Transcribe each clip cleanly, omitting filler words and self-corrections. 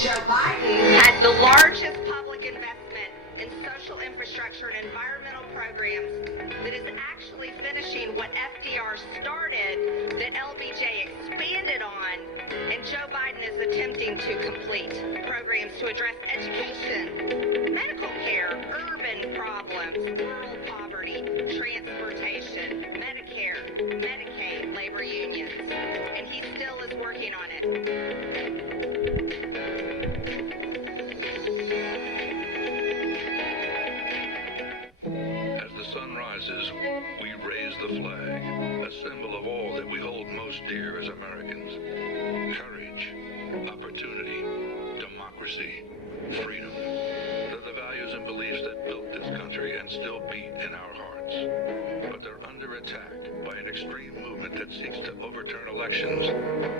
Joe Biden has the largest public investment in social infrastructure and environmental programs that is actually finishing what FDR started, that LBJ expanded on, and Joe Biden is attempting to complete. Programs to address education, medical care, urban problems, rural poverty, transportation, Medicare, Medicaid, labor unions. And he still is working on it. As the sun rises, we raise the flag, a symbol of all that we hold most dear as Americans. Courage, opportunity, democracy, freedom. They're the values and beliefs that built this country and still beat in our hearts. But they're under attack by an extreme movement that seeks to overturn elections,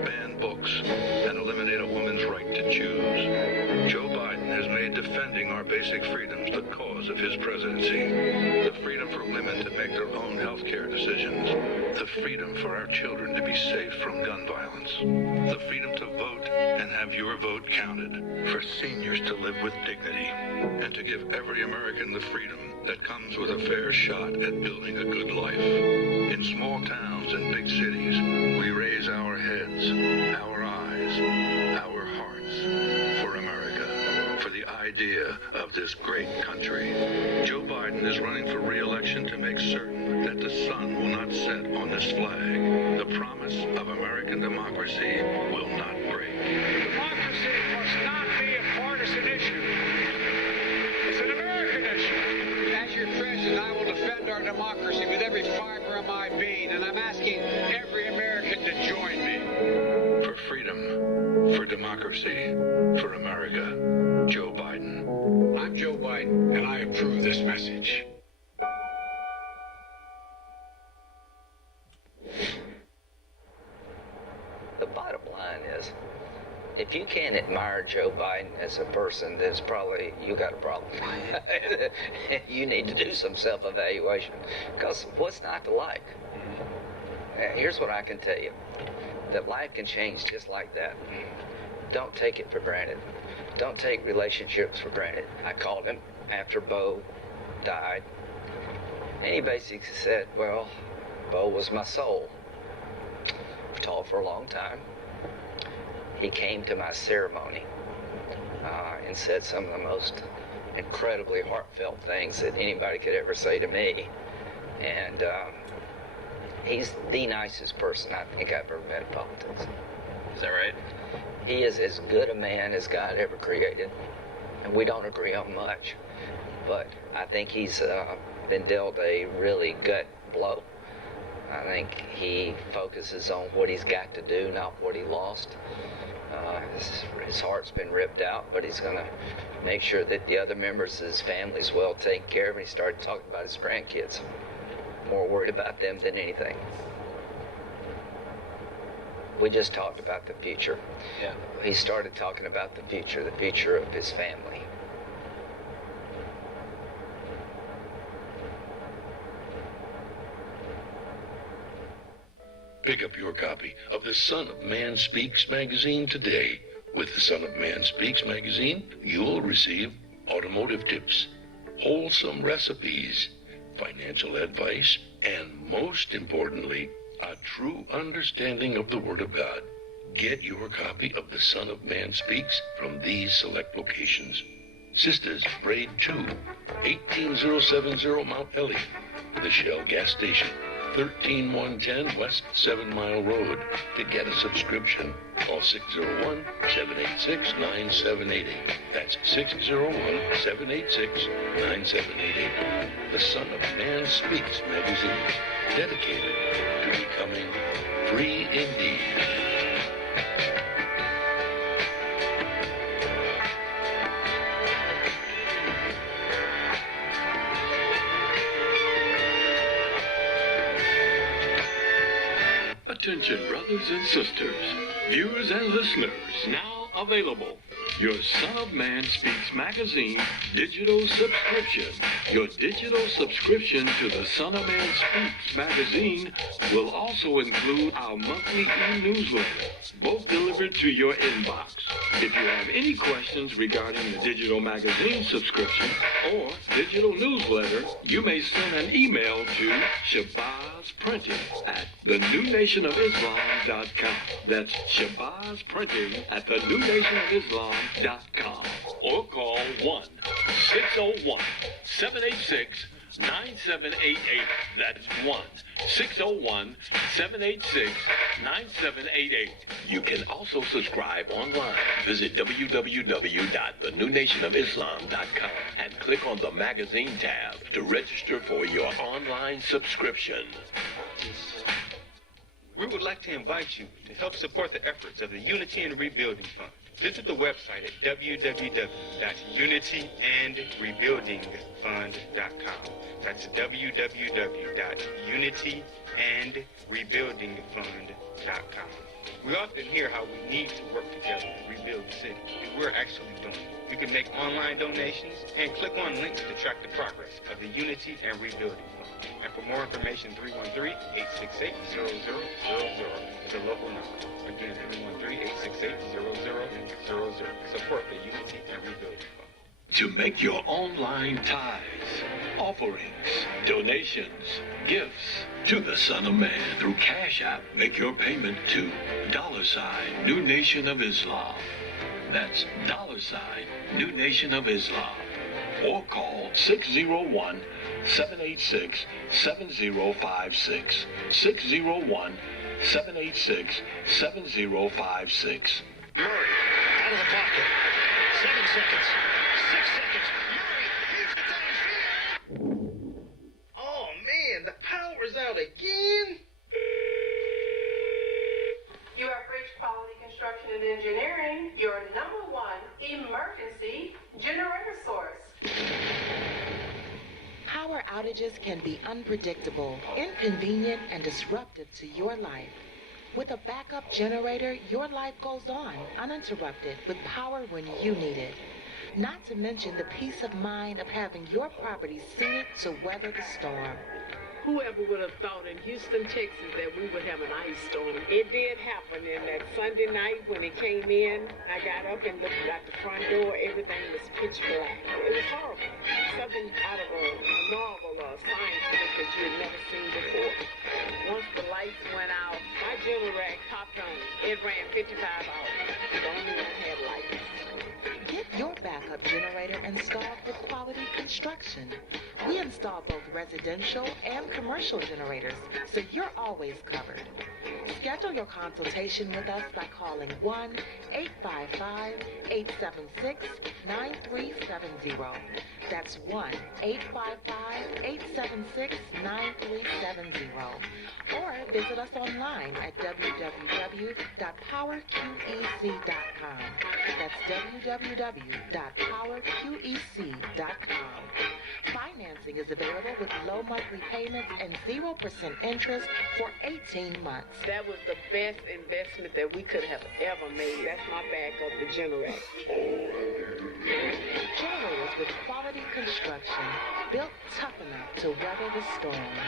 ban books, and eliminate a woman's right to choose. Joe Biden has made defending our basic freedoms the cause of his presidency. The freedom for women to make their own health care decisions. The freedom for our children to be safe from gun violence. The freedom to vote and have your vote counted. For seniors to live with dignity. And to give every American the freedom that comes with a fair shot at building a good life. In small towns and big cities, we raise our heads, our eyes, our hearts for America, for the idea of this great country. Joe Biden is running for re-election to make certain that the sun will not set on this flag. The promise of American democracy will not break. Democracy must not be a partisan issue. It's an American issue. As your president, I will defend our democracy with every fiber of my being, and I'm asking every American to join me. For freedom, for democracy, for America, Joe Biden. I'm Joe Biden, and I approve this message. The bottom line is, if you can't admire Joe Biden as a person, then it's probably you got a problem. You need to do some self-evaluation, because what's not to like? Here's what I can tell you, that life can change just like that. Don't take it for granted. Don't take relationships for granted. I called him after Bo died, and he basically said, well, Bo was my soul. We've talked for a long time. He came to my ceremony and said some of the most incredibly heartfelt things that anybody could ever say to me. And he's the nicest person I think I've ever met in politics. Is that right? He is as good a man as God ever created. And we don't agree on much. But I think he's been dealt a really gut blow. I think he focuses on what he's got to do, not what he lost. His heart's been ripped out, but he's going to make sure that the other members of his family is well taken care of. And he started talking about his grandkids. More worried about them than anything. We just talked about the future. Yeah. He started talking about the future of his family. Pick up your copy of The Son of Man Speaks magazine today. With The Son of Man Speaks magazine, you'll receive automotive tips, wholesome recipes, financial advice, and most importantly, a true understanding of the Word of God. Get your copy of The Son of Man Speaks from these select locations. Sisters, Braid 2, 18070 Mount Elliott, the Shell gas station, 13110 West 7 Mile Road. To get a subscription, call 601-786-9788. That's 601-786-9788. The Son of Man Speaks magazine, dedicated to becoming free indeed. Attention, brothers and sisters, viewers and listeners, now available. your Son of Man Speaks magazine digital subscription. Your digital subscription to the Son of Man Speaks magazine will also include our monthly e-newsletter, both delivered to your inbox. If you have any questions regarding the digital magazine subscription or digital newsletter, you may send an email to shabazprinting@thenewnationofislam.com. That's shabazprinting@thenewnationofislam.com. Or call 1-601-786-9788. That's 1-601-786-9788. You can also subscribe online. Visit www.thenewnationofislam.com and click on the magazine tab to register for your online subscription. We would like to invite you to help support the efforts of the Unity and Rebuilding Fund. Visit the website at www.unityandrebuildingfund.com. That's www.unityandrebuildingfund.com. We often hear how we need to work together to rebuild the city, and we're actually doing it. You can make online donations and click on links to track the progress of the Unity and Rebuilding Fund. And for more information, 313-868-0000 is a local number. Again, 313-868-0000. Support the Unity and Rebuilding Fund. To make your online tithes, offerings, donations, gifts to the Son of Man through Cash App, make your payment to $New Nation of Islam. That's $New Nation of Islam. Or call 601-786-7056. 601-786-7056. Murray, out of the pocket. 7 seconds. 6 seconds. Murray, here's the downfield. Oh, man, the power's out again. You have reached Quality Construction and Engineering, your #1 emergency generator source. Power outages can be unpredictable, inconvenient, and disruptive to your life. With a backup generator, your life goes on uninterrupted with power when you need it. Not to mention the peace of mind of having your property suited to weather the storm. Whoever would have thought in Houston, Texas, that we would have an ice storm. It did happen, and that Sunday night when it came in, I got up and looked out the front door. Everything was pitch black. It was horrible. Something out of a novel or a science book that you had never seen before. Once the lights went out, my generator popped on. It ran 55 hours. The only one had lights. Get your backup generator installed with Quality Construction. We install both residential and commercial generators, so you're always covered. Schedule your consultation with us by calling 1-855-876-9370. That's 1-855-876-9370. Or visit us online at www.powerqec.com. That's www.powerqec.com. Financing is available with low monthly payments and 0% interest for 18 months. That was the best investment that we could have ever made. That's my backup, the generator. Generators with Quality Construction, built tough enough to weather the storm.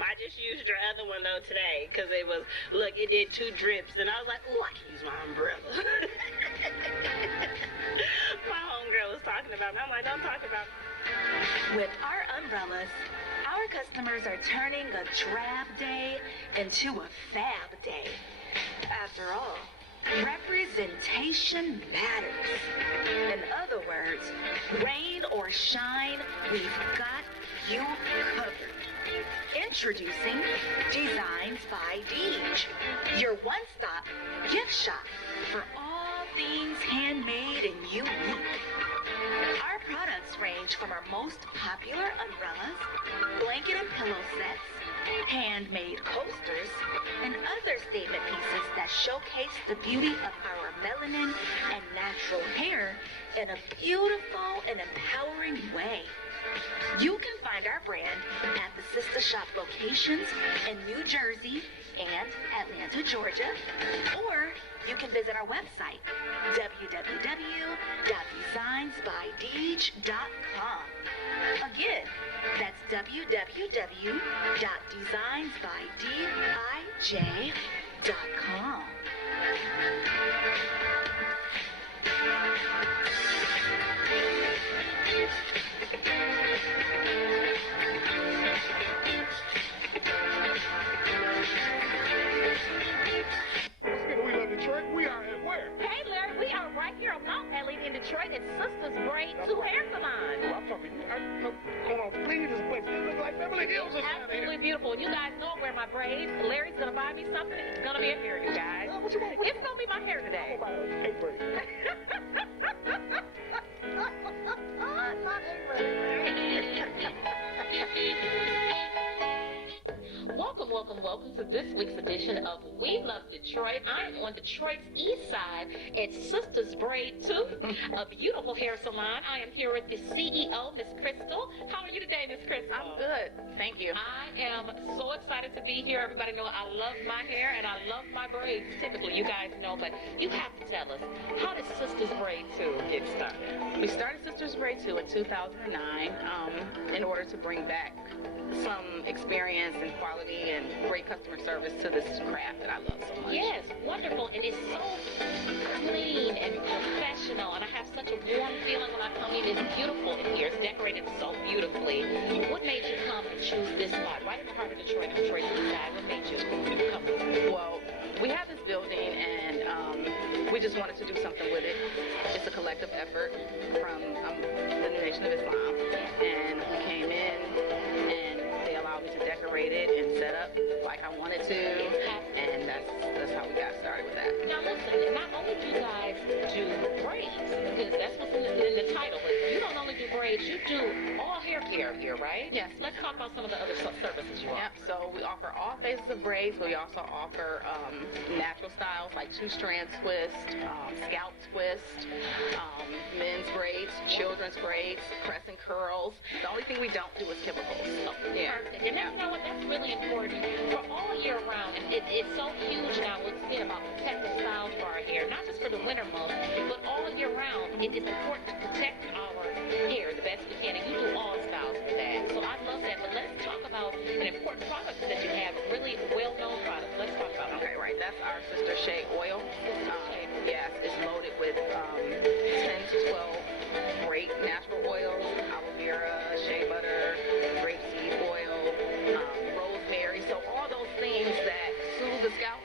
I just used your other one though today because it was, look, it did 2 drips and I was like, oh, I can use my umbrella. My homegirl was talking about me. I'm like, don't talk about me. With our umbrellas, our customers are turning a drab day into a fab day. After all, representation matters. In other words, rain or shine, we've got you covered. Introducing Designs by Deej, your one-stop gift shop for all things handmade and unique. Our products range from our most popular umbrellas, blanket and pillow sets, handmade coasters, and other statement pieces that showcase the beauty of our melanin and natural hair in a beautiful and empowering way. You can find our brand at the Sister Shop locations in New Jersey and Atlanta, Georgia, or you can visit our website, www.designsbydeej.com. Again, that's www.designsbydeej.com. We love Detroit. We are at where? Hey, Larry, we are right here on Mount Elliott in Detroit at Sisters Braid 2 Hair Salon. Oh, I'm talking. Come on, please, this place. It looks like Beverly Hills is out Absolutely here. beautiful. You guys know I wear my braids. Larry's gonna buy me something. It's gonna be a hairdo, guys. What you want? It's gonna be my hair today. I'm gonna buy 8 braids. Not 8 braids. Welcome to this week's edition of We Love Detroit. I am on Detroit's east side at Sisters Braid 2, a beautiful hair salon. I am here with the CEO, Miss Crystal. How are you today, Miss Crystal? I'm good. Thank you. I am so excited to be here. Everybody know I love my hair and I love my braids. Typically, you guys know, but you have to tell us, how did Sisters Braid 2 get started? We started Sisters Braid 2 in 2009 in order to bring back some experience and quality and great customer service to this craft that I love so much. Yes, wonderful. And it's so clean and professional. And I have such a warm feeling when I come in. It's beautiful in here. It's decorated so beautifully. What made you come and choose this spot? Right in the heart of Detroit, on Detroit's east side. What made you come? Well, we have this building and we just wanted to do something with it. It's a collective effort from the New Nation of Islam. And we came in and they allowed me to decorate it and set up like I wanted to, and that's how we got started with that. Now listen, not only do you guys do braids, because that's what's in the title, but you don't only do braids, you do all hair care here, right? Yes. Let's talk about some of the other services you offer. Yep, so we offer all phases of braids, but we also offer natural styles like 2-strand twist, scalp twist, men's braids, children's braids, press and curls. The only thing we don't do is chemicals. Oh, yeah. Perfect. And you know what, that's really important for all year round. And it's so huge now what's been about protective styles for our hair, not just for the winter months, but all year round. It is important to protect our hair the best we can, and you do all styles for that. So I love that. But let's talk about an important product that you have, a really well-known product. Let's talk about it. Okay, right. That's our Sister Shea oil. Yes, it's loaded with 10 to 12 great natural oils, aloe vera, shea butter, grapeseed oil, rosemary. So all those things that soothe the scalp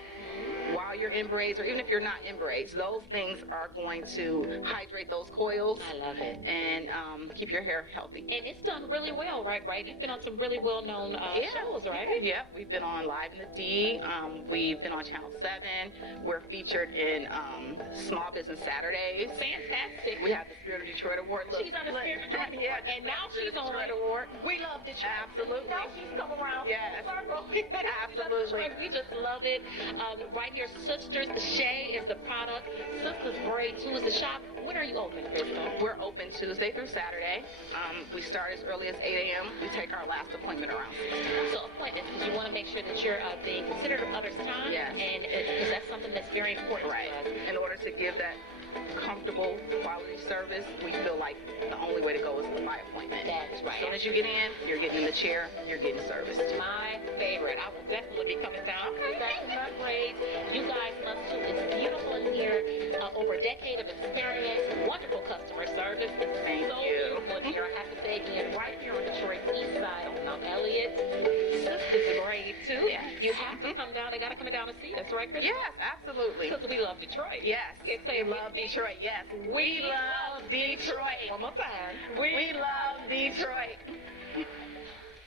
while you're in braids, or even if you're not in braids, those things are going to hydrate those coils. I love it. And keep your hair healthy. And it's done really well, right? You've been on some really well-known shows, right? Yep. We've been on Live in the D. We've been on Channel 7. We're featured in Small Business Saturdays. Fantastic. We have the Spirit of Detroit Award. Look, she's on the Spirit of Detroit Award. Yeah. And now she's on Detroit Award. We Love Detroit. Absolutely. Now she's come around. Yes. Absolutely. We just love it. Right here, Sisters Shea is the product. Sisters Braid 2 is the shop. When are you open, Crystal? We're open Tuesday through Saturday. We start as early as 8 a.m. We take our last appointment around 6 p.m. So appointments, because you want to make sure that you're being considered of others' time. Yes. And because that's something that's very important right. to us. In order to give that comfortable quality service, we feel like the only way to go is by appointment. That's right. As soon as you get in, you're getting in the chair, you're getting serviced. My favorite. I will definitely be coming down. Okay. Back to my braids. You guys must too. It's beautiful in here. Over a decade of experience, wonderful customer service. It's so beautiful in here. I have to say again, right here on Detroit's east side on Mount Elliott, Sisters Braid 2. Yes. You have to come down. They got to come down and see us, right, Crystal? Yes, absolutely. Because we love Detroit. Yes. Okay, say we love Detroit. Yes. We love Detroit. One more time. We love Detroit.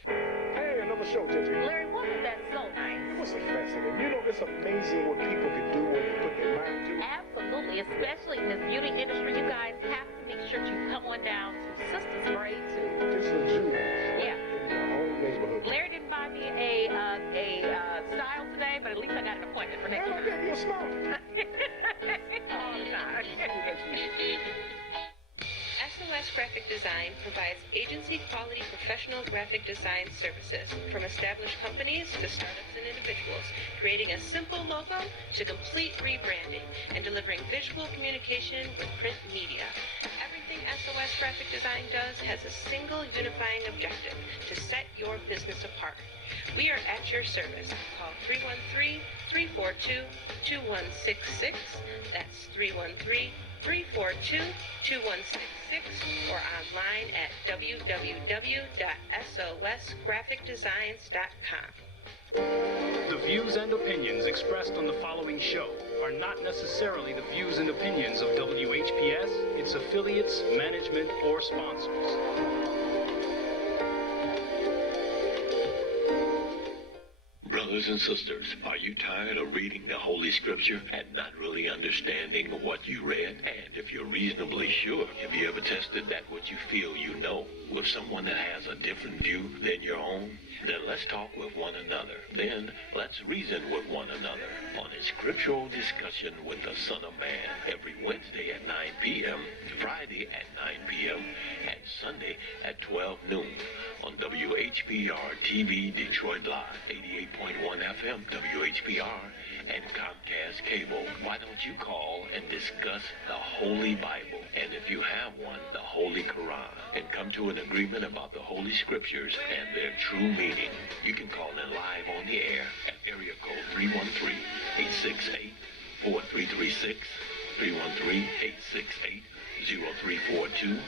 Hey, another show, JJ. Larry, wasn't that so nice? It was so fascinating. You know, it's amazing what people can do when they put their mind to it. Absolutely, especially in this beauty industry. You guys have to make sure you come on down to Sisters Braid 2. This is a Jew. Yeah. In my own neighborhood. Larry didn't buy me a style today, but at least I got an appointment for next I time. gave you a smile. All the time. SOS SOS Graphic Design provides agency-quality professional graphic design services from established companies to startups and individuals, creating a simple logo to complete rebranding and delivering visual communication with print media. Everything SOS Graphic Design does has a single unifying objective: to set your business apart. We are at your service. Call 313-342-2166. That's 313-342-2166, or online at www.sosgraphicdesigns.com. The views and opinions expressed on the following show are not necessarily the views and opinions of WHPS, its affiliates, management, or sponsors. Brothers and sisters, are you tired of reading the Holy Scripture and not really understanding what you read? And if you're reasonably sure, have you ever tested that what you feel you know with someone that has a different view than your own? Then let's talk with one another. Then let's reason with one another on a Scriptural Discussion with the Son of Man every Wednesday at 9 p.m., Friday at 9 p.m., and Sunday at 12 noon on WHPR TV Detroit Live, 88.1 FM WHPR, and Comcast Cable. Why don't you call and discuss the Holy Bible, and if you have one, the Holy Quran, and come to an agreement about the Holy Scriptures and their true meaning? You can call in live on the air at area code 313-868-4336, 313-868-0342,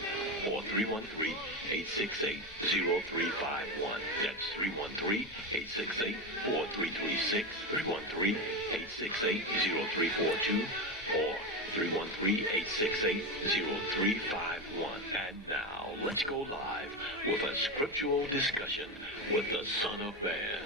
or 313-868-0351. That's 313-868-4336, 313-868-0342, or 313-868-0351. And now, let's go live with a Scriptural Discussion with the Son of Man.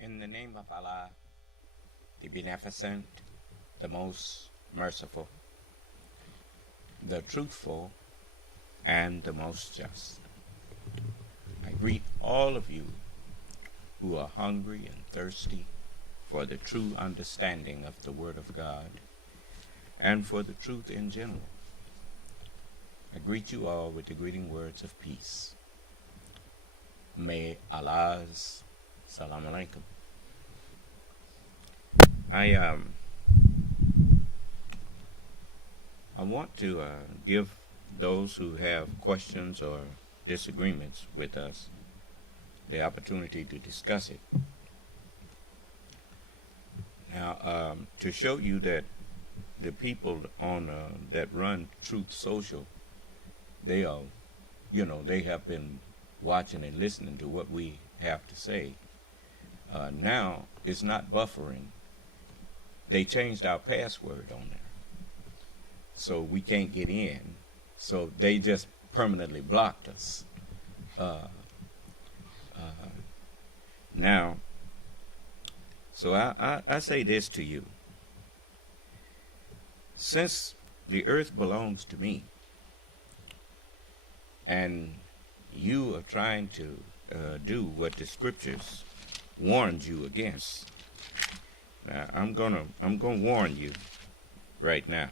In the name of Allah, the Beneficent, the Most Merciful, the Truthful, and the Most Just, I greet all of you who are hungry and thirsty for the true understanding of the Word of God and for the truth in general. I greet you all with the greeting words of peace. May Allah's Salam Alaikum. I want to give those who have questions or disagreements with us the opportunity to discuss it. Now, to show you that the people on that run Truth Social, they are, they have been watching and listening to what we have to say. Now it's not buffering. They changed our password on there, so we can't get in. So they just permanently blocked us. Now, so I say this to you. Since the earth belongs to me, and you are trying to do what the scriptures warned you against. Now, I'm gonna warn you right now.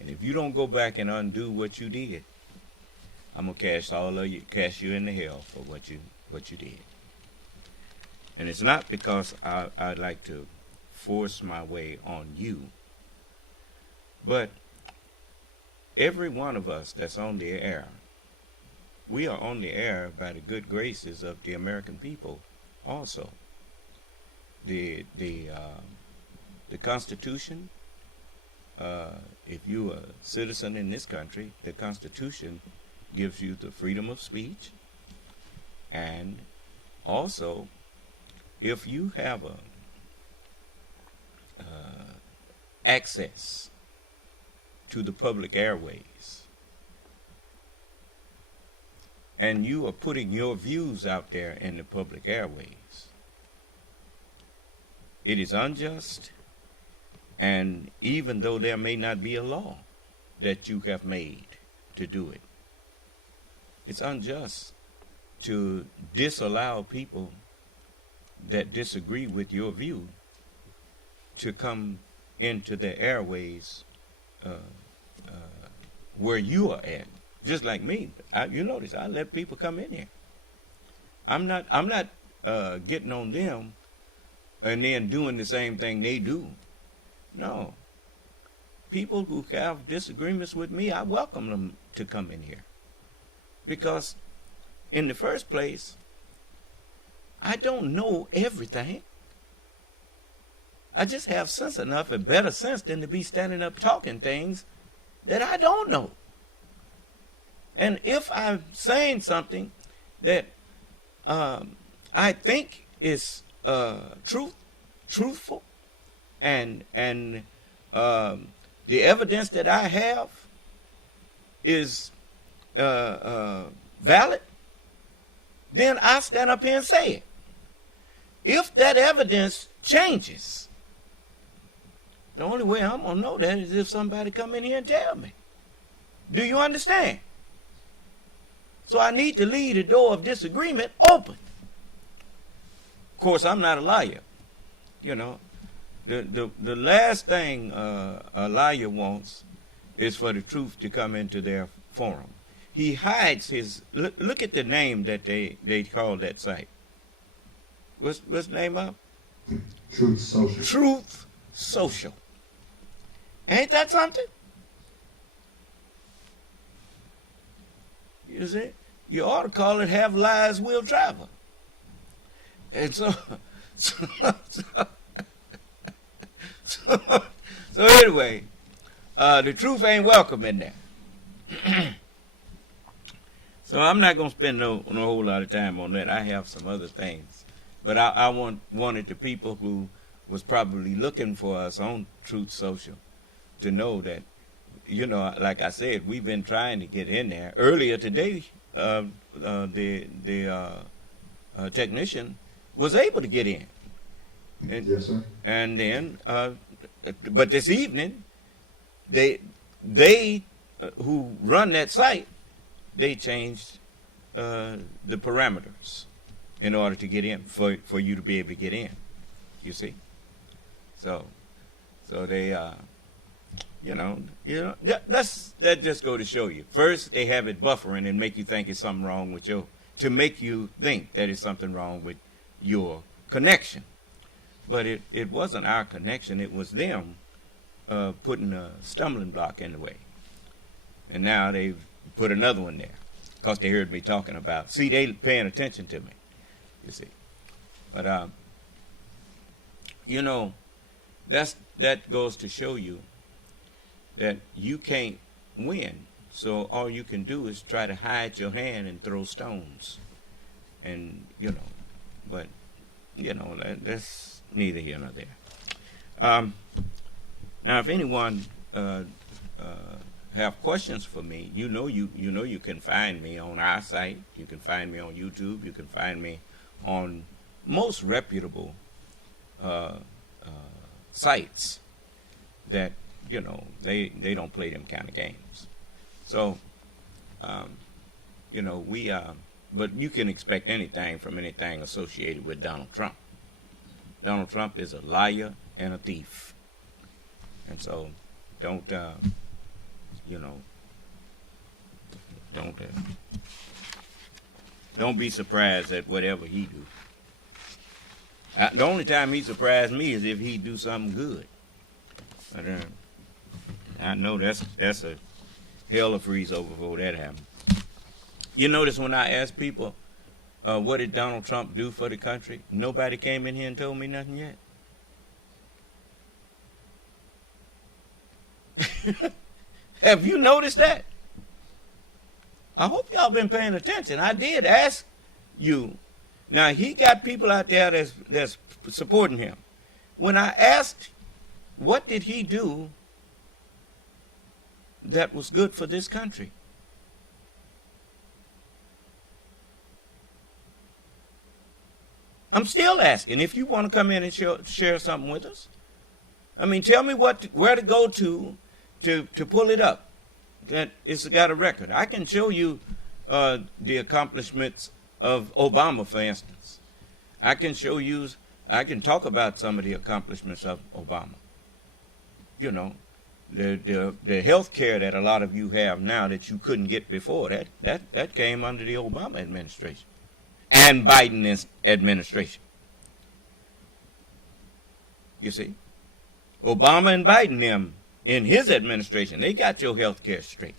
And if you don't go back and undo what you did, I'm gonna cast you into hell for what you did. And it's not because I'd like to force my way on you, but every one of us that's on the air, we are on the air by the good graces of the American people also. The Constitution, if you are a citizen in this country, the Constitution gives you the freedom of speech. And also, if you have access to the public airways, and you are putting your views out there in the public airways, it is unjust And even though there may not be a law that you have made to do it, it's unjust to disallow people that disagree with your view to come into the airways where you are at. Just like me, you notice I let people come in here. I'm not getting on them and then doing the same thing they do. No. People who have disagreements with me, I welcome them to come in here. Because in the first place, I don't know everything. I just have sense enough and better sense than to be standing up talking things that I don't know. And if I'm saying something that I think is truthful, and the evidence that I have is valid, then I stand up here and say it. If that evidence changes, the only way I'm going to know that is if somebody come in here and tell me. Do you understand? So I need to leave the door of disagreement open. Of course, I'm not a liar. You know, the last thing a liar wants is for the truth to come into their forum. He hides his. Look at the name that they call that site. What's the name of? Truth Social. Truth Social. Ain't that something? You see, you ought to call it "Have Lies Will Travel." And so anyway, the truth ain't welcome in there. So I'm not gonna spend no whole lot of time on that. I have some other things, but I wanted the people who was probably looking for us on Truth Social to know that, you know, like I said, we've been trying to get in there. Earlier today, the technician was able to get in. And, yes, sir. And then, but this evening, they who run that site, they changed the parameters in order to get in, for you to be able to get in. You see, so they that just go to show you. First, they have it buffering and make you think it's something wrong with to make you think that it's something wrong with your connection. But it wasn't our connection. It was them putting a stumbling block in the way. And now they've put another one there because they heard me talking about. See, they paying attention to me, you see. But, you know, that goes to show you that you can't win. So all you can do is try to hide your hand and throw stones. And, you know, but, you know, that's neither here nor there. Now, if anyone have questions for me, you know you can find me on our site. You can find me on YouTube. You can find me on most reputable sites that, you know, they don't play them kind of games. So, you know, but you can expect anything from anything associated with Donald Trump. Donald Trump is a liar and a thief. And so don't, you know, don't be surprised at whatever he do. The only time he surprised me is if he do something good. But I know that's a hell of a freeze over before that happened. You notice when I asked people, what did Donald Trump do for the country? Nobody came in here and told me nothing yet. Have you noticed that? I hope y'all been paying attention. I did ask you. Now, he got people out there that's supporting him. When I asked, what did he do that was good for this country? I'm still asking. If you want to come in and share something with us, I mean, tell me where to go to pull it up. That it's got a record. I can show you the accomplishments of Obama, for instance. I can talk about some of the accomplishments of Obama. You know, the health care that a lot of you have now that you couldn't get before, that came under the Obama administration and Biden administration. You see, Obama and Biden, them in his administration, they got your health care straight.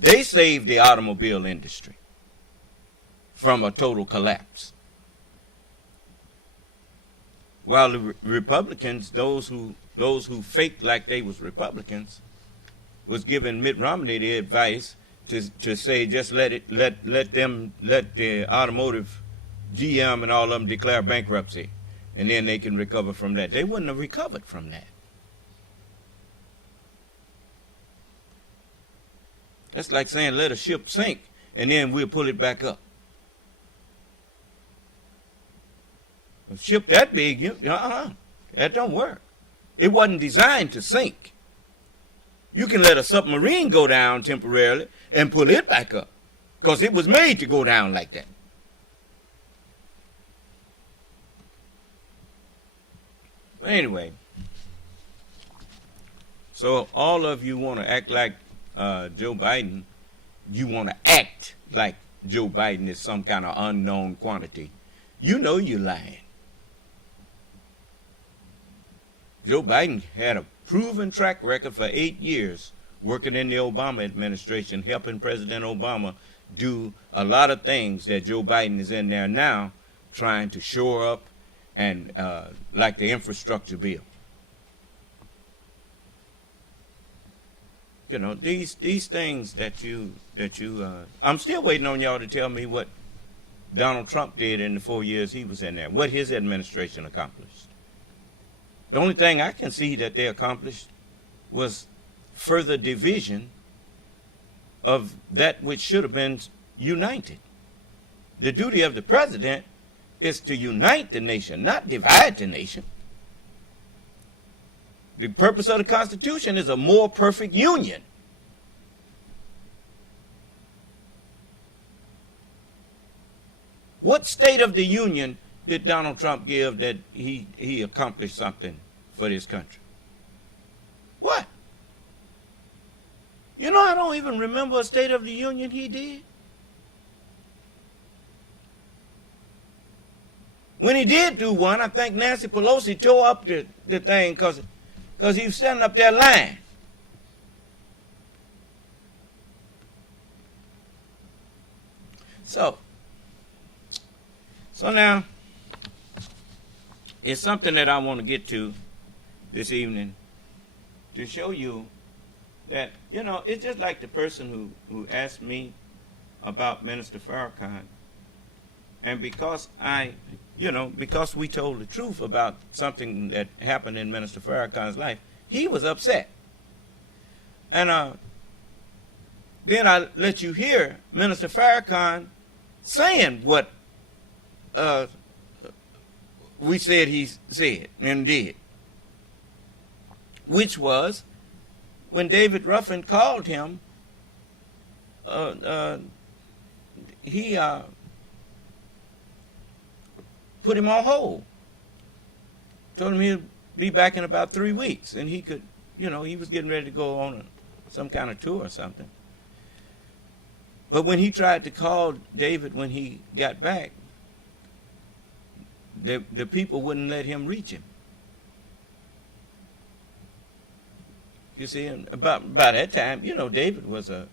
They saved the automobile industry from a total collapse. While the Republicans, those who faked like they was Republicans, was giving Mitt Romney the advice to say just let the automotive GM and all of them declare bankruptcy, and then they can recover from that. They wouldn't have recovered from that. That's like saying let a ship sink and then we'll pull it back up. A ship that big, that don't work. It wasn't designed to sink. You can let a submarine go down temporarily and pull it back up because it was made to go down like that. But anyway, so all of you want to act like Joe Biden. You want to act like Joe Biden is some kind of unknown quantity. You know you're lying. Joe Biden had a proven track record for 8 years working in the Obama administration, helping President Obama do a lot of things that Joe Biden is in there now trying to shore up, and like the infrastructure bill. You know, these things that you I'm still waiting on y'all to tell me what Donald Trump did in the 4 years he was in there, what his administration accomplished. The only thing I can see that they accomplished was further division of that which should have been united. The duty of the president is to unite the nation, not divide the nation. The purpose of the Constitution is a more perfect union. What state of the union did Donald Trump give that he accomplished something for this country? What? You know, I don't even remember a state of the union he did. When he did do one, I think Nancy Pelosi tore up the thing because he was standing up there lying. So now, it's something that I want to get to this evening to show you that, you know, it's just like the person who asked me about Minister Farrakhan. And because because we told the truth about something that happened in Minister Farrakhan's life, he was upset. And then I let you hear Minister Farrakhan saying what we said he said and did, which was when David Ruffin called him, he put him on hold. Told him he'd be back in about 3 weeks, and he could, he was getting ready to go on some kind of tour or something. But when he tried to call David when he got back, the people wouldn't let him reach him. You see, and by that time, David was a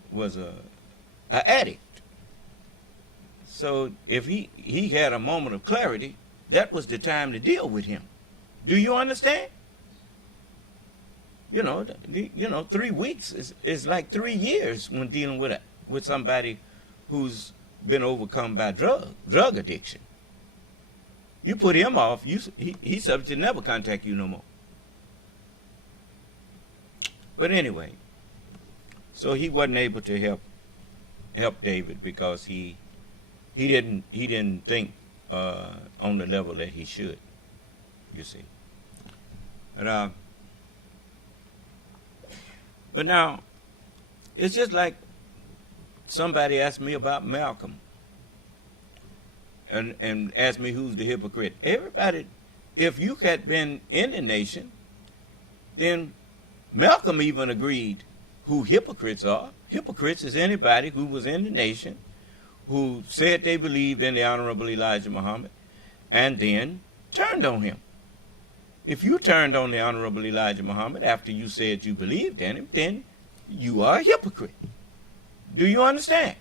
addict. So if he had a moment of clarity, that was the time to deal with him. Do you understand? 3 weeks is like 3 years when dealing with somebody who's been overcome by drug addiction. You put him off, he's subject to never contact you no more. But anyway, so he wasn't able to help David because he didn't think on the level that he should, you see. But But now, it's just like somebody asked me about Malcolm and asked me who's the hypocrite. Everybody, if you had been in the nation, then Malcolm even agreed who hypocrites are. Hypocrites is anybody who was in the nation, who said they believed in the Honorable Elijah Muhammad, and then turned on him. If you turned on the Honorable Elijah Muhammad after you said you believed in him, then you are a hypocrite. Do you understand?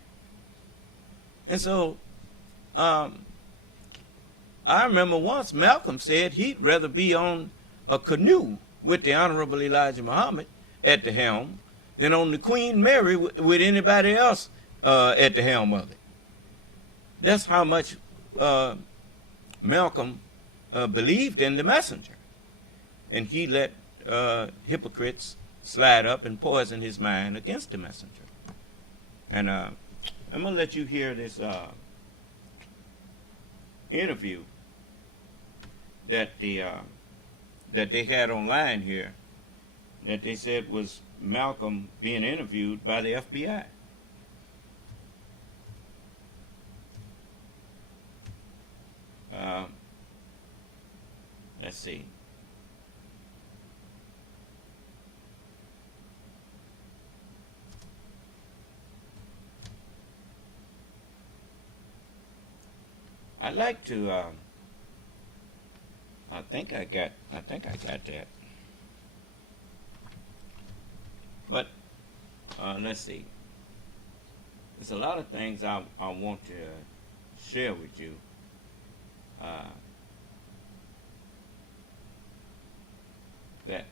And so, I remember once Malcolm said he'd rather be on a canoe with the Honorable Elijah Muhammad at the helm than on the Queen Mary with anybody else at the helm of it. That's how much Malcolm believed in the messenger. And he let hypocrites slide up and poison his mind against the messenger. And I'm going to let you hear this interview that they had online here, that they said was Malcolm being interviewed by the FBI. Let's see. I'd like to. I think I got that. But let's see. There's a lot of things I want to share with you. That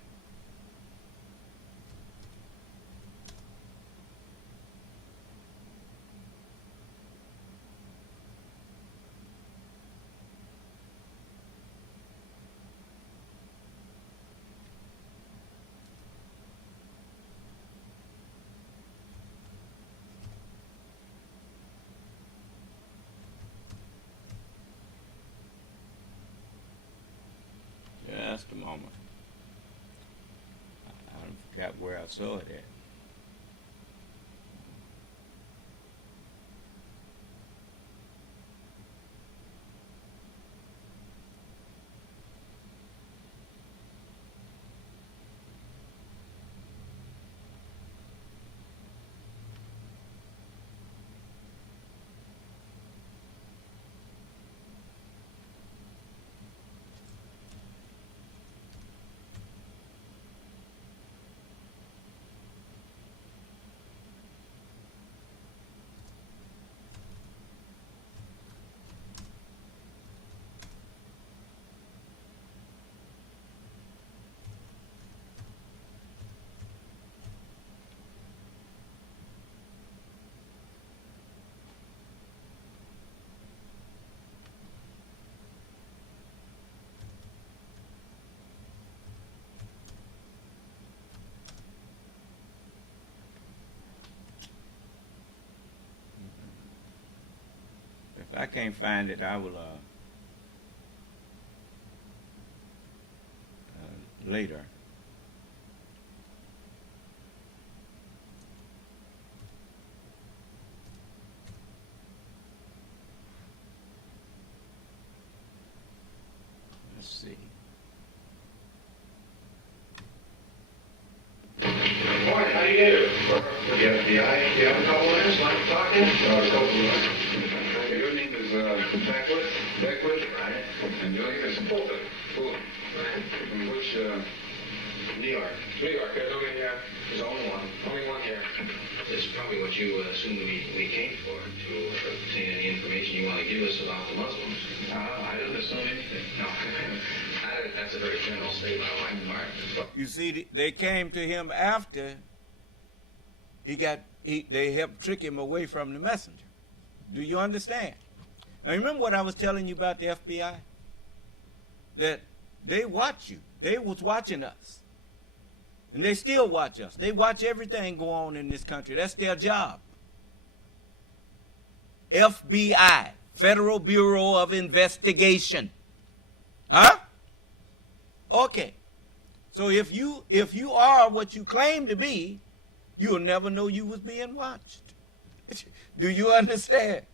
just a moment. I forgot where I saw it at. If I can't find it, I will later. Let's see. Morning, how do you do? With the FBI, you have a couple minutes, like talking? A couple minutes. Your name is Beckwith? Beckwith? Right. And your name is Fulton? Fulton. Right. From which, New York. New York, there's only one. Only one here. This is probably what you assumed we came for, to obtain any information you want to give us about the Muslims. I didn't assume anything. No. That's a very general statement on my part. You see, they came to him after they helped trick him away from the messenger. Do you understand? Now remember what I was telling you about the FBI? That they watch you. They was watching us. And they still watch us. They watch everything go on in this country. That's their job. FBI, Federal Bureau of Investigation. Huh? Okay. So if you are what you claim to be, You'll never know you was being watched. Do you understand?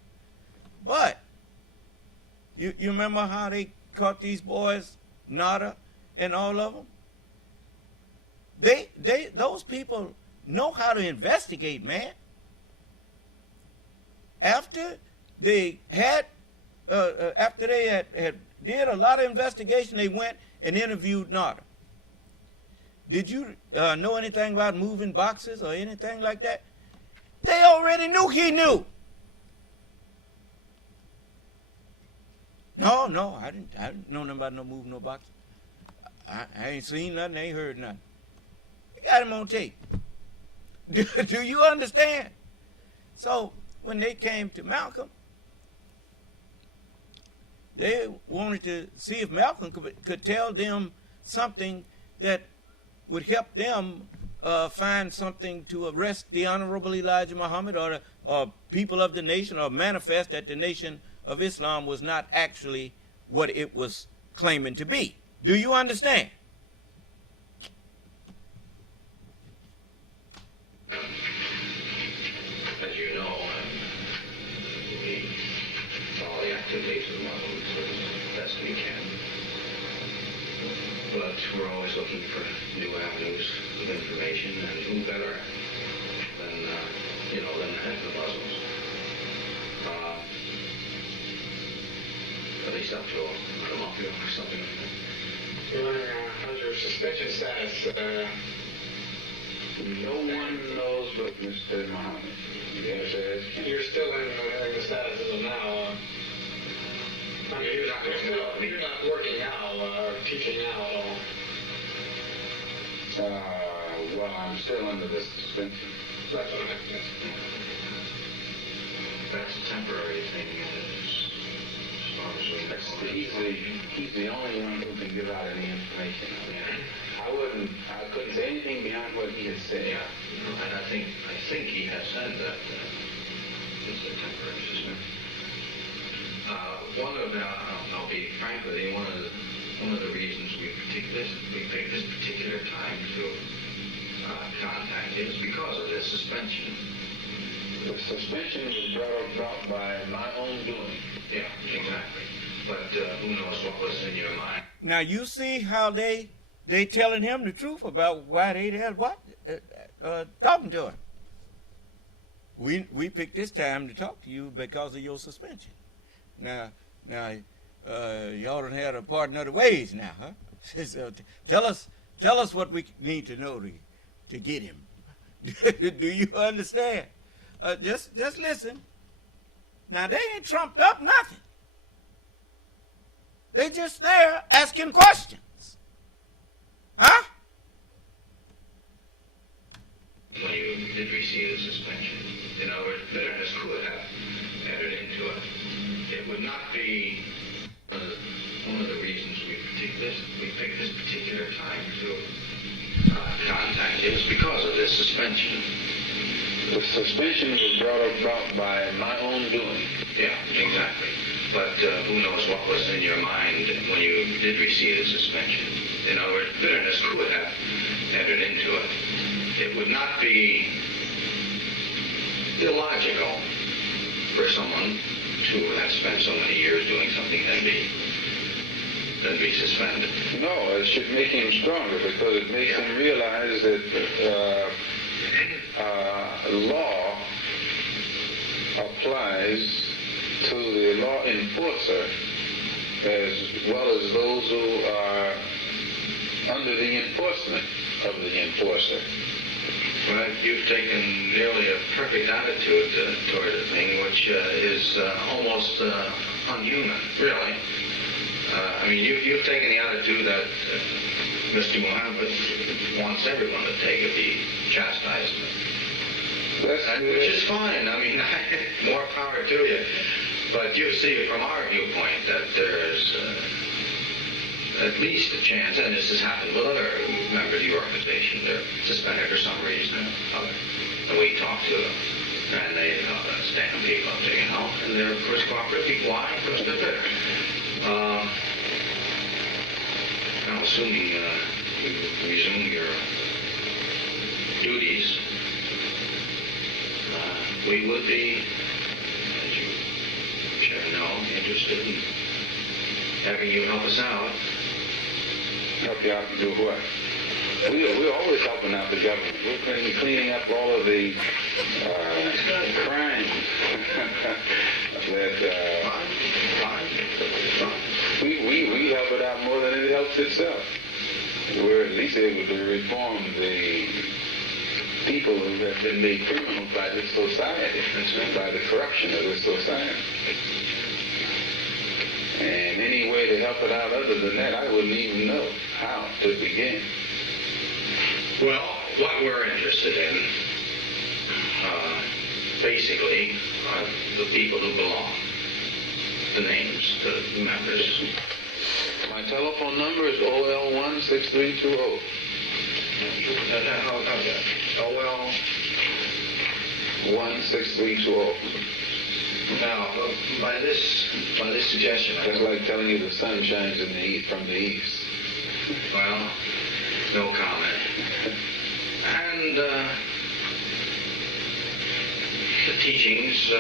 But you remember how they caught these boys, Nada and all of them? Those people know how to investigate, man. After they had did a lot of investigation, they went and interviewed Nada. Did you know anything about moving boxes or anything like that? They already knew he knew. No, I didn't know nothing about no moving no boxes. I ain't seen nothing, ain't heard nothing. You got him on tape. Do you understand? So when they came to Malcolm, they wanted to see if Malcolm could tell them something that would help them find something to arrest the Honorable Elijah Muhammad or people of the nation, or manifest that the Nation of Islam was not actually what it was claiming to be. Do you understand? As you know, we follow the activities of the Muslims as best we can. But we're always looking for new avenues of information, and who better than the head of the Muslims. At least up to a month ago or something like that. Your Honor, how's your suspension status? No one knows but Mr. Muhammad. Yes, you're still in the status of now. I mean, you're not working now or teaching now at all. Well, I'm still under the suspension. That's what I meant. That's a temporary thing. He's the only one who can give out any information. I mean, I couldn't say anything beyond what he has said. Yeah, and I think he has said that it's a temporary suspension. I'll be frank with you, one of the reasons we picked this particular time to contact you is because of this suspension. The suspension was brought about by my own doing. Yeah, exactly. But who knows what was in your mind. Now you see how they telling him the truth about why they had talking to him. We picked this time to talk to you because of your suspension. Now y'all done had a part in other ways now, huh? So tell us what we need to know to get him. Do you understand? Just listen. Now they ain't trumped up nothing. They just there asking questions. Huh? When you did receive the suspension, in other words, bitterness could have entered into it. It would not be one of the reasons we picked this particular time to contact you is because of this suspension. The suspension was brought about by my own doing. Yeah, exactly. But who knows what was in your mind when you did receive the suspension. In other words, bitterness could have entered into it. It would not be illogical for someone to have spent so many years doing something and be suspended. No, it should make him stronger because it makes him realize that law applies to the law enforcer as well as those who are under the enforcement of the enforcer. Well, you've taken nearly a perfect attitude toward the thing, which is almost unhuman, really. I mean, you've taken the attitude that Mr. Muhammad wants everyone to take if he chastises them. Which is fine. I mean, more power to you. But you see from our viewpoint that there's at least a chance, and this has happened with other members of your organization, they're suspended for some reason or other. And we talk to them, and they stand people up there, and they're, of course, cooperative people. Why? Because they're bitter. Now, assuming you resume your duties we would be, as you should know, interested in having you help us out. Help you out to do what? We're always helping out the government. We're cleaning up all of the crimes that we help it out more than it helps itself. We're at least able to reform the people who have been made criminals by this society, by the corruption of this society. And any way to help it out other than that, I wouldn't even know how to begin. Well, what we're interested in, basically, are the people who belong. The names, the members. My telephone number is OL16320. OL 16320. Now, by this suggestion, that's like telling you the sun shines in the east, from the east. Well, no comment. And the teachings,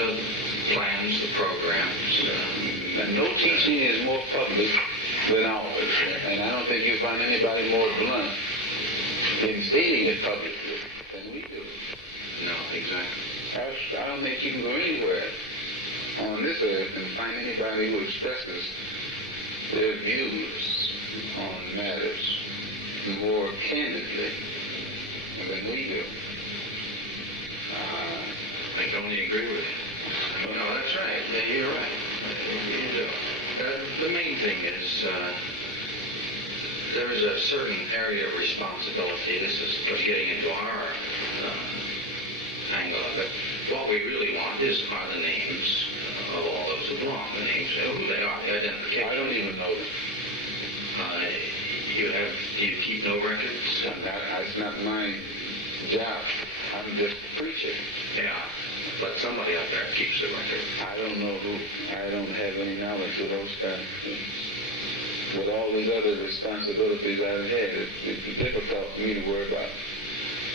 plans, the programs. And no teaching is more public than ours. And I don't think you find anybody more blunt in stating it publicly than we do. No, exactly. I don't think you can go anywhere on this earth and find anybody who expresses their views on matters more candidly than we do. I can only agree with you. No, that's right. Yeah, you're right. The main thing is there is a certain area of responsibility. This is getting into our angle of it. What we really want are the names of all those who belong. The names, who they are, the identification. I don't even know them. Do you keep no records? That's not my job. I'm just preaching. Yeah, but somebody out there keeps the record. I don't know who. I don't have any knowledge of those kinds of things. With all these other responsibilities I've had, it's difficult for me to worry about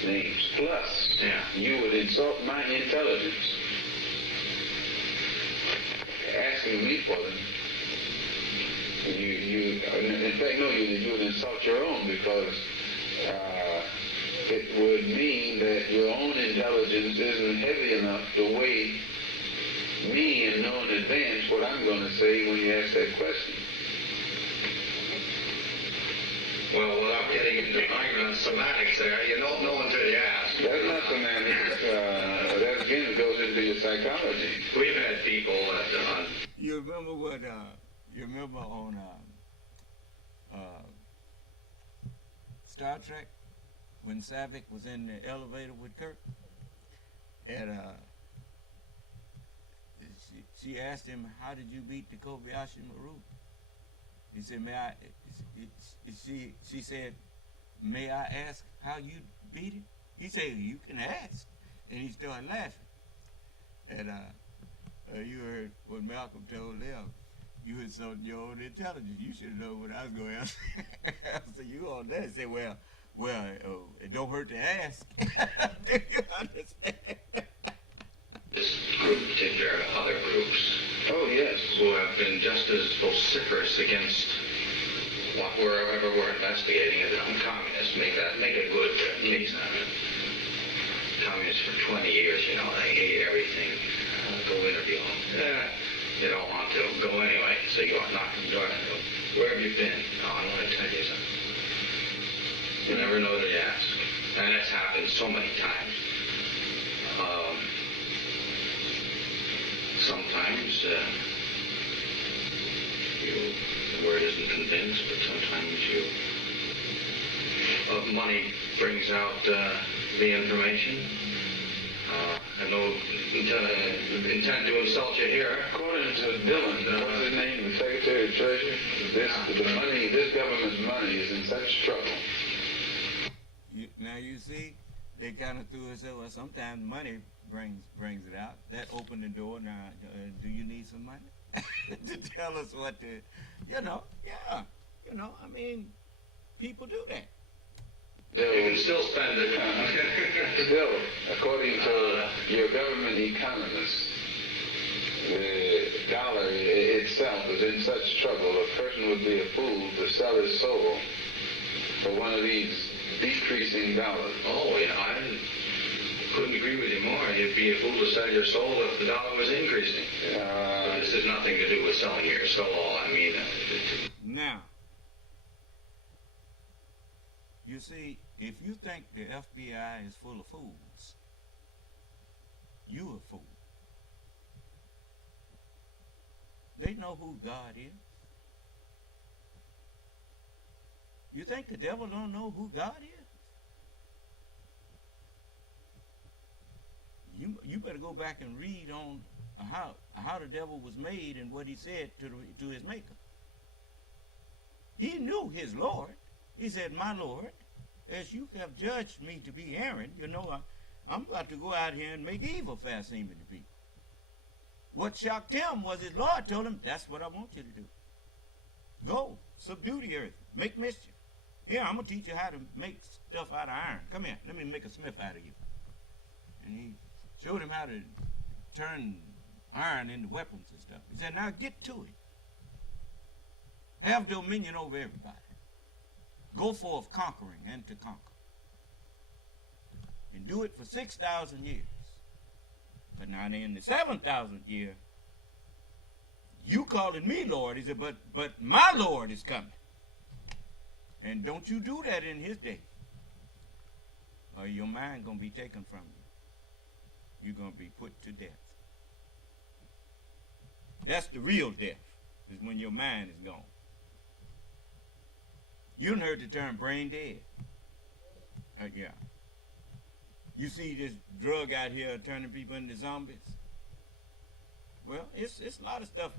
names. Plus, you would insult my intelligence asking me for them. In fact, no, you would insult your own, because it would mean that your own intelligence isn't heavy enough to weigh me and know in advance what I'm going to say when you ask that question. Well, without getting into an argument on semantics there, you don't know until you ask. That's not semantics. That again goes into your psychology. We've had people that... You remember what, you remember on Star Trek, when Savick was in the elevator with Kirk, and she asked him, how did you beat the Kobayashi Maru? He said, she said, may I ask how you beat it? He said, you can ask. And he started laughing. And you heard what Malcolm told them. You insulted your own intelligence. You should have known what I was going to answer. So you on that say, well, it don't hurt to ask. Do you understand? This group, particular other groups. Oh, yes. Who have been just as vociferous against whatever we're investigating as communists. Make a good case out of it. Communists for 20 years, you know, they hate everything. Go interview them. You don't want to. Go anyway. So you are knocking the door and go, where have you been? Oh, I want to tell you something. You never know till you ask. And it's happened so many times. Sometimes the word isn't convinced, but sometimes money brings out the information. I have no intent to insult you here. According to Dillon, what's his name, the Secretary of Treasury, this government's money is in such trouble. Now you see, they kind of threw us over. Sometimes money brings it out. That opened the door. Now, do you need some money to tell us what to, I mean, people do that. You can still spend it. Still, according to your government economists, the dollar itself is in such trouble, a person would be a fool to sell his soul for one of these decreasing dollars. Oh, yeah, I couldn't agree with you more. You'd be a fool to sell your soul if the dollar was increasing. But this has nothing to do with selling your soul. I mean... Now, you see, if you think the FBI is full of fools, you a fool. They know who God is. You think the devil don't know who God is? You better go back and read on how the devil was made and what he said to his maker. He knew his Lord. He said, "My Lord, as you have judged me to be Aaron, you know, I'm about to go out here and make evil fast seeming to be." What shocked him was his Lord told him, "That's what I want you to do. Go, subdue the earth, make mischief. Here, I'm going to teach you how to make stuff out of iron. Come here, let me make a smith out of you." And he showed him how to turn iron into weapons and stuff. He said, "Now get to it. Have dominion over everybody. Go forth conquering and to conquer. And do it for 6,000 years. But now in the 7,000th year, you calling me Lord." He said, but my Lord is coming. And don't you do that in his day, or your mind going to be taken from you. You're going to be put to death. That's the real death, is when your mind is gone. You done heard the term brain dead. Yeah. You see this drug out here turning people into zombies? Well, it's a lot of stuff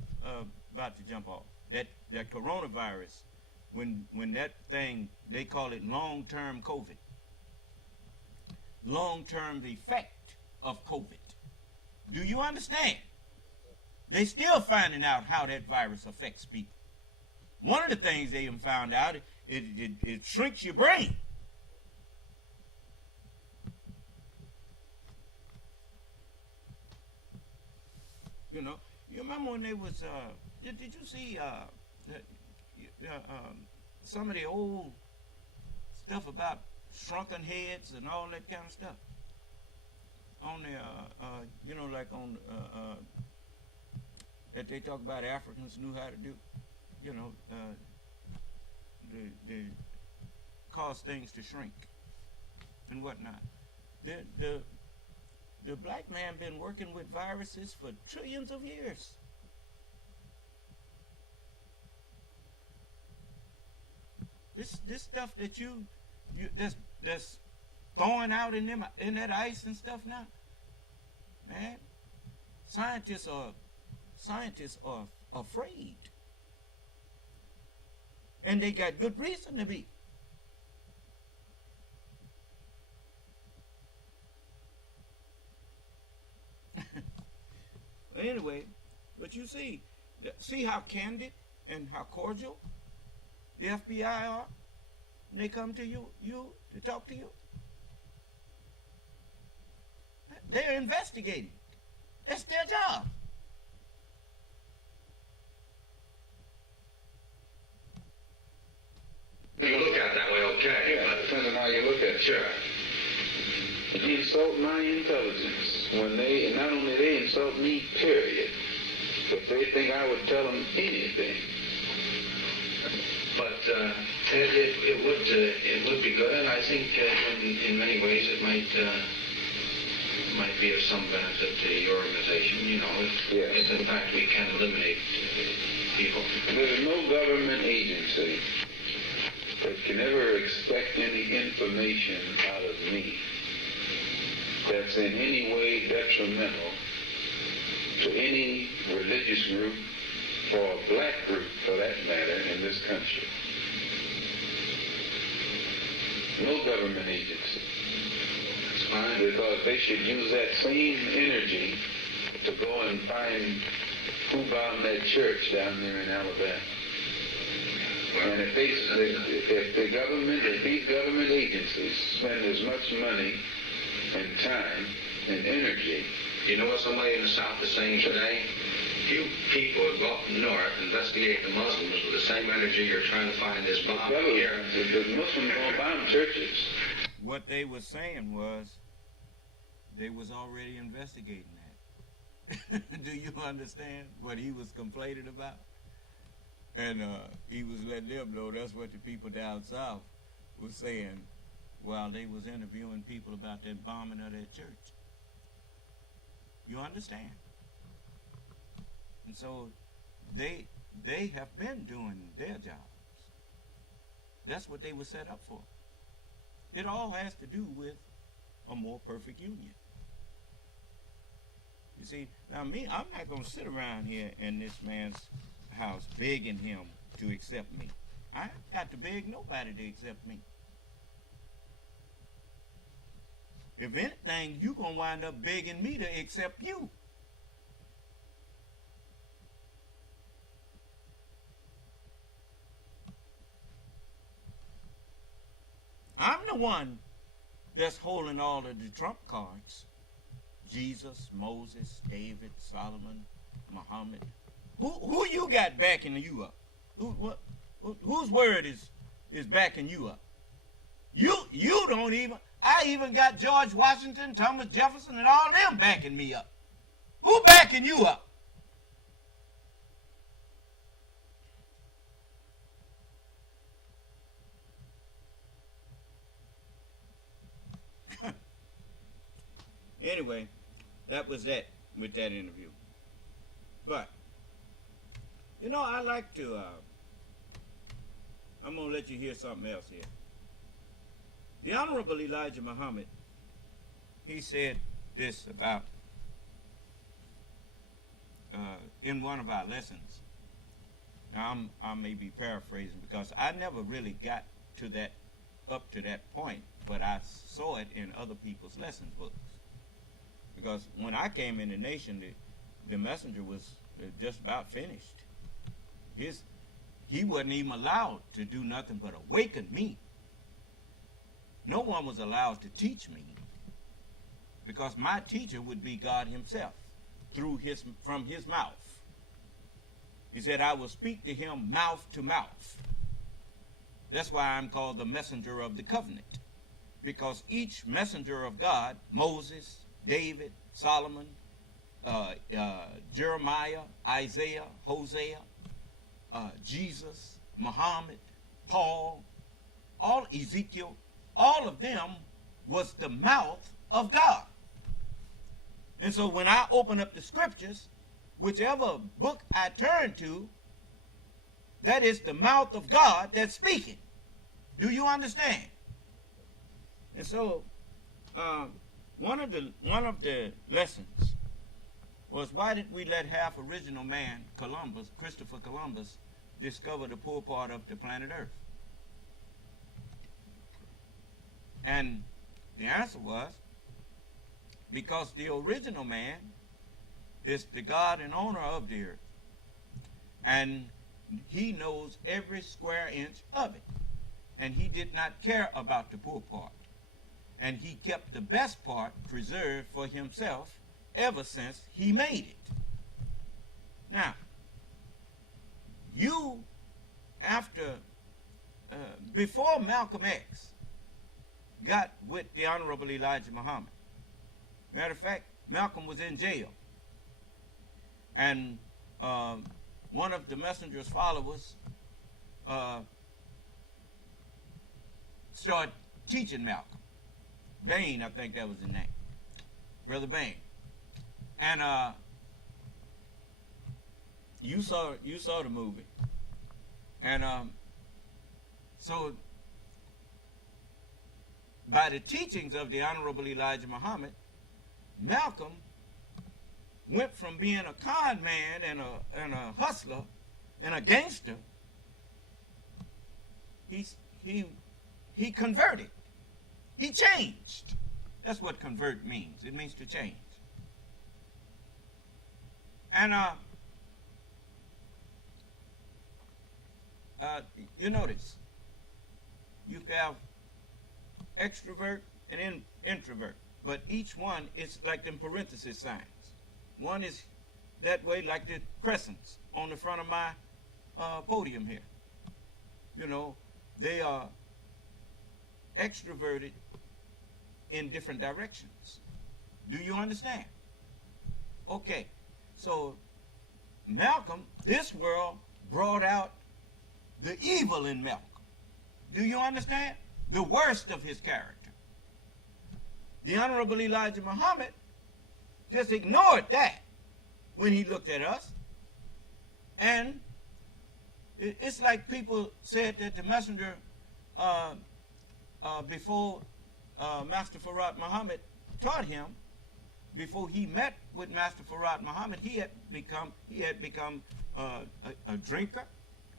about to jump off. That coronavirus, when that thing, they call it long-term COVID. Long-term effect of COVID. Do you understand? They still finding out how that virus affects people. One of the things they have found out, it shrinks your brain. You know, you remember when they was, did you see some of the old stuff about shrunken heads and all that kind of stuff? On the, you know, like on, that they talk about Africans knew how to do, you know, the cause things to shrink and whatnot. The black man been working with viruses for trillions of years. This stuff that that's thawing out in that ice and stuff now, man. Scientists are afraid, and they got good reason to be. Anyway, but you see how candid and how cordial the FBI are when they come to you to talk to you. They're investigating. That's their job. You look at it that way, okay. Yeah, but depends on how you look at it. Sure. They insult my intelligence when they, not only they insult me, period, but they think I would tell them anything. But it would be good, and I think in many ways it might be of some benefit to your organization. You know, if in fact we can eliminate people. There's no government agency that can ever expect any information out of me that's in any way detrimental to any religious group or a black group, for that matter, in this country. No government agency. That's fine. Because they should use that same energy to go and find who bombed that church down there in Alabama. And if the government, if these government agencies spend as much money and time and energy. You know what somebody in the South is saying today? Few people have gone north investigate the Muslims with the same energy you're trying to find this bomb here. The Muslims don't bomb churches. What they were saying was they was already investigating that. Do you understand what he was complaining about? And he was letting them know that's what the people down south was saying while they was interviewing people about that bombing of their church. You understand? And so they have been doing their jobs. That's what they were set up for. It all has to do with a more perfect union. You see, now I'm not going to sit around here in this man's house begging him to accept me. I ain't got to beg nobody to accept me. If anything, you're going to wind up begging me to accept you. I'm the one that's holding all of the trump cards. Jesus, Moses, David, Solomon, Muhammad. Who you got backing you up? Whose word is backing you up? You don't even. I even got George Washington, Thomas Jefferson, and all them backing me up. Who backing you up? Anyway, that was that with that interview. But, you know, I like to, I'm going to let you hear something else here. The Honorable Elijah Muhammad, he said this about, in one of our lessons. Now, I may be paraphrasing because I never really got to that, up to that point, but I saw it in other people's lessons books. Because when I came in the nation, the messenger was just about finished. He wasn't even allowed to do nothing but awaken me. No one was allowed to teach me, because my teacher would be God himself from his mouth. He said, I will speak to him mouth to mouth. That's why I'm called the messenger of the covenant, because each messenger of God, Moses, David, Solomon, Jeremiah, Isaiah, Hosea, Jesus, Muhammad, Paul, all Ezekiel, all of them was the mouth of God. And so when I open up the scriptures, whichever book I turn to, that is the mouth of God that's speaking. Do you understand? And so one of the lessons was, why did we let half original man, Christopher Columbus, discover the poor part of the planet Earth? And the answer was, because the original man is the God and owner of the earth, and he knows every square inch of it, and he did not care about the poor part, and he kept the best part preserved for himself ever since he made it. Now, you, before Malcolm X got with the Honorable Elijah Muhammad, matter of fact, Malcolm was in jail, and one of the messenger's followers started teaching Malcolm. Bain, I think that was his name, Brother Bain. And you saw the movie, and so by the teachings of the Honorable Elijah Muhammad, Malcolm went from being a con man and a hustler and a gangster. He converted. He changed. That's what convert means. It means to change. You notice, you have extrovert and introvert, but each one is like them parenthesis signs. One is that way like the crescents on the front of my podium here. You know, they are extroverted in different directions. Do you understand? Okay, so Malcolm, this world brought out the evil in Malcolm. Do you understand? The worst of his character. The Honorable Elijah Muhammad just ignored that when he looked at us. And it's like people said that the messenger, before Master Farad Muhammad taught him, before he met with Master Farad Muhammad, he had become a drinker,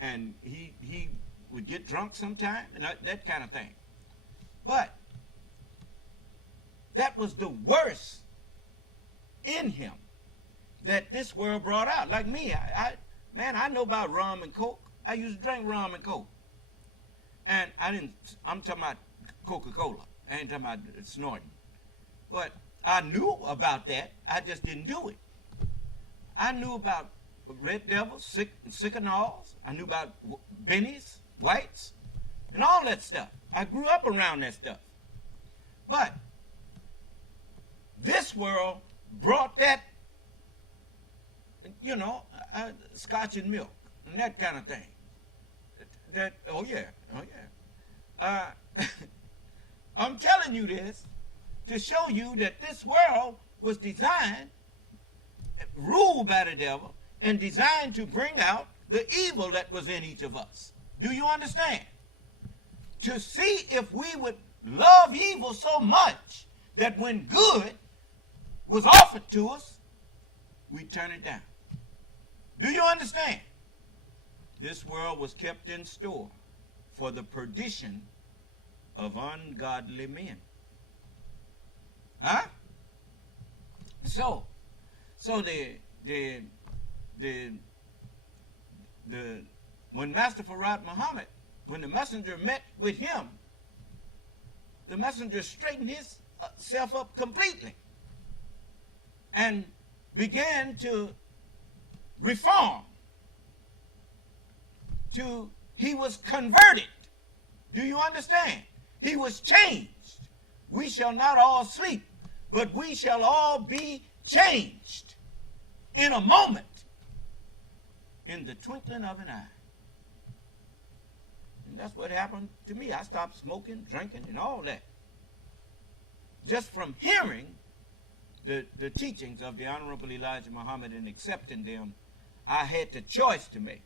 and he would get drunk sometime, and that kind of thing. But that was the worst in him that this world brought out. Like me, I know about rum and coke. I used to drink rum and coke, and I'm talking about Coca-Cola. I ain't talking about snorting. But I knew about that. I just didn't do it. I knew about Red Devils, Sycamores. I knew about Bennies, Whites, and all that stuff. I grew up around that stuff. But this world brought that, you know, scotch and milk and that kind of thing. Oh yeah. I'm telling you this to show you that this world was designed, ruled by the devil, and designed to bring out the evil that was in each of us. Do you understand? To see if we would love evil so much that when good was offered to us, we'd turn it down. Do you understand? This world was kept in store for the perdition of ungodly men. Huh? So when Master Farad Muhammad, when the messenger met with him, the messenger straightened himself up completely and began to reform. He was converted. Do you understand? He was changed. We shall not all sleep, but we shall all be changed in a moment, in the twinkling of an eye. And that's what happened to me. I stopped smoking, drinking, and all that. Just from hearing the teachings of the Honorable Elijah Muhammad and accepting them, I had the choice to make.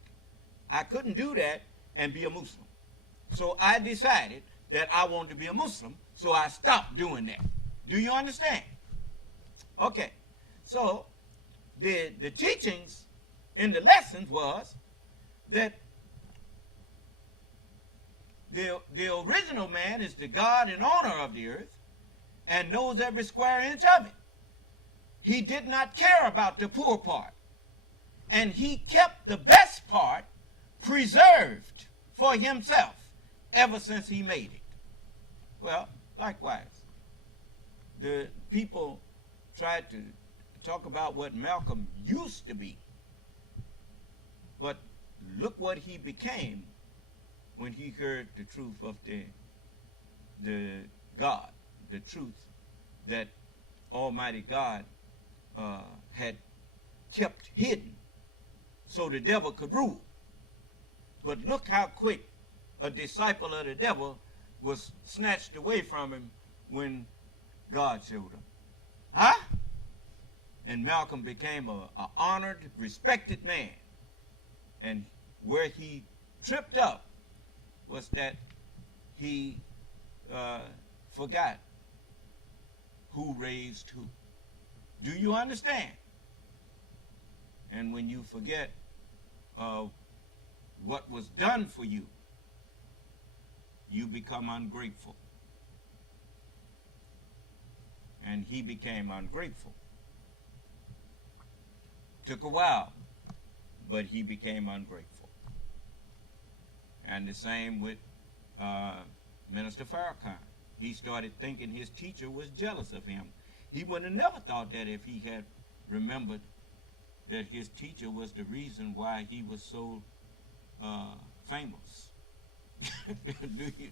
I couldn't do that and be a Muslim. So I decided that I wanted to be a Muslim, so I stopped doing that. Do you understand? Okay. So the teachings in the lessons was that the original man is the God and owner of the earth and knows every square inch of it. He did not care about the poor part, and he kept the best part preserved for himself ever since he made it. Well, likewise, the people tried to talk about what Malcolm used to be, but look what he became when he heard the truth of the God, the truth that Almighty God had kept hidden so the devil could rule. But look how quick a disciple of the devil was snatched away from him when God showed him. Huh? And Malcolm became an honored, respected man. And where he tripped up was that he forgot who raised who. Do you understand? And when you forget what was done for you, you become ungrateful. And he became ungrateful. Took a while, but he became ungrateful. And the same with Minister Farrakhan. He started thinking his teacher was jealous of him. He would have never thought that if he had remembered that his teacher was the reason why he was so famous.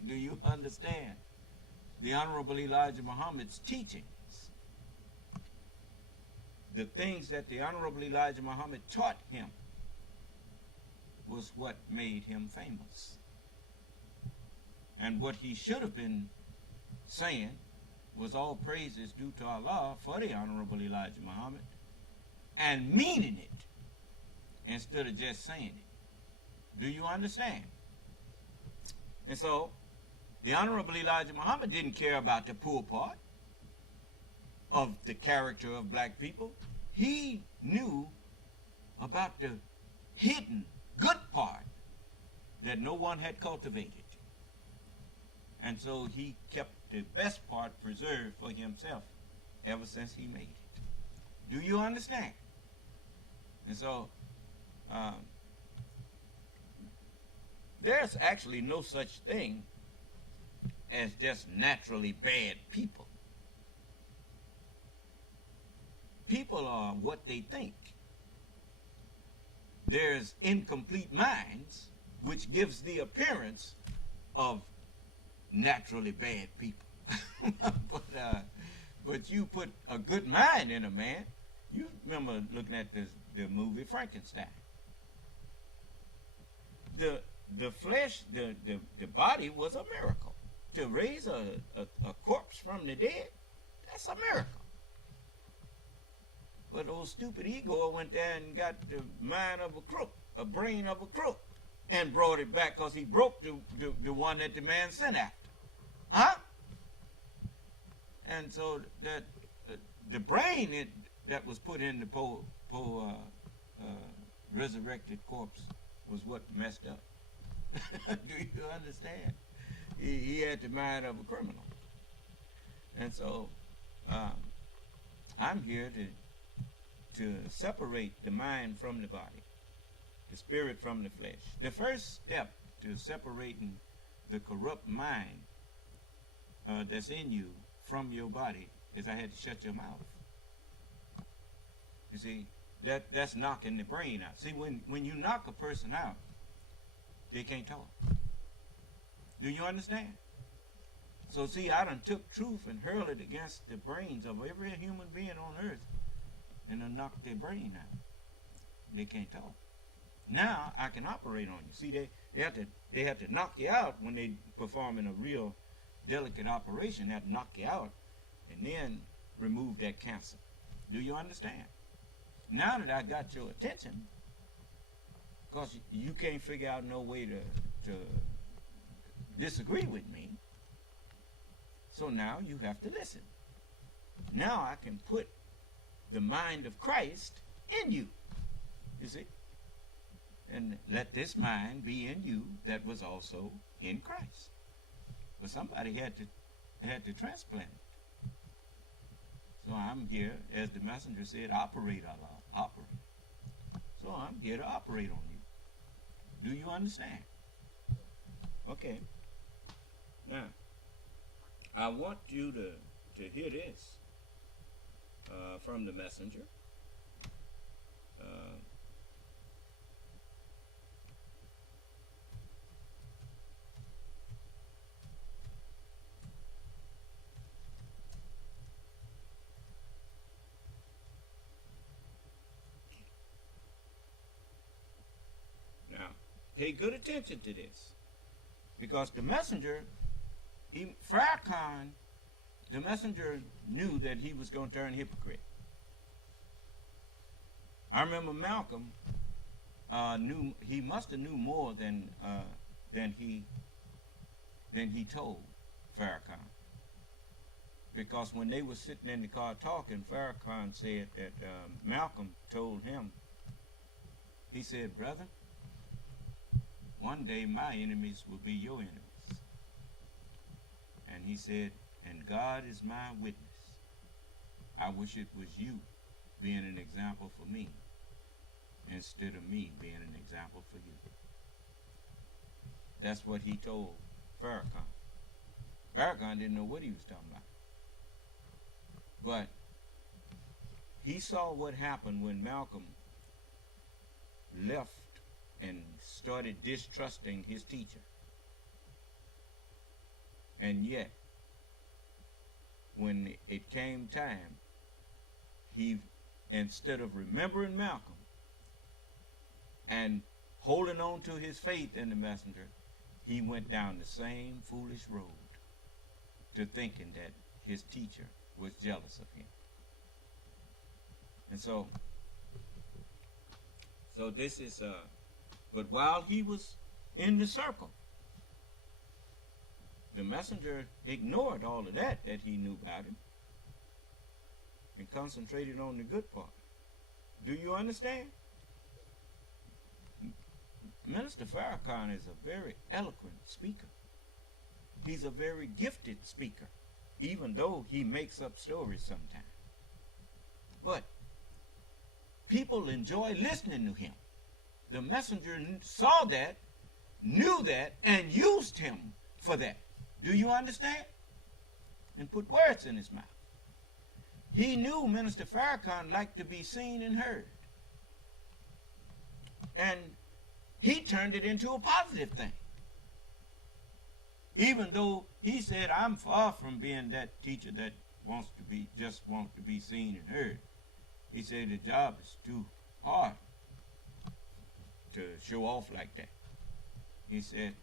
Do you understand? The Honorable Elijah Muhammad's teachings, the things that the Honorable Elijah Muhammad taught him, was what made him famous. And what he should have been saying was all praises due to Allah for the Honorable Elijah Muhammad, and meaning it instead of just saying it. Do you understand? And so the Honorable Elijah Muhammad didn't care about the poor part of the character of black people. He knew about the hidden good part that no one had cultivated. And so he kept the best part preserved for himself ever since he made it. Do you understand? And so there's actually no such thing as just naturally bad people. People are what they think. There's incomplete minds, which gives the appearance of naturally bad people. But you put a good mind in a man. You remember looking at the movie Frankenstein. The flesh, the body was a miracle. To raise a corpse from the dead, that's a miracle. But old stupid Igor went there and got the mind of a crook, a brain of a crook, and brought it back because he broke the one that the man sent after. Huh? And so that the brain that was put in the resurrected corpse was what messed up. Do you understand? He had the mind of a criminal. And so I'm here to separate the mind from the body, the spirit from the flesh. The first step to separating the corrupt mind that's in you from your body is I had to shut your mouth. You see, that's knocking the brain out. See, when you knock a person out, they can't talk. Do you understand? So see, I done took truth and hurled it against the brains of every human being on earth and done knocked their brain out. They can't talk. Now I can operate on you. See, they have to knock you out when they performing a real delicate operation. They have to knock you out and then remove that cancer. Do you understand? Now that I got your attention, because you can't figure out no way to disagree with me, so now you have to listen. Now I can put the mind of Christ in you, you see, and let this mind be in you that was also in Christ. But somebody had to transplant it. So I'm here, as the messenger said, operate, Allah, operate. So I'm here to operate on you. Do you understand? Okay. Now, I want you to hear this from the messenger. Now, pay good attention to this, because the messenger, Farrakhan, the messenger knew that he was going to turn hypocrite. I remember Malcolm he must have knew more than he told Farrakhan, because when they were sitting in the car talking, Farrakhan said that Malcolm told him, he said, "Brother, one day my enemies will be your enemies." And he said, "And God is my witness. I wish it was you being an example for me instead of me being an example for you." That's what he told Farrakhan. Farrakhan didn't know what he was talking about. But he saw what happened when Malcolm left and started distrusting his teacher. And yet, when it came time, he, instead of remembering Malcolm and holding on to his faith in the messenger, he went down the same foolish road to thinking that his teacher was jealous of him. And so this is, but while he was in the circle, the messenger ignored all of that he knew about him and concentrated on the good part. Do you understand? Minister Farrakhan is a very eloquent speaker. He's a very gifted speaker, even though he makes up stories sometimes. But people enjoy listening to him. The messenger saw that, knew that, and used him for that. Do you understand? And put words in his mouth. He knew Minister Farrakhan liked to be seen and heard. And he turned it into a positive thing. Even though he said, I'm far from being that teacher that just wants to be seen and heard. He said the job is too hard to show off like that. He said,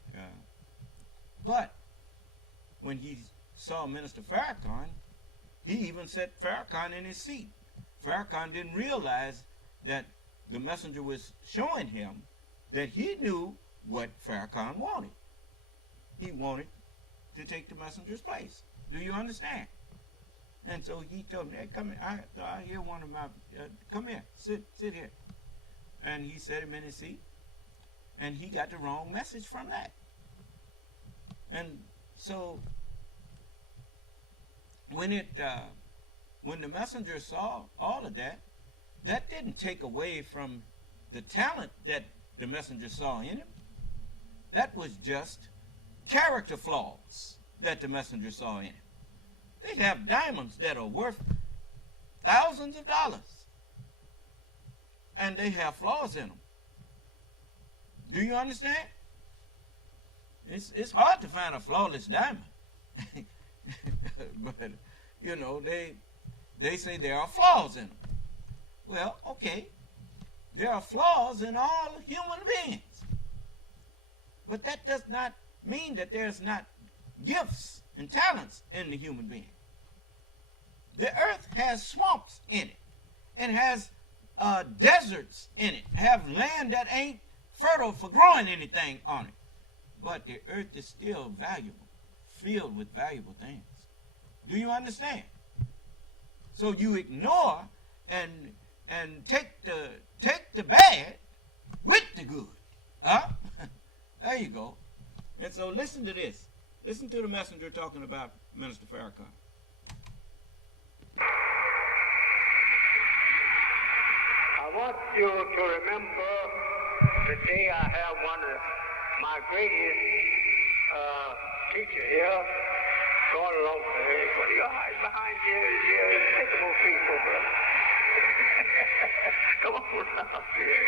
but when he saw Minister Farrakhan, he even set Farrakhan in his seat. Farrakhan didn't realize that the messenger was showing him that he knew what Farrakhan wanted. He wanted to take the messenger's place. Do you understand? And so he told me, hey, come here. I hear one of my, come here, sit here. And he set him in his seat. And he got the wrong message from that. And so when the messenger saw all of that, that didn't take away from the talent that the messenger saw in him. That was just character flaws that the messenger saw in him. They have diamonds that are worth thousands of dollars, and they have flaws in them. Do you understand? It's hard to find a flawless diamond. But, you know, they say there are flaws in them. Well, okay, there are flaws in all human beings. But that does not mean that there's not gifts and talents in the human being. The earth has swamps in it and has deserts in it, have land that ain't fertile for growing anything on it. But the earth is still valuable, filled with valuable things. Do you understand? So you ignore and take the bad with the good. Huh? There you go. And so listen to this. Listen to the messenger talking about Minister Farrakhan. I want you to remember the day I have one of my greatest teacher here going along. Hey, what are you hiding behind here? Take a more people, brother. Come on out here.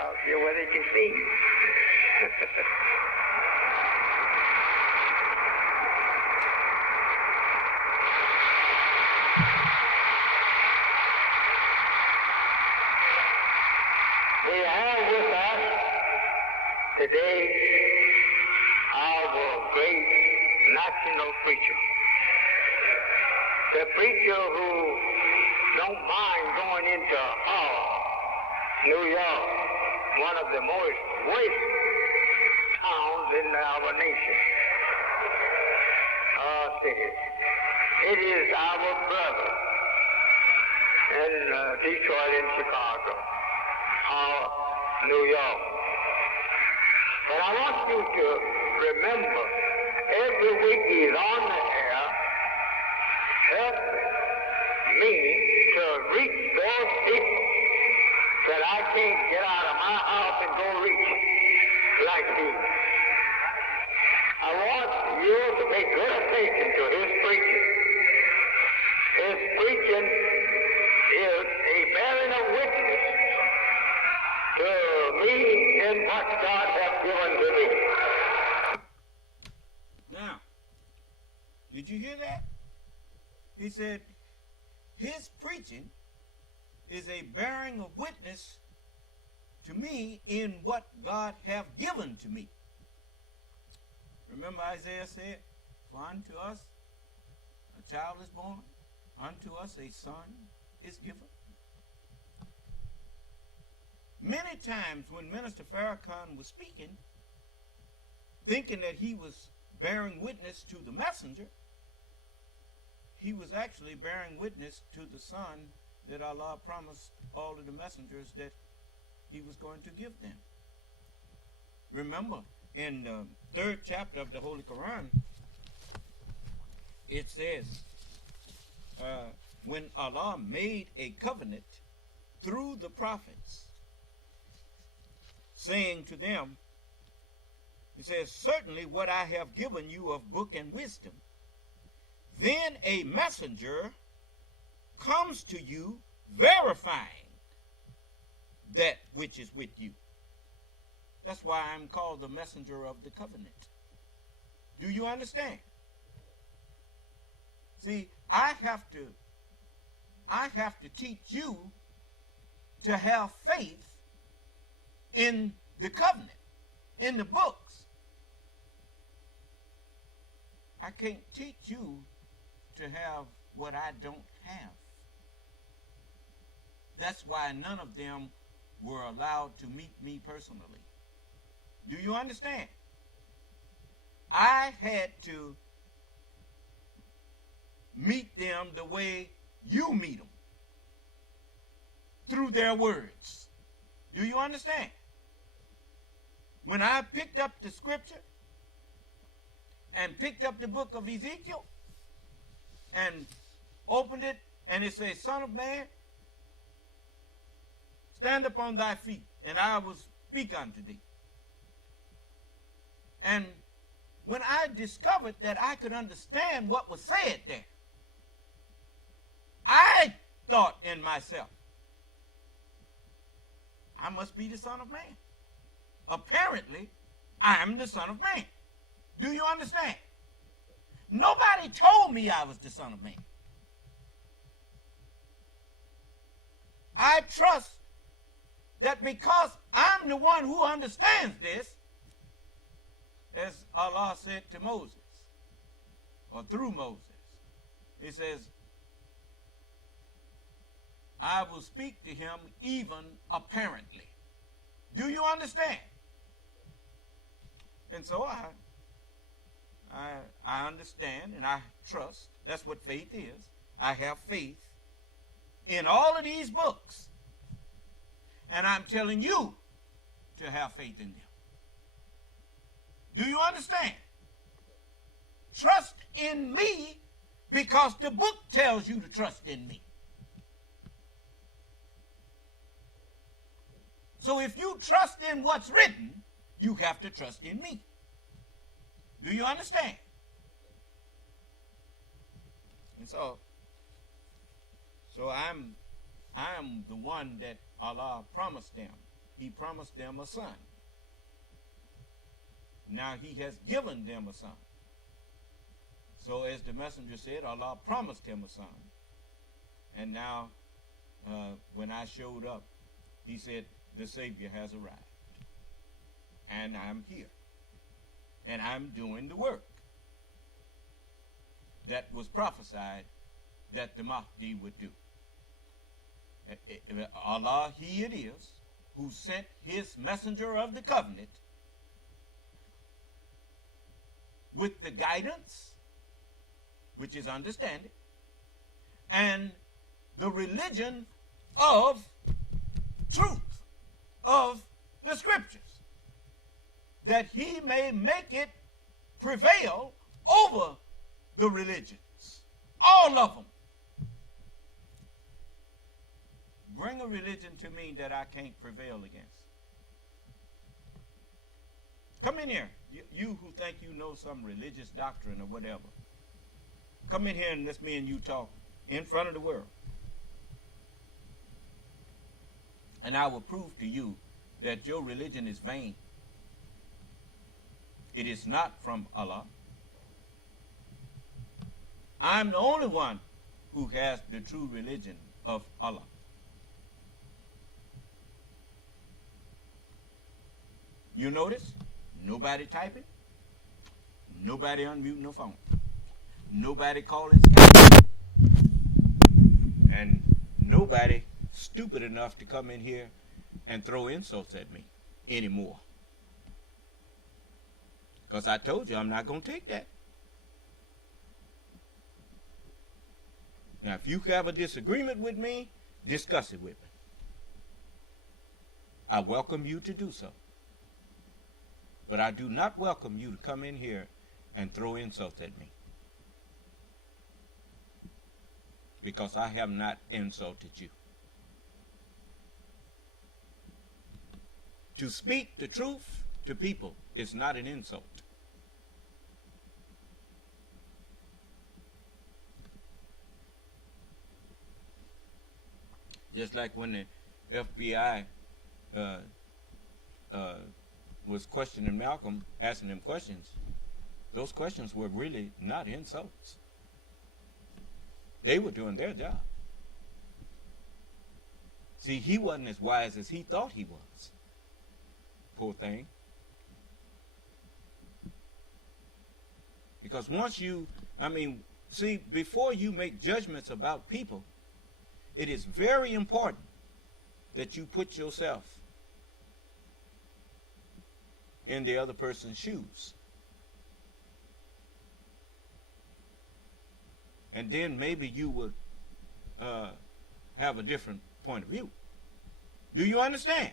Out here where they can see you. We have with us today our great national preacher. The preacher who don't mind going into New York, one of the most worst towns in our nation, our city. It is our brother in Detroit and Chicago, New York. But I want you to remember, every week he's on the air, helping me to reach those people that I can't get out of my house and go reach like he. you to pay good attention to his preaching. His preaching is a bearing of witness to me in what God has given to me. Now, did you hear that? He said, his preaching is a bearing of witness to me in what God hath given to me. Remember Isaiah said, for unto us a child is born, unto us a son is given. Many times when Minister Farrakhan was speaking, thinking that he was bearing witness to the messenger, he was actually bearing witness to the son that Allah promised all of the messengers that he was going to give them. Remember, in the 3rd chapter of the Holy Quran, it says, when Allah made a covenant through the prophets, saying to them, he says, certainly what I have given you of book and wisdom, then a messenger comes to you verifying that which is with you. That's why I'm called the messenger of the covenant. Do you understand? See, I have to teach you to have faith in the covenant, in the books. I can't teach you to have what I don't have. That's why none of them were allowed to meet me personally. Do you understand? I had to meet them the way you meet them, through their words. Do you understand? When I picked up the scripture and picked up the book of Ezekiel and opened it, and it says, Son of man, stand upon thy feet, and I will speak unto thee. And when I discovered that I could understand what was said there, I thought in myself, I must be the Son of Man. Apparently, I am the Son of Man. Do you understand? Nobody told me I was the Son of Man. I trust that because I'm the one who understands this, as Allah said to Moses, or through Moses, he says, I will speak to him even apparently. Do you understand? And so I understand and I trust. That's what faith is. I have faith in all of these books. And I'm telling you to have faith in them. Do you understand? Trust in me because the book tells you to trust in me. So if you trust in what's written, you have to trust in me. Do you understand? And so I am the one that Allah promised them. He promised them a son. Now he has given them a son. So as the messenger said, Allah promised him a son. And now when I showed up, he said, the Savior has arrived. And I'm here. And I'm doing the work that was prophesied that the Mahdi would do. Allah, he it is, who sent his messenger of the covenant with the guidance, which is understanding, and the religion of truth, of the scriptures, that he may make it prevail over the religions, all of them. Bring a religion to me that I can't prevail against. Come in here. You who think you know some religious doctrine or whatever. Come in here and let's me and you talk in front of the world. And I will prove to you that your religion is vain. It is not from Allah. I'm the only one who has the true religion of Allah. You notice? Nobody typing. Nobody unmuting no phone. Nobody calling Skype. And nobody stupid enough to come in here and throw insults at me anymore. Because I told you I'm not going to take that. Now, if you have a disagreement with me, discuss it with me. I welcome you to do so. But I do not welcome you to come in here and throw insults at me. Because I have not insulted you. To speak the truth to people is not an insult. Just like when the FBI was questioning Malcolm, asking him questions, those questions were really not insults. They were doing their job. See, he wasn't as wise as he thought he was. Poor thing. Because once you, see, before you make judgments about people, it is very important that you put yourself in the other person's shoes. And then maybe you would have a different point of view. Do you understand?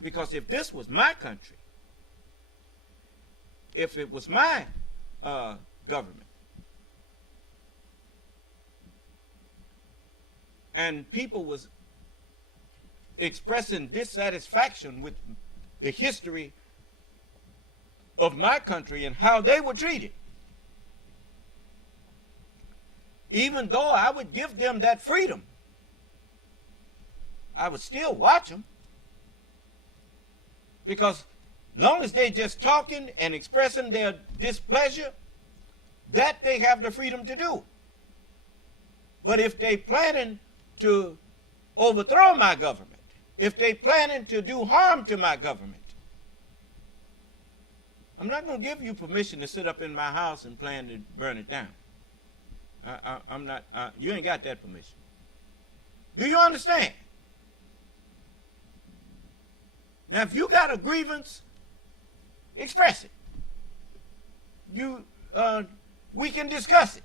Because if this was my country, if it was my government, and people was expressing dissatisfaction with the history of my country and how they were treated, even though I would give them that freedom, I would still watch them. Because long as they just talking and expressing their displeasure, that they have the freedom to do. But if they planning to overthrow my government, if they planning to do harm to my government, I'm not going to give you permission to sit up in my house and plan to burn it down. I'm not, you ain't got that permission. Do you understand? Now, if you got a grievance, express it. We can discuss it.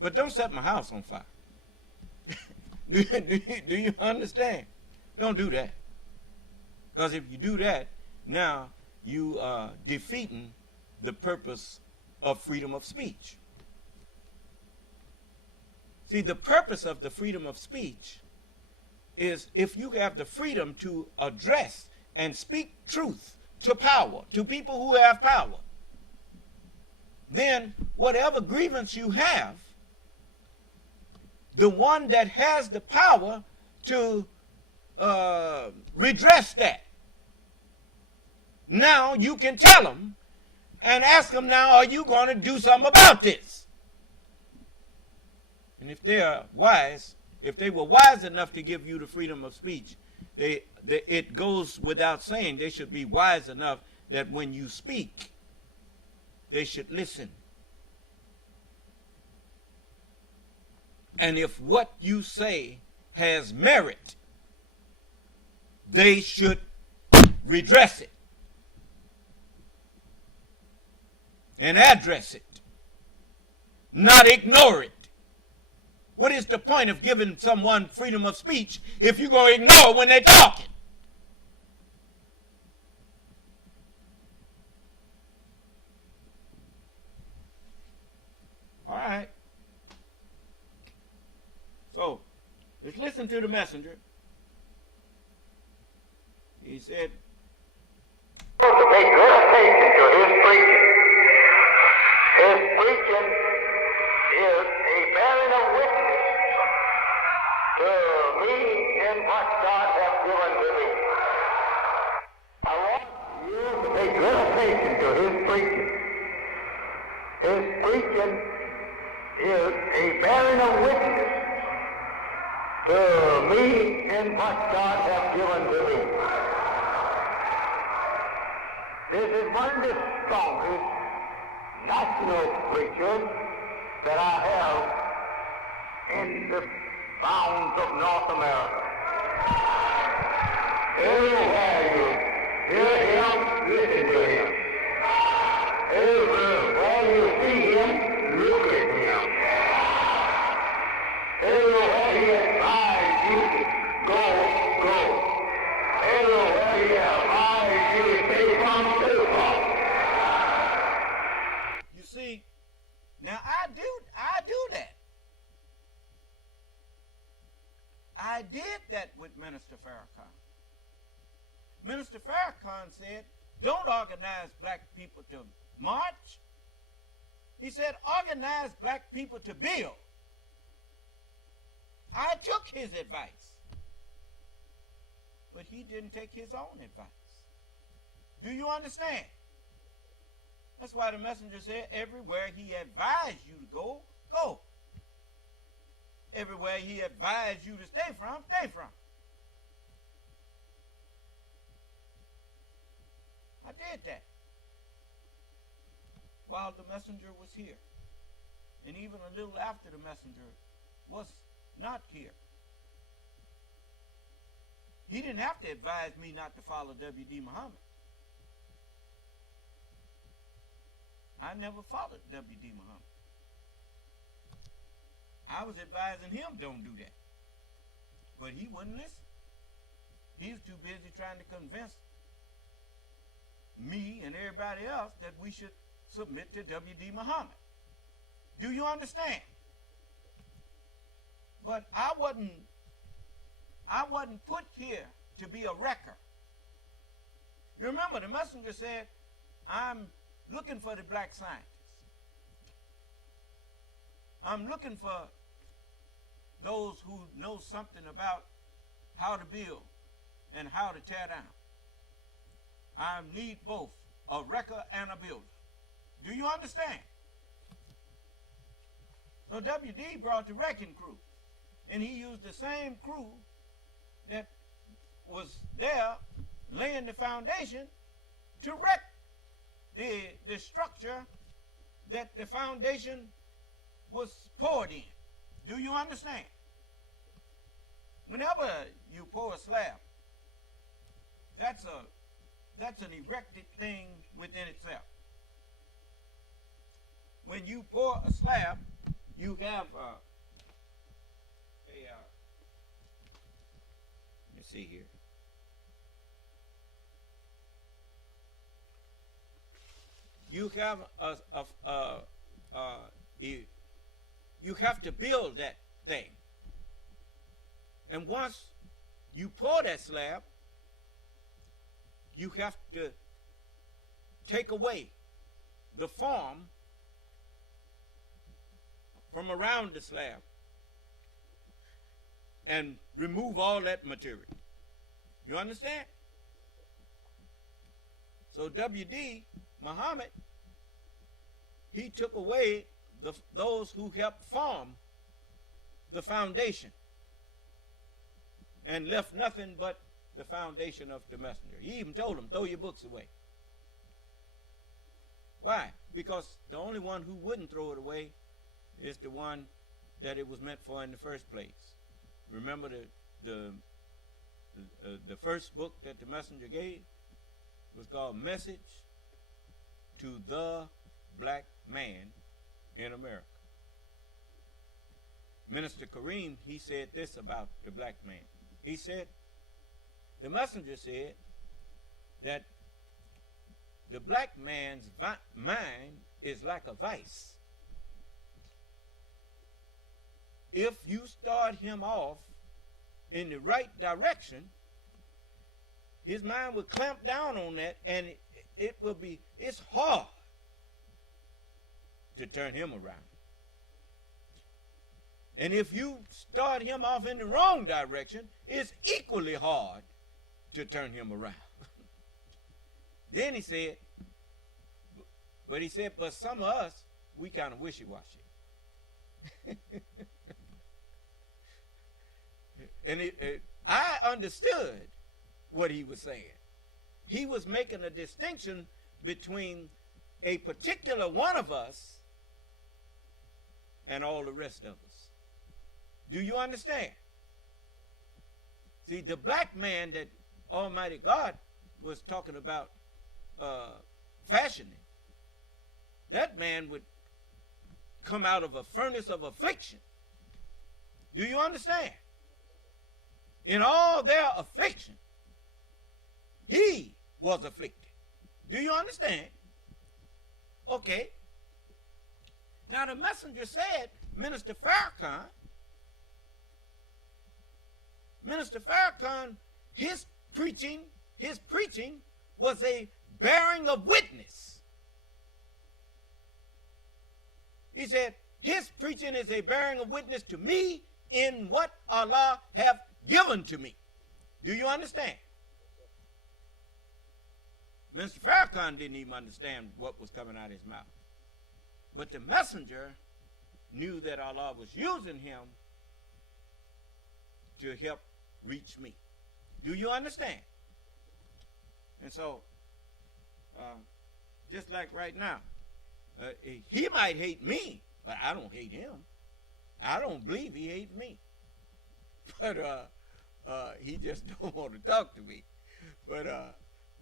But don't set my house on fire. Do you understand? Don't do that. Because if you do that, now you are defeating the purpose of freedom of speech. See, the purpose of the freedom of speech is if you have the freedom to address and speak truth to power, to people who have power, then whatever grievance you have, the one that has the power to redress that, now you can tell them and ask them, now, are you going to do something about this? And if they are wise, if they were wise enough to give you the freedom of speech, it goes without saying they should be wise enough that when you speak, they should listen. And if what you say has merit, they should redress it and address it, not ignore it. What is the point of giving someone freedom of speech if you're going to ignore when they're talking? All right. So, let's listen to the messenger. He said, dedication to his preaching. His preaching is a bearing of witness to me and what God has given to me. This is one of the strongest national preachers that I have in the bounds of North America. Everywhere you hear him, listen to him. Everywhere you see him, look at him. Everywhere he advises you to go, go. Everywhere he advises you to stay from. You see, now I do that. I did that with Minister Farrakhan. Minister Farrakhan said, don't organize black people to march. He said, organize black people to build. I took his advice. But he didn't take his own advice. Do you understand? That's why the messenger said, everywhere he advised you to go, go. Everywhere he advised you to stay from, stay from. I did that while the messenger was here, and even a little after the messenger was not here. He didn't have to advise me not to follow W.D. Muhammad. I never followed W.D. Muhammad. I was advising him, don't do that. But he wouldn't listen. He was too busy trying to convince me and everybody else that we should submit to W.D. Muhammad. Do you understand? But I wasn't put here to be a wrecker. You remember the messenger said, I'm looking for the black scientists. I'm looking for those who know something about how to build and how to tear down. I need both a wrecker and a builder. Do you understand? So W.D. brought the wrecking crew, and he used the same crew that was there laying the foundation to wreck the structure that the foundation was poured in. Do you understand? Whenever you pour a slab, that's an erected thing within itself. When you pour a slab, you have let me see here. You have you have to build that thing. And once you pour that slab, you have to take away the form from around the slab and remove all that material. You understand? So W.D. Muhammad, he took away those who helped form the foundation and left nothing but the foundation of the messenger. He even told them, throw your books away. Why? Because the only one who wouldn't throw it away is the one that it was meant for in the first place. Remember the first book that the messenger gave was called Message to the Black Man in America. Minister Kareem, he said this about the black man. He said, the messenger said that the black man's mind is like a vice. If you start him off in the right direction, his mind will clamp down on that, and it's hard to turn him around. And if you start him off in the wrong direction, it's equally hard to turn him around. Then he said, But he said, but some of us, we kind of wishy-washy. And I understood what he was saying. He was making a distinction between a particular one of us and all the rest of us. Do you understand? See, the black man that Almighty God was talking about fashioning, that man would come out of a furnace of affliction. Do you understand? In all their affliction, he was afflicted. Do you understand? Okay. Now the messenger said, Minister Farrakhan, his preaching was a bearing of witness. He said, his preaching is a bearing of witness to me in what Allah have given to me. Do you understand? Mr. Farrakhan didn't even understand what was coming out of his mouth. But the messenger knew that Allah was using him to help reach me. Do you understand? And so, just like right now, he might hate me, but I don't hate him. I don't believe he hates me. But he just don't want to talk to me. But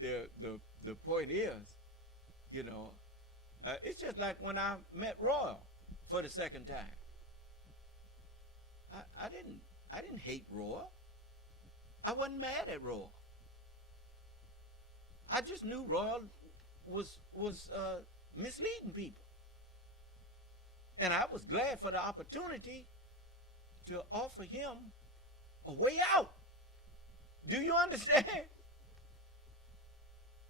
the point is, you know, it's just like when I met Royal for the second time. I didn't hate Royal. I wasn't mad at Royal. I just knew Royal was misleading people. And I was glad for the opportunity to offer him a way out. Do you understand?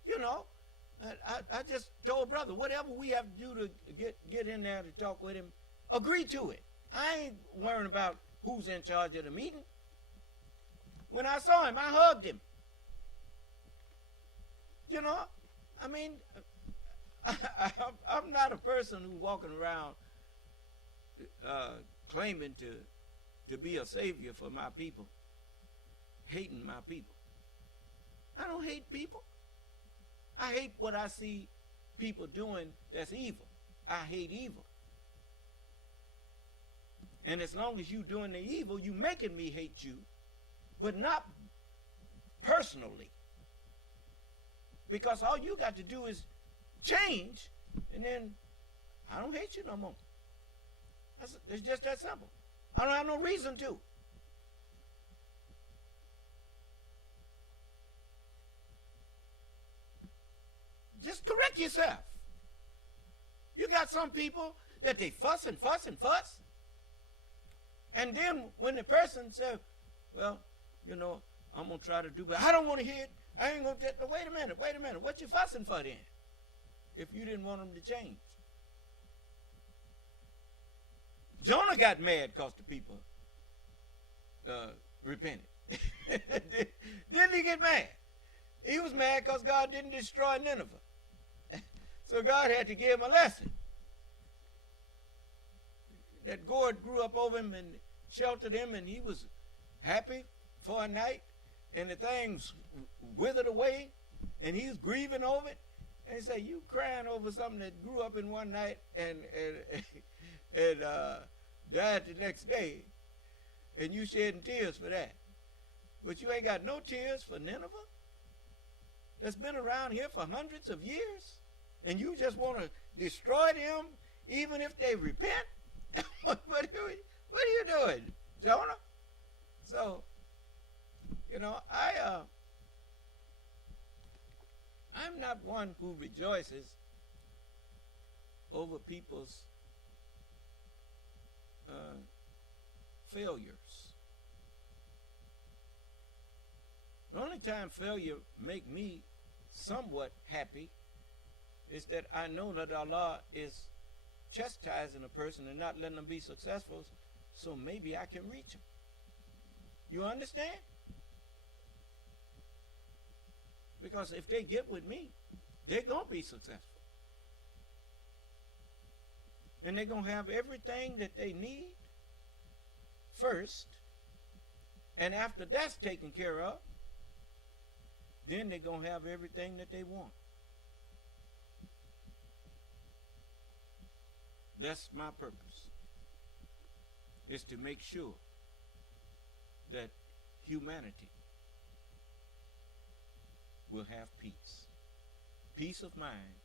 You know, I just told brother, whatever we have to do to get in there to talk with him, agree to it. I ain't worrying about who's in charge of the meeting. When I saw him, I hugged him. You know, I mean, I'm not a person who's walking around claiming to be a savior for my people, hating my people. I don't hate people. I hate what I see people doing that's evil. I hate evil. And as long as you doing the evil, you making me hate you, but not personally. Because all you got to do is change, and then I don't hate you no more. It's just that simple. I don't have no reason to. Just correct yourself. You got some people that they fuss and fuss and fuss. And then when the person says, well, you know, I'm going to try to do, but I don't want to hear it. I ain't going to, wait a minute. What you fussing for then? If you didn't want them to change. Jonah got mad because the people repented. Didn't he get mad? He was mad because God didn't destroy Nineveh. So God had to give him a lesson. That gourd grew up over him and sheltered him, and he was happy for a night, and the things withered away, and he was grieving over it. And he said, you crying over something that grew up in one night and died the next day, and you shedding tears for that. But you ain't got no tears for Nineveh that's been around here for hundreds of years, and you just want to destroy them even if they repent? What are you doing, Jonah? So, you know, I'm not one who rejoices over people's failures. The only time failure make me somewhat happy is that I know that Allah is chastising a person and not letting them be successful, so maybe I can reach them. You understand? Because if they get with me, they're going to be successful. And they're going to have everything that they need first. And after that's taken care of, then they're going to have everything that they want. That's my purpose, is to make sure that humanity will have peace. Peace of mind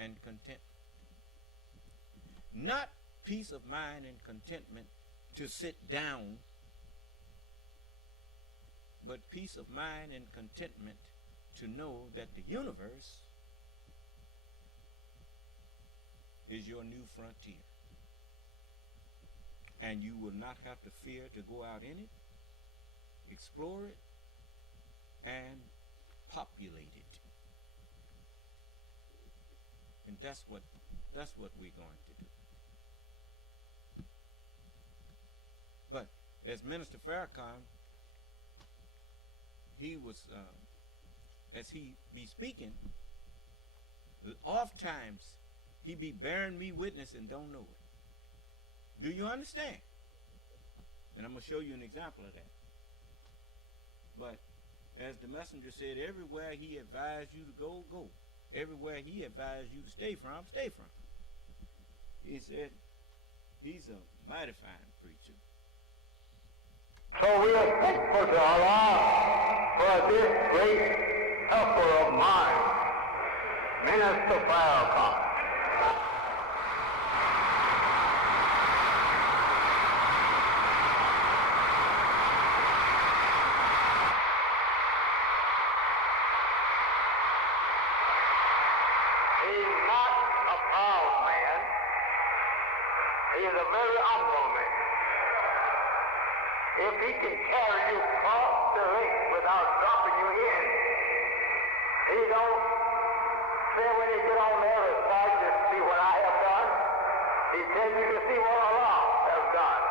and contentment. Not peace of mind and contentment to sit down, but peace of mind and contentment to know that the universe is your new frontier. And you will not have to fear to go out in it, explore it, and populate it. And that's what we're going to do. But as Minister Farrakhan, he was, as he be speaking, oft times he be bearing me witness and don't know it. Do you understand? And I'm going to show you an example of that. But as the messenger said, everywhere he advised you to go, go. Everywhere he advised you to stay from, stay from. He said he's a mighty fine preacher. So we are thankful to Allah for this great helper of mine, Minister Farrakhan. He's not a proud man. He's a very humble man. If he can carry you across the lake without dropping you in, he don't say when he get on the other side to see what I have done. He tells you to see what Allah has done.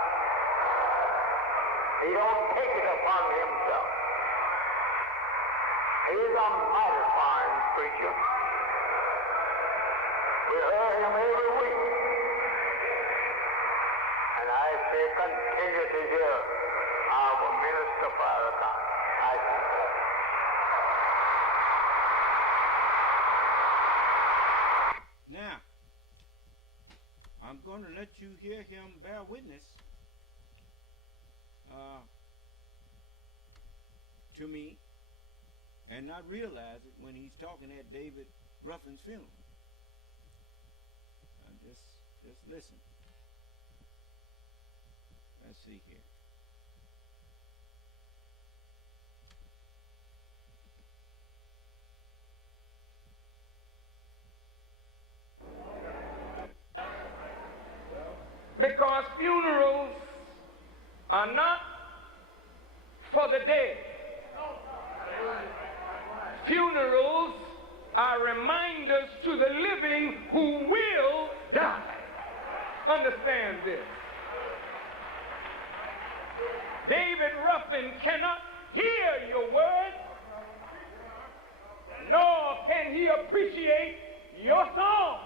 He don't take it upon himself. He's a mighty fine preacher. We heard him every week. And I say continue to hear our Minister Farrakhan. I think that. Now, I'm going to let you hear him bear witness to me and not realize it when he's talking at David Ruffin's funeral. Just listen. Let's see here. Because funerals are not for the dead. Funerals are reminders to the living who will die. Understand this. David Ruffin cannot hear your words, nor can he appreciate your song.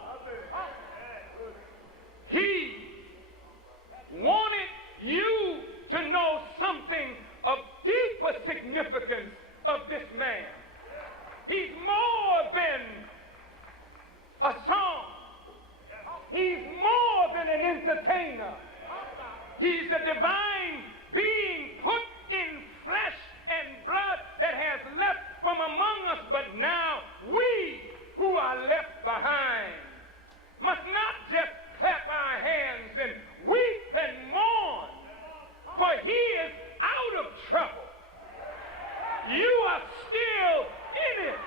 He wanted you to know something of deeper significance of this man. He's more than a song. He's more than an entertainer. He's a divine being put in flesh and blood that has left from among us, but now we who are left behind must not just clap our hands and weep and mourn, for he is out of trouble. You are still in it.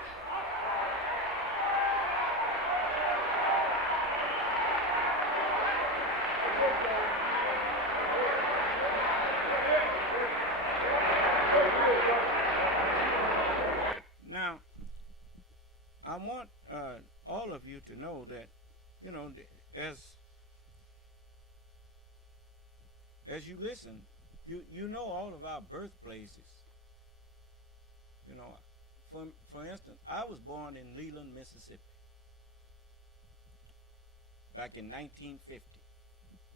Now, I want all of you to know that, you know, as you listen, you know all of our birthplaces. You know, for instance, I was born in Leland, Mississippi, back in 1950.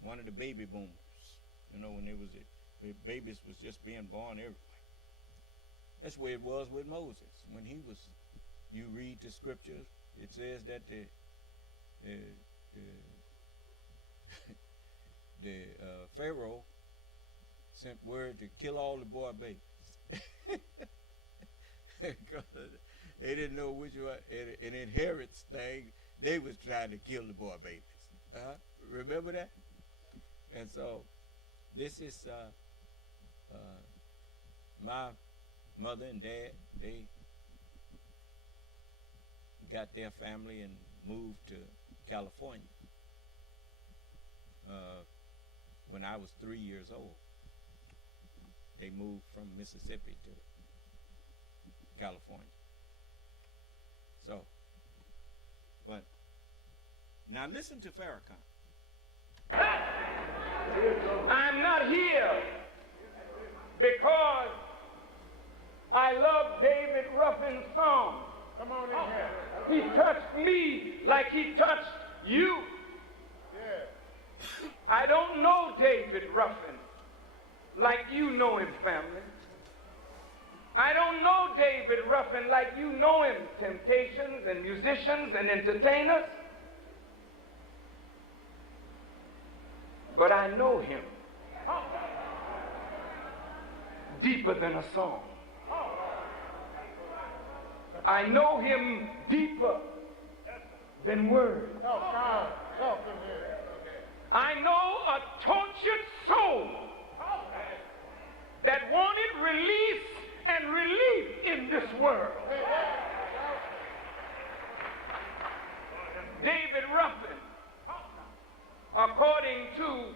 one of the baby boomers. You know, when the babies was just being born everywhere. That's where it was with Moses. When you read the scriptures, it says that the Pharaoh sent word to kill all the boy babies. Because they didn't know which one, an inheritance thing, they was trying to kill the boy babies. Remember that? And so this is my mother and dad. They got their family and moved to California when I was 3 years old. They moved from Mississippi to California. So, but now listen to Farrakhan. I'm not here because I love David Ruffin's song. Come on in here. He touched me like he touched you. Yeah. I don't know David Ruffin like you know him, family. I don't know David Ruffin like you know him, temptations and musicians and entertainers. But I know him deeper than a song. I know him deeper than words. I know a tortured soul that wanted release and relief in this world. David Ruffin, according to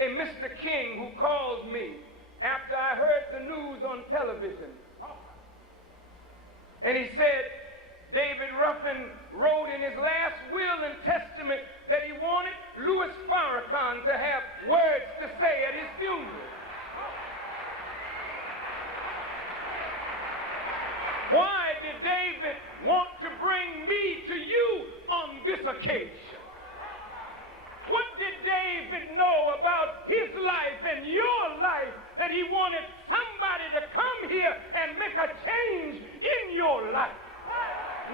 a Mr. King who called me after I heard the news on television, and he said David Ruffin wrote in his last will and testament that he wanted Louis Farrakhan to have words to say at his funeral. Why did David want to bring me to you on this occasion? What did David know about his life and your life that he wanted somebody to come here and make a change in your life?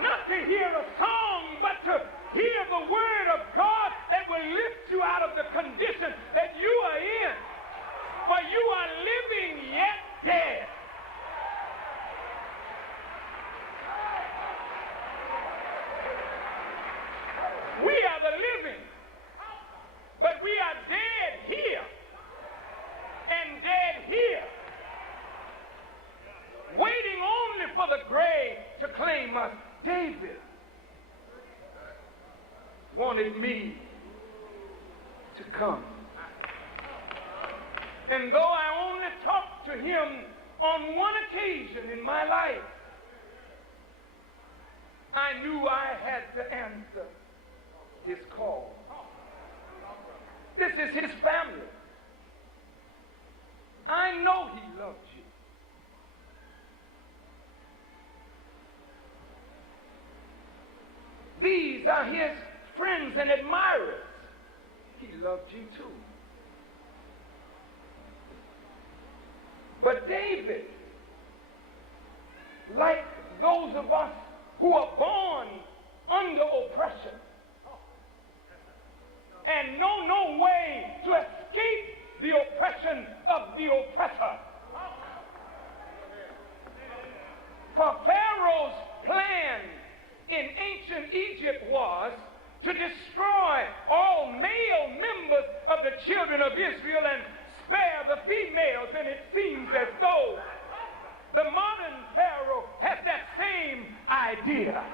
Not to hear a song, but to hear the word of God that will lift you out of the condition that you are in. For you are living yet dead. We are the living, but we are dead here and dead here, waiting only for the grave to claim us. David wanted me to come. And though I only talked to him on one occasion in my life, I knew I had to answer his call. This is his family. I know he loves you. These are his friends and admirers. He loved you too. But David, like those of us who are born under oppression and know no way to escape the oppression of the oppressor. For Pharaoh's plan in ancient Egypt was to destroy all male members of the children of Israel and spare the females, and it seems as though the modern Pharaoh has that same idea.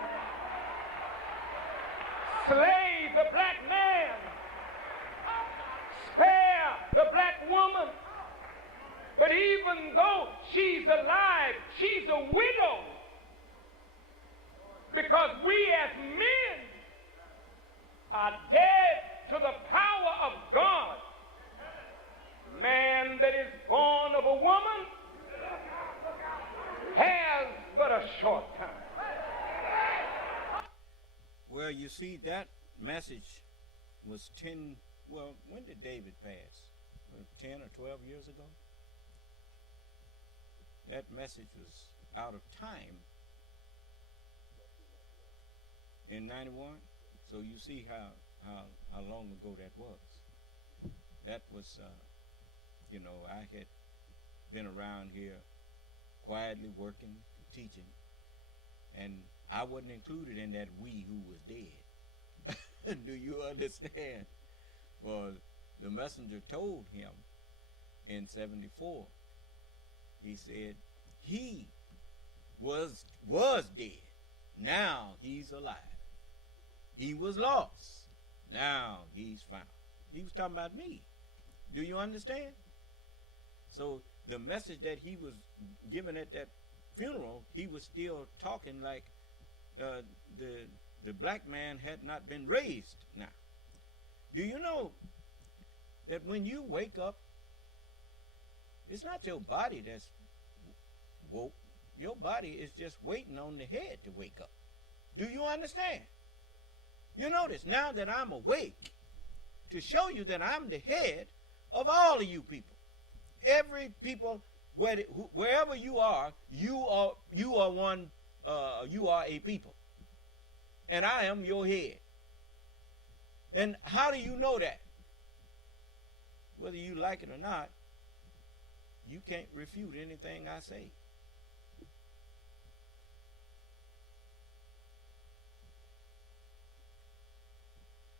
Slay the black man, spare the black woman, but even though she's alive, she's a widow, because we as men are dead to the power of God. Man that is born of a woman has but a short time. Well, you see, that message was 10 Well, when did David pass? 10 or 12 years ago? That message was out of time in 91. So you see how long ago that was. That was, you know, I had been around here quietly working, teaching, and I wasn't included in that we who was dead. Do you understand? Well, the messenger told him in 74, he said, he was dead. Now he's alive. He was lost. Now he's found. He was talking about me. Do you understand? So the message that he was giving at that funeral, he was still talking like the black man had not been raised now. Do you know that when you wake up, it's not your body that's woke. Your body is just waiting on the head to wake up. Do you understand? You notice now that I'm awake to show you that I'm the head of all of you people. Every people, wherever you are one. You are a people, and I am your head. And how do you know that? Whether you like it or not, you can't refute anything I say.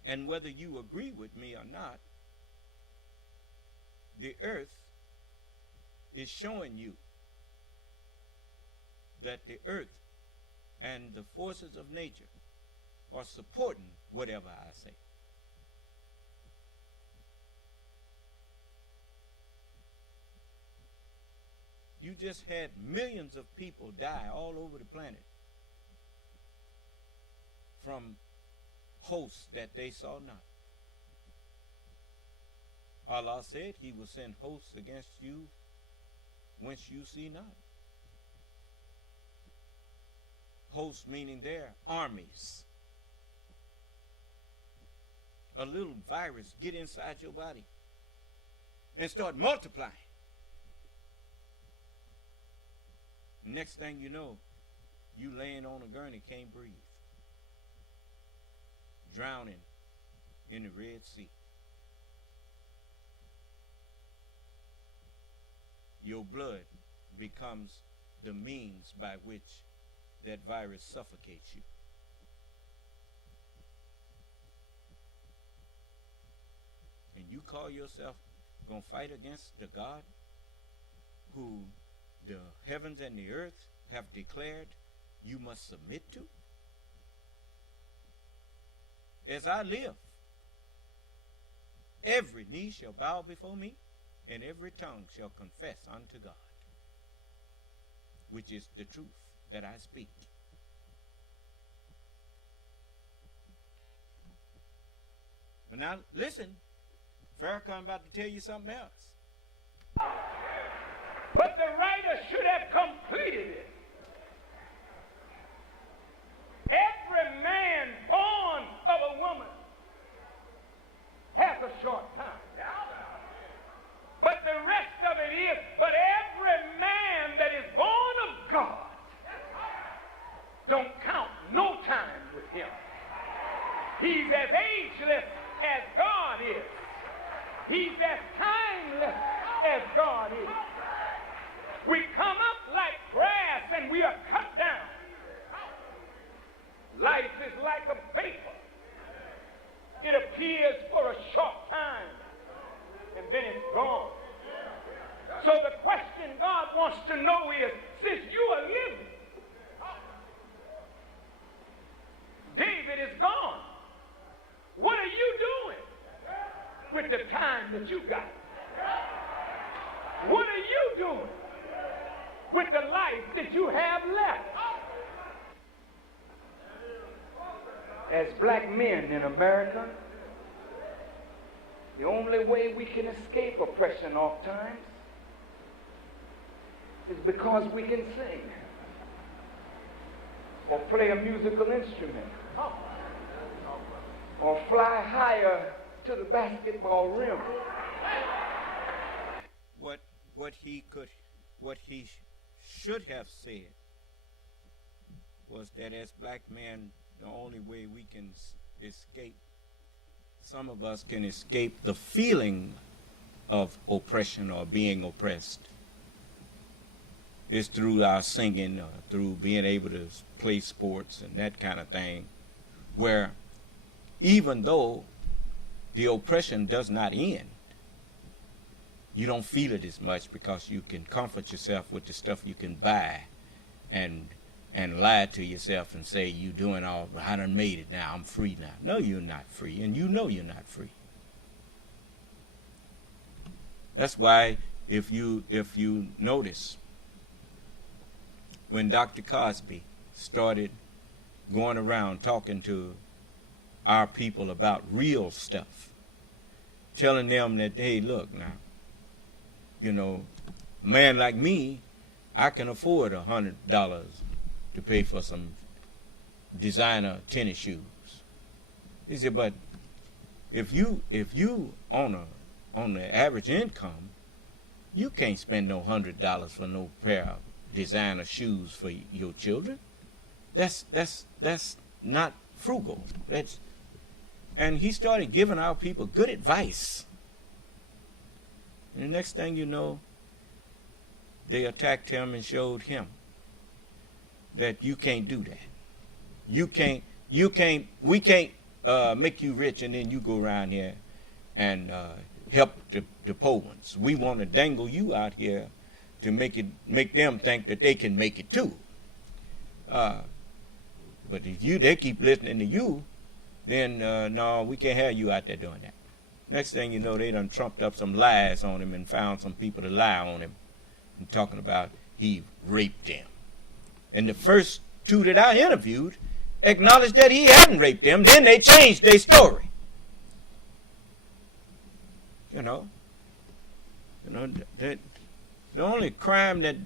And whether you agree with me or not, the earth is showing you that the earth and the forces of nature are supporting whatever I say. You just had millions of people die all over the planet from hosts that they saw not. Allah said he will send hosts against you whence you see not. Hosts meaning their armies. A little virus get inside your body and start multiplying. Next thing you know, you laying on a gurney, can't breathe, drowning in the Red Sea. Your blood becomes the means by which that virus suffocates you. And you call yourself gonna fight against the God who the heavens and the earth have declared you must submit to? As I live, every knee shall bow before me, and every tongue shall confess unto God, which is the truth that I speak. But now listen, Farrakhan about to tell you something else. But the writer should have completed it. Every man born of a woman has a short time. But the rest of it is, but every man that is born of God don't count no time with him. He's as ageless as God is. He's as timeless as God is. We come up like grass and we are cut down. Life is like a vapor. It appears for a short time and then it's gone. So the question God wants to know is, since you are living, David is gone. What are you doing with the time that you got? What are you doing with the life that you have left? As black men in America, the only way we can escape oppression oftentimes is because we can sing or play a musical instrument or fly higher to the basketball rim. What he should have said was that as black men, the only way we can escape, some of us can escape the feeling of oppression or being oppressed, is through our singing or through being able to play sports and that kind of thing, where even though the oppression does not end, you don't feel it as much because you can comfort yourself with the stuff you can buy and lie to yourself and say you doing all, I done made it now, I'm free now. No, you're not free, and you know you're not free. That's why if you notice, when Dr. Cosby started going around talking to our people about real stuff, telling them that, hey, look now, you know, a man like me, I can afford $100 to pay for some designer tennis shoes. He said, but if you on the average income, you can't spend no $100 for no pair of designer shoes for your children. That's not frugal. And he started giving our people good advice. And the next thing you know, they attacked him and showed him that you can't do that. We can't make you rich and then you go around here and help the poor ones. We want to dangle you out here to make them think that they can make it too. But if they keep listening to you, then no, we can't have you out there doing that. Next thing you know, they done trumped up some lies on him and found some people to lie on him and talking about he raped them. And the first two that I interviewed acknowledged that he hadn't raped them. Then they changed their story. You know, that the only crime that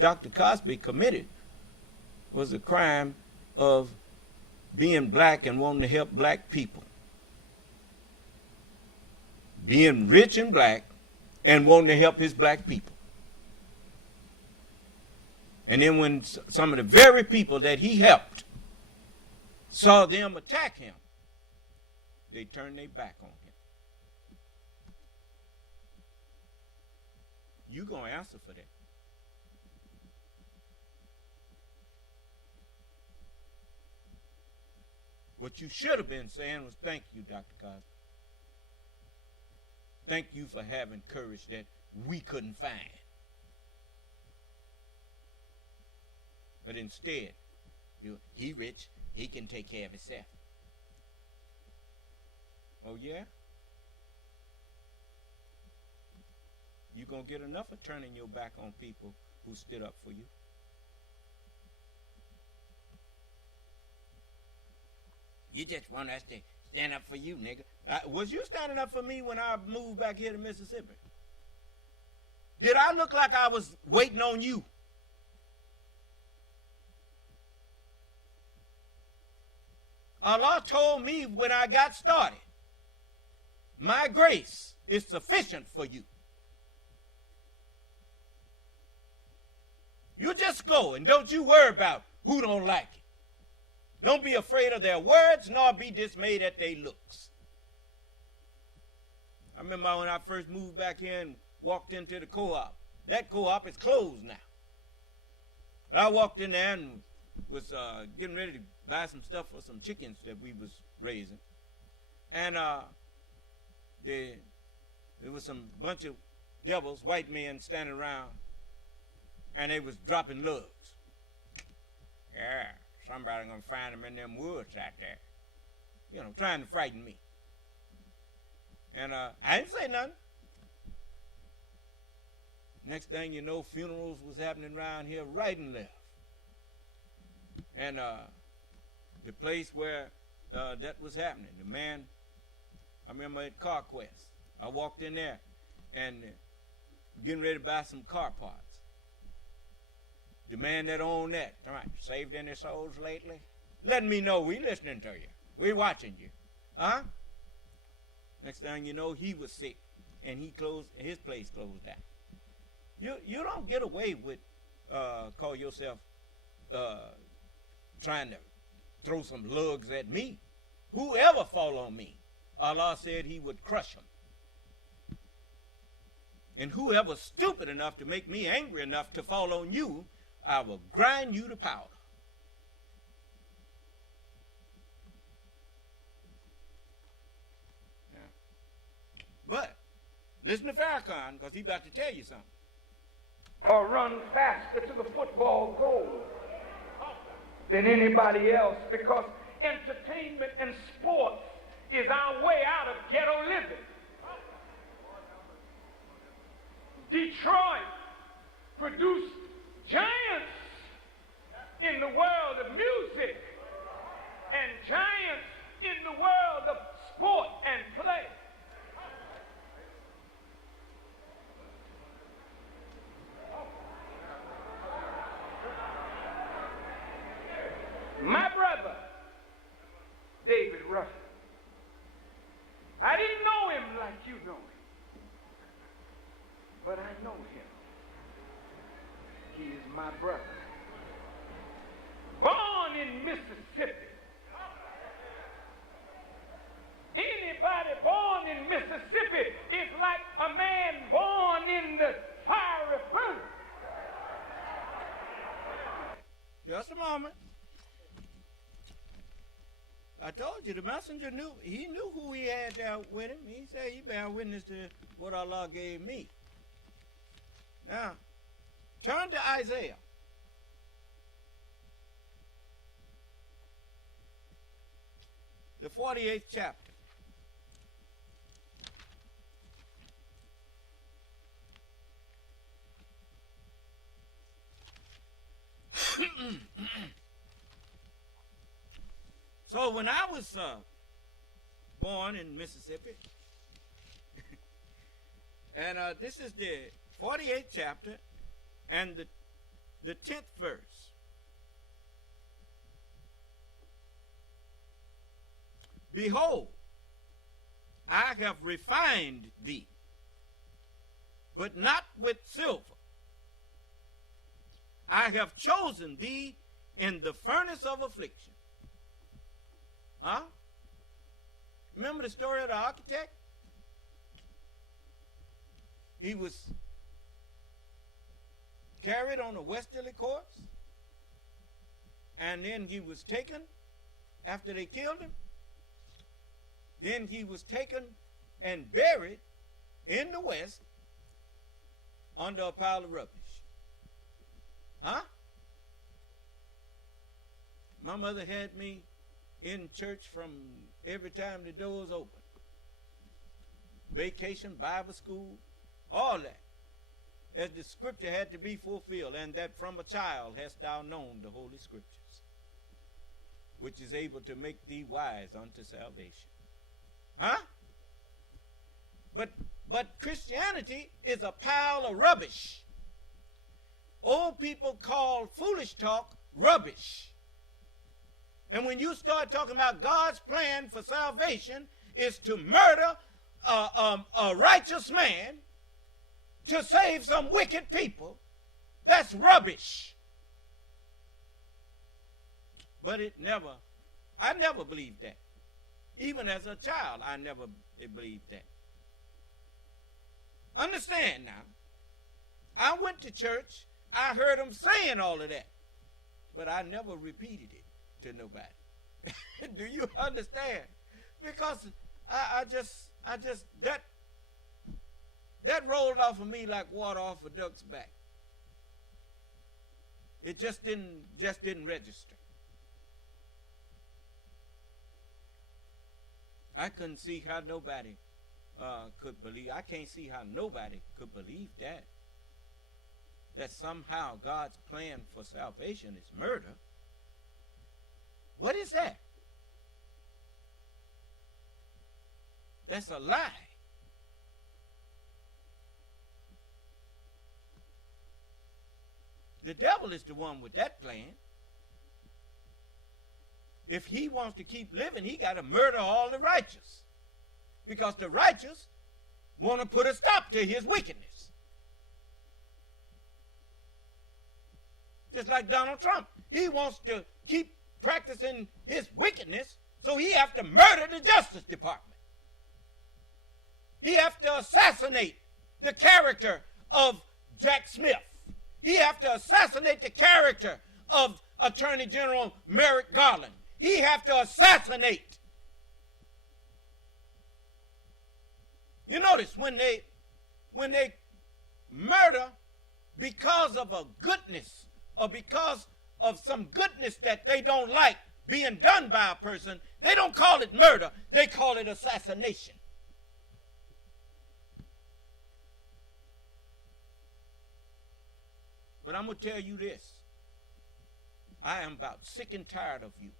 Dr. Cosby committed was the crime of being black and wanting to help black people. Being rich and black and wanting to help his black people. And then when some of the very people that he helped saw them attack him, they turned their back on him. You're going to answer for that. What you should have been saying was, thank you, Dr. Cosby. Thank you for having courage that we couldn't find. But instead, he rich, he can take care of himself. Oh yeah? You gonna get enough of turning your back on people who stood up for you? You just want us to stand up for you, nigga. Was you standing up for me when I moved back here to Mississippi? Did I look like I was waiting on you? Allah told me when I got started, my grace is sufficient for you. You just go and don't you worry about who don't like it. Don't be afraid of their words, nor be dismayed at their looks. I remember when I first moved back here and walked into the co-op. That co-op is closed now. But I walked in there and was getting ready to buy some stuff for some chickens that we was raising. And there was some bunch of devils, white men standing around, and they was dropping lugs. Yeah, somebody gonna find them in them woods out there. You know, trying to frighten me. And I didn't say nothing. Next thing you know, funerals was happening around here right and left. And the place where that was happening, the man, I remember at Car Quest, I walked in there and getting ready to buy some car parts. The man that owned that, all right, saved any souls lately? Letting me know we listening to you. We watching you. Huh? Next thing you know, he was sick, and his place closed down. You don't get away with call yourself trying to throw some lugs at me. Whoever fall on me, Allah said he would crush them. And whoever's stupid enough to make me angry enough to fall on you, I will grind you to powder. Yeah. But listen to Farrakhan, because he's about to tell you something. Or run faster to the football goal than anybody else, because entertainment and sports is our way out of ghetto living. Detroit produced giants in the world of music and giants in the world of sport and play. My brother, David Ruffin, I didn't know him like you know him, but I know him. He is my brother. Born in Mississippi. Anybody born in Mississippi is like a man born in the fiery furnace. Just a moment. I told you, the messenger knew who he had there with him. He said he bear witness to what Allah gave me. Now, turn to Isaiah. The 48th chapter. So when I was born in Mississippi, and this is the 48th chapter and the 10th verse. Behold, I have refined thee, but not with silver. I have chosen thee in the furnace of affliction. Huh? Remember the story of the architect? He was carried on a westerly course, and then he was taken after they killed him. Then he was taken and buried in the west under a pile of rubbish. Huh? My mother had me in church from every time the doors open. Vacation, Bible school, all that. As the scripture had to be fulfilled, and that from a child hast thou known the holy scriptures, which is able to make thee wise unto salvation. Huh? But Christianity is a pile of rubbish. Old people call foolish talk rubbish. And when you start talking about God's plan for salvation is to murder a righteous man to save some wicked people, that's rubbish. But I never believed that. Even as a child, I never believed that. Understand now, I went to church, I heard them saying all of that, but I never repeated it to nobody. Do you understand? Because I just that rolled off of me like water off a duck's back. It just didn't register. I couldn't see how nobody could believe. I can't see how nobody could believe that somehow God's plan for salvation is murder. What is that? That's a lie. The devil is the one with that plan. If he wants to keep living, he got to murder all the righteous. because the righteous want to put a stop to his wickedness. Just like Donald Trump. He wants to keep practicing his wickedness, so he has to murder the Justice Department. He has to assassinate the character of Jack Smith. He has to assassinate the character of Attorney General Merrick Garland. He has to assassinate. You notice when they murder because of a goodness or because of some goodness that they don't like being done by a person, they don't call it murder, they call it assassination. But I'm going to tell you this. I am about sick and tired of you.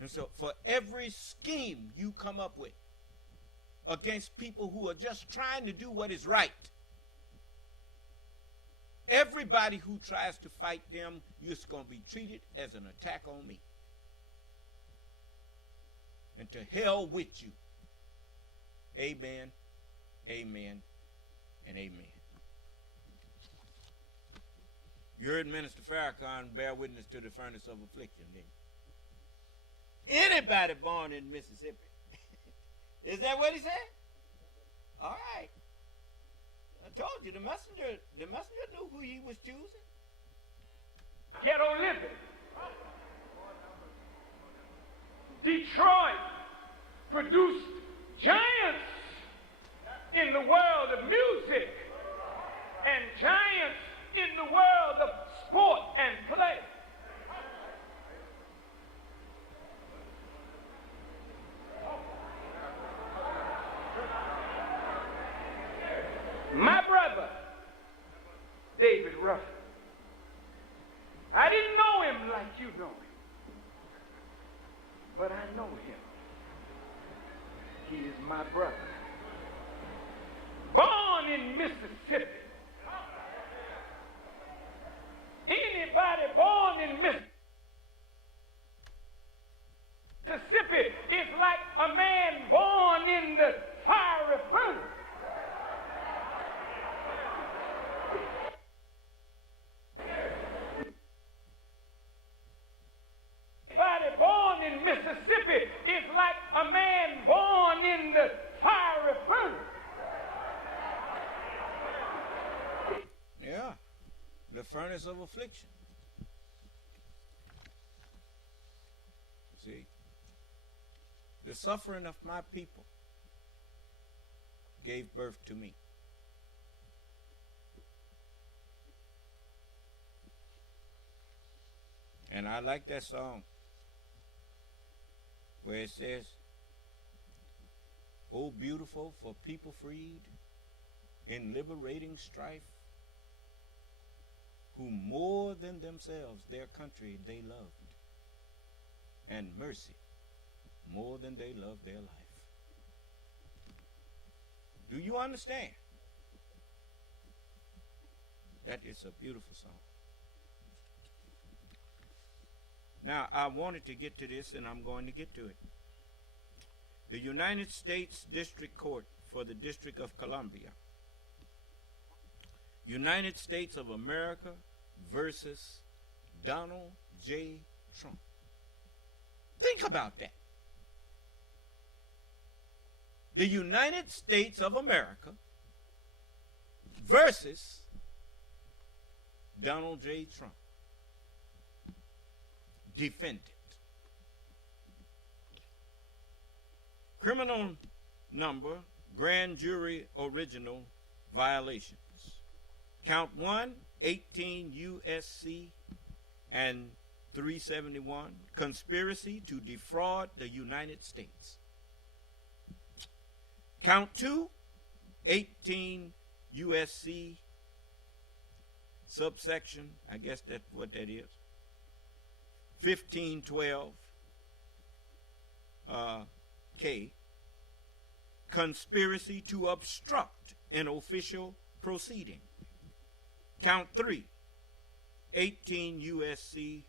And so for every scheme you come up with against people who are just trying to do what is right, everybody who tries to fight them, you're going to be treated as an attack on me. And to hell with you. Amen, amen, and amen. You heard Minister Farrakhan bear witness to the furnace of affliction, didn't you? Anybody born in Mississippi. Is that what he said? All right. I told you, the messenger knew who he was choosing. Ghetto living. Detroit produced giants in the world of music and giants in the world of sport and play. My brother, David Ruffin, I didn't know him like you know him, but I know him. He is my brother. Born in Mississippi. Anybody born in Mississippi is like a man born in the fiery furnace. Anybody born in Mississippi is like a man born in the fiery furnace. Yeah, the furnace of affliction. See, the suffering of my people gave birth to me. And I like that song where it says, "Oh, beautiful for people freed in liberating strife, who more than themselves their country they loved, and mercy more than they loved their life." Do you understand? That is a beautiful song. Now, I wanted to get to this, and I'm going to get to it. The United States District Court for the District of Columbia, United States of America versus Donald J. Trump. Think about that. The United States of America versus Donald J. Trump. Defendant. Criminal number, grand jury original violations. Count 1, 18 U.S.C. and 371, conspiracy to defraud the United States. Count 2, 18 U.S.C. subsection, I guess that's what that is, 1512 K, conspiracy to obstruct an official proceeding. Count 3, 18 U.S.C.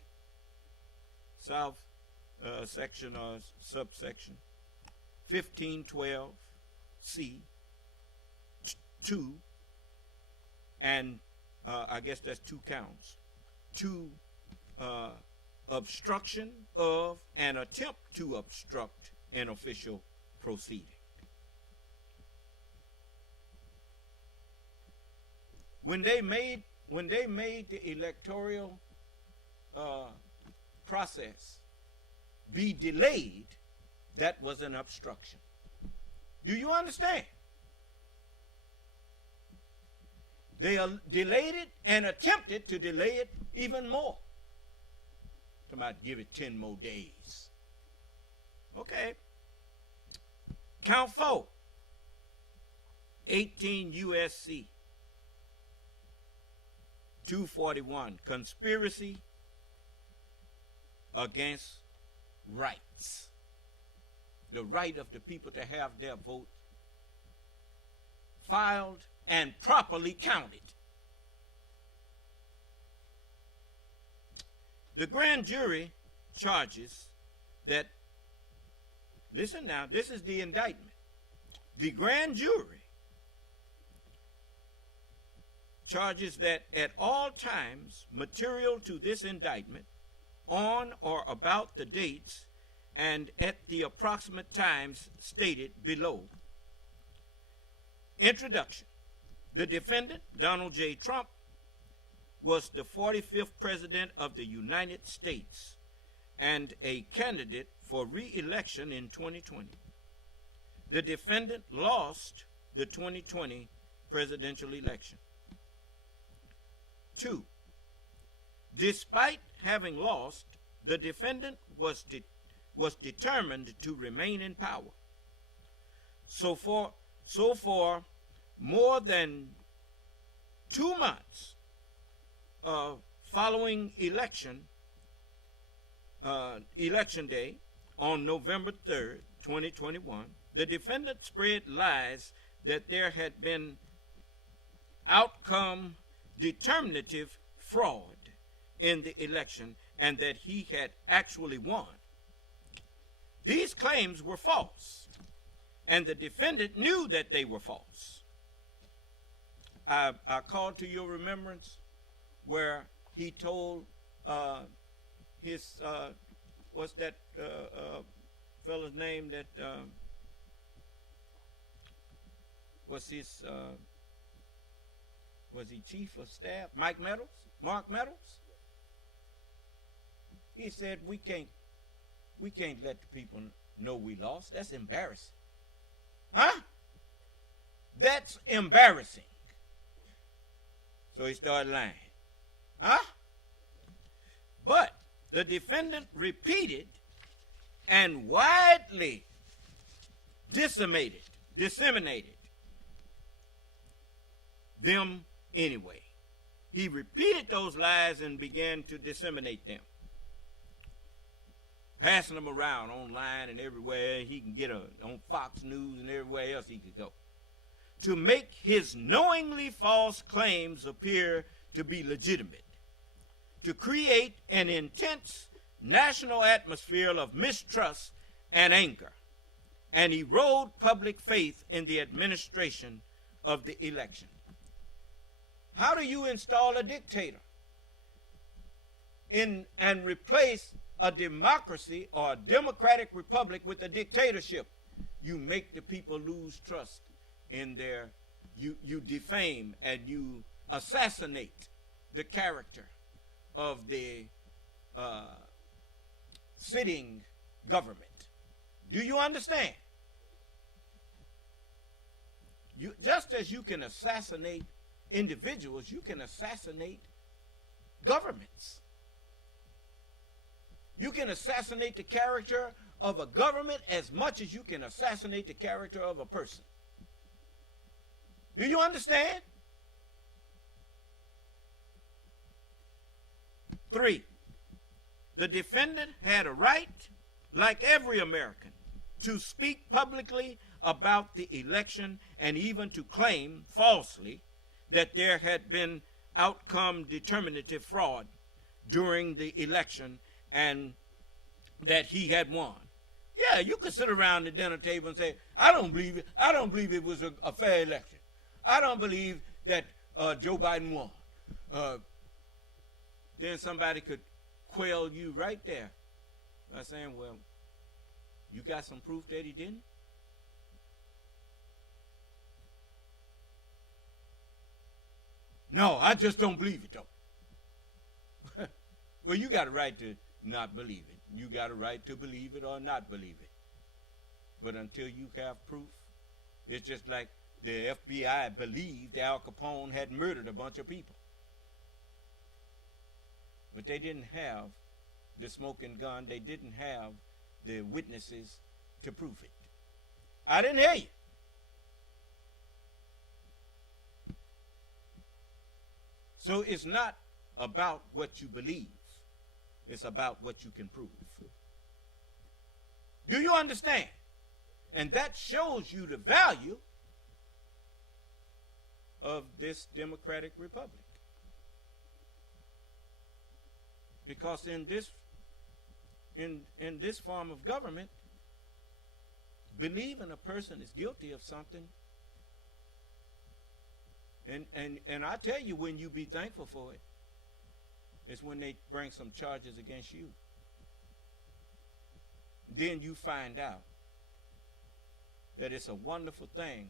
south section or subsection 1512 C 2, and I guess that's 2 counts. 2, obstruction of an attempt to obstruct an official proceeding. When they made the electoral process be delayed, that was an obstruction. Do you understand? They delayed it and attempted to delay it even more. Somebody give it 10 more days. Okay. Count 4. 18 U.S.C. 241. Conspiracy against rights. The right of the people to have their vote filed and properly counted. The grand jury charges that, listen now, this is the indictment. The grand jury charges that at all times material to this indictment on or about the dates and at the approximate times stated below. Introduction. The defendant, Donald J. Trump, was the 45th President of the United States and a candidate for re-election in 2020. The defendant lost the 2020 presidential election. 2. Despite having lost, the defendant was determined to remain in power. So for more than 2 months following election day on November 3rd, 2021, the defendant spread lies that there had been outcome determinative fraud in the election and that he had actually won. These claims were false, and the defendant knew that they were false. I called to your remembrance where he told his, what's that fellow's name that was his, was he chief of staff? Mark Meadows? He said, we can't let the people know we lost. That's embarrassing. Huh? That's embarrassing. So he started lying. Huh? But the defendant repeated and widely disseminated them anyway. He repeated those lies and began to disseminate them, passing them around online and everywhere he can get on Fox News and everywhere else he could go, to make his knowingly false claims appear to be legitimate, to create an intense national atmosphere of mistrust and anger, and erode public faith in the administration of the election. How do you install a dictator and replace a democracy or a democratic republic with a dictatorship? You make the people lose trust in their, you defame and you assassinate the character of the sitting government. Do you understand? Just as you can assassinate individuals, you can assassinate governments. You can assassinate the character of a government as much as you can assassinate the character of a person. Do you understand? 3, the defendant had a right, like every American, to speak publicly about the election and even to claim falsely that there had been outcome determinative fraud during the election and that he had won. Yeah, you could sit around the dinner table and say, I don't believe it. I don't believe it was a fair election. I don't believe that Joe Biden won. Then somebody could quell you right there by saying, well, you got some proof that he didn't? No, I just don't believe it, though. Well, you got a right to not believe it. You got a right to believe it or not believe it. But until you have proof, it's just like the FBI believed Al Capone had murdered a bunch of people. But they didn't have the smoking gun. They didn't have the witnesses to prove it. I didn't hear you. So it's not about what you believe. It's about what you can prove. Do you understand? And that shows you the value of this democratic republic. Because in this form of government, believing a person is guilty of something, and I tell you, when you be thankful for it, it's when they bring some charges against you. Then you find out that it's a wonderful thing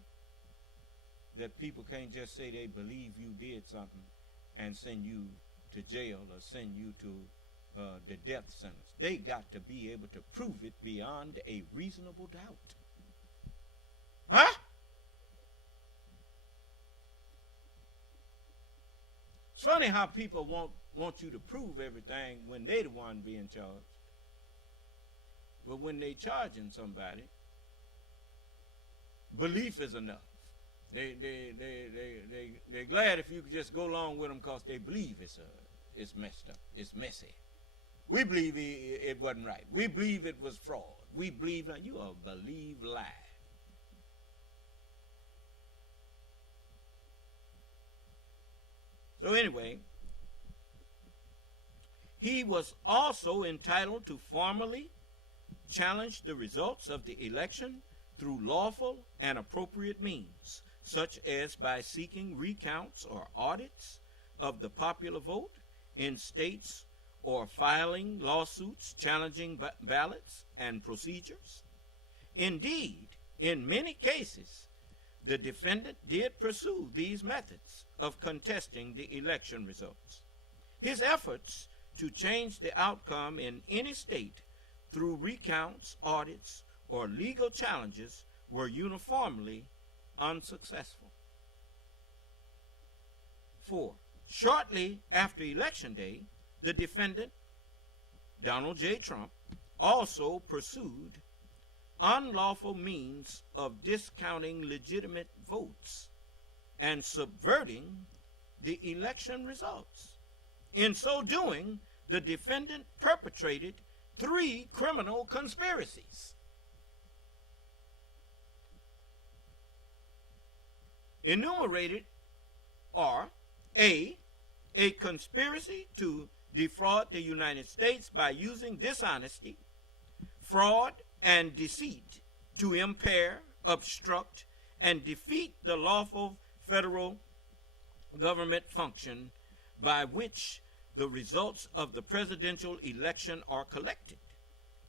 that people can't just say they believe you did something and send you to jail or send you to the death sentence. They got to be able to prove it beyond a reasonable doubt. Huh? It's funny how people want you to prove everything when they the one being charged. But when they charging somebody, belief is enough. They're glad if you could just go along with them because they believe it's messed up. It's messy. We believe it wasn't right. We believe it was fraud. We believe that you are a believe lie. So anyway, he was also entitled to formally challenge the results of the election through lawful and appropriate means, such as by seeking recounts or audits of the popular vote in states or filing lawsuits challenging ballots and procedures. Indeed, in many cases, the defendant did pursue these methods of contesting the election results. His efforts to change the outcome in any state through recounts, audits, or legal challenges were uniformly unsuccessful. 4. Shortly after Election Day, the defendant, Donald J. Trump, also pursued unlawful means of discounting legitimate votes and subverting the election results. In so doing, the defendant perpetrated 3 criminal conspiracies. Enumerated are A conspiracy to defraud the United States by using dishonesty, fraud, and deceit to impair, obstruct, and defeat the lawful federal government function by which the results of the presidential election are collected,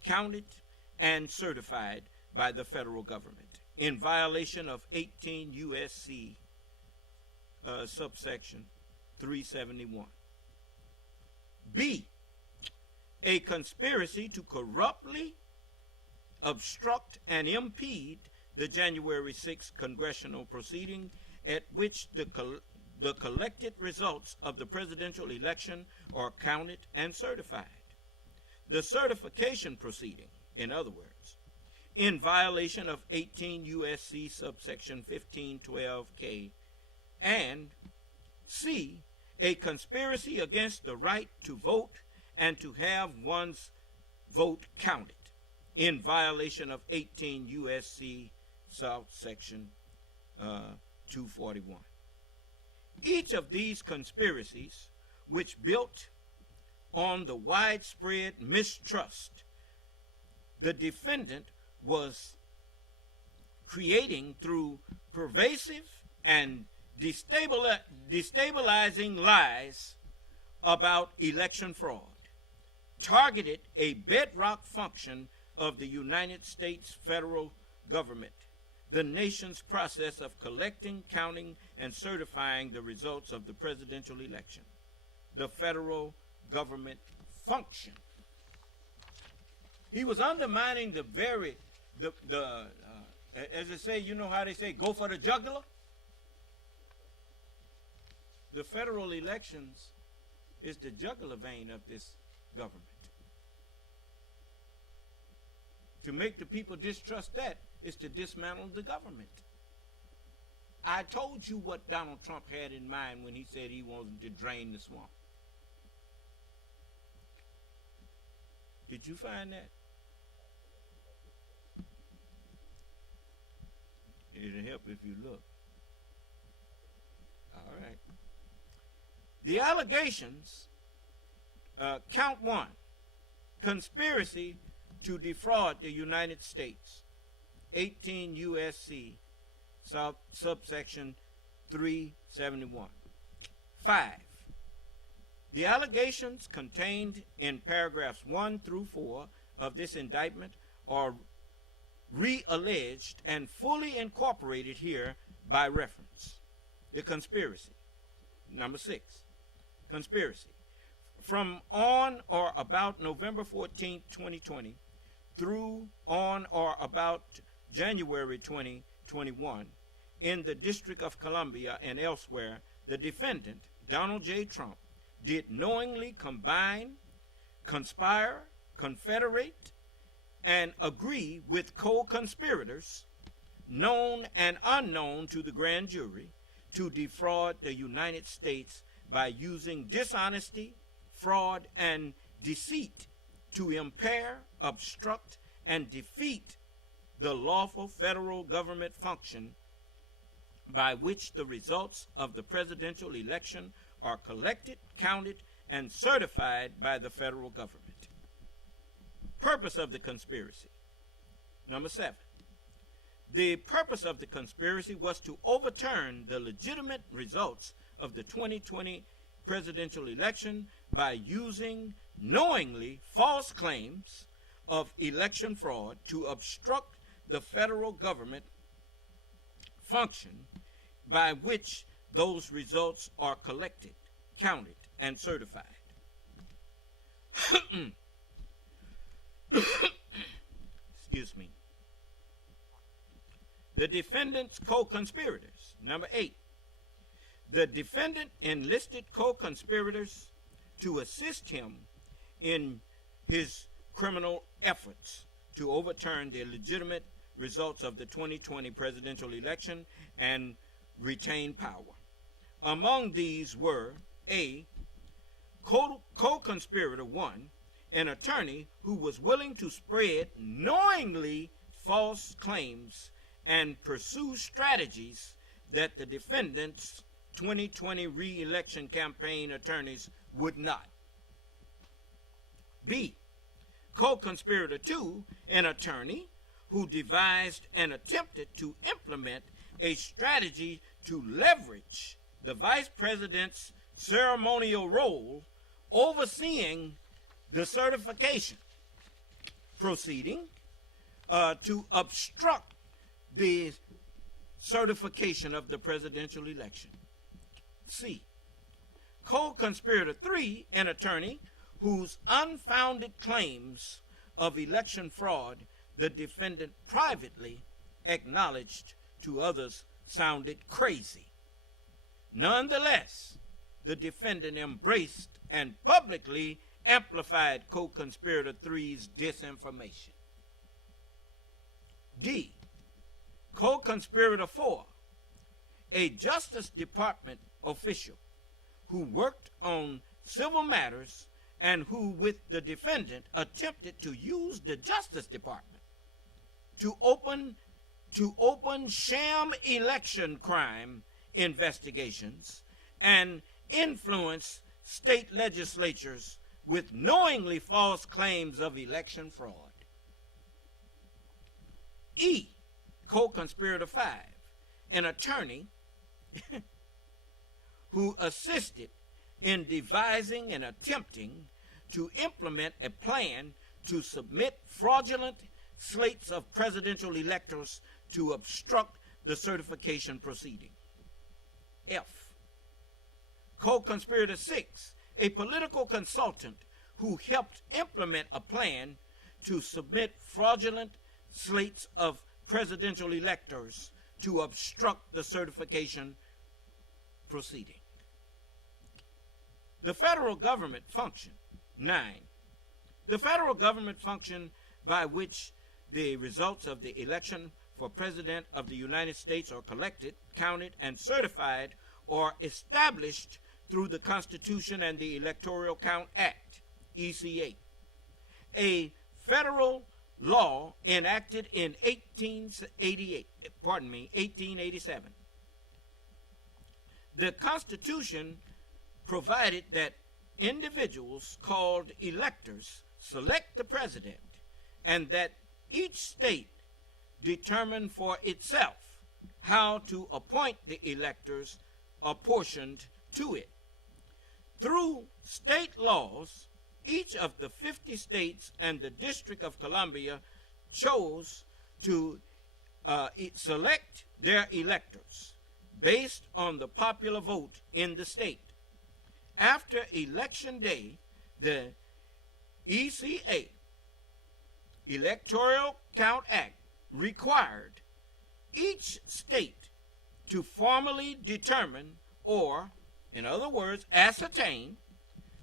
counted, and certified by the federal government in violation of 18 U.S.C. subsection 371. B, a conspiracy to corruptly obstruct and impede the January 6th congressional proceeding at which the collected results of the presidential election are counted and certified. The certification proceeding, in other words, in violation of 18 U.S.C. subsection 1512K, and C, a conspiracy against the right to vote and to have one's vote counted in violation of 18 U.S.C. subsection 241. Each of these conspiracies, which built on the widespread mistrust the defendant was creating through pervasive and destabilizing lies about election fraud, targeted a bedrock function of the United States federal government, the nation's process of collecting, counting, and certifying the results of the presidential election, the federal government function. He was undermining the very, as they say, you know how they say, go for the jugular? The federal elections is the jugular vein of this government. To make the people distrust that is to dismantle the government. I told you what Donald Trump had in mind when he said he wanted to drain the swamp. Did you find that? It'll help if you look. All right. The allegations, count 1, conspiracy to defraud the United States, 18 U.S.C. subsection 371. 5. The allegations contained in paragraphs 1 through 4 of this indictment are re-alleged and fully incorporated here by reference. The conspiracy. Number 6. Conspiracy. From on or about November 14, 2020 through on or about January 2021 in the District of Columbia and elsewhere, the defendant, Donald J. Trump, did knowingly combine, conspire, confederate, and agree with co-conspirators, known and unknown to the grand jury, to defraud the United States by using dishonesty, fraud, and deceit to impair, obstruct, and defeat the lawful federal government function by which the results of the presidential election are collected, counted, and certified by the federal government. Purpose of the conspiracy. Number 7. The purpose of the conspiracy was to overturn the legitimate results of the 2020 presidential election by using knowingly false claims of election fraud to obstruct the federal government function by which those results are collected, counted, and certified. Excuse me. The defendant's co-conspirators. Number 8. The defendant enlisted co-conspirators to assist him in his criminal efforts to overturn the legitimate results of the 2020 presidential election and retain power. Among these were A. Co-conspirator 1, an attorney who was willing to spread knowingly false claims and pursue strategies that the defendant's 2020 re-election campaign attorneys would not. B. Co-conspirator 2, an attorney who devised and attempted to implement a strategy to leverage the vice president's ceremonial role overseeing the certification proceeding to obstruct the certification of the presidential election. C. Co-conspirator 3, an attorney whose unfounded claims of election fraud the defendant privately acknowledged to others sounded crazy. Nonetheless, the defendant embraced and publicly amplified co-conspirator 3's disinformation. D. Co-conspirator 4, a Justice Department official who worked on civil matters and who, with the defendant, attempted to use the Justice Department to open sham election crime investigations and influence state legislatures with knowingly false claims of election fraud. E, co-conspirator 5, an attorney who assisted in devising and attempting to implement a plan to submit fraudulent slates of presidential electors to obstruct the certification proceeding. F, co-conspirator 6, a political consultant who helped implement a plan to submit fraudulent slates of presidential electors to obstruct the certification proceeding. The federal government function. 9. The federal government function by which the results of the election for President of the United States are collected, counted, and certified or established through the Constitution and the Electoral Count Act, ECA, a federal law enacted in 1887. The Constitution provided that individuals called electors select the president, and that each state determine for itself how to appoint the electors apportioned to it. Through state laws, each of the 50 states and the District of Columbia chose to select their electors based on the popular vote in the state. After Election Day, the ECA, Electoral Count Act, required each state to formally determine, or, in other words, ascertain,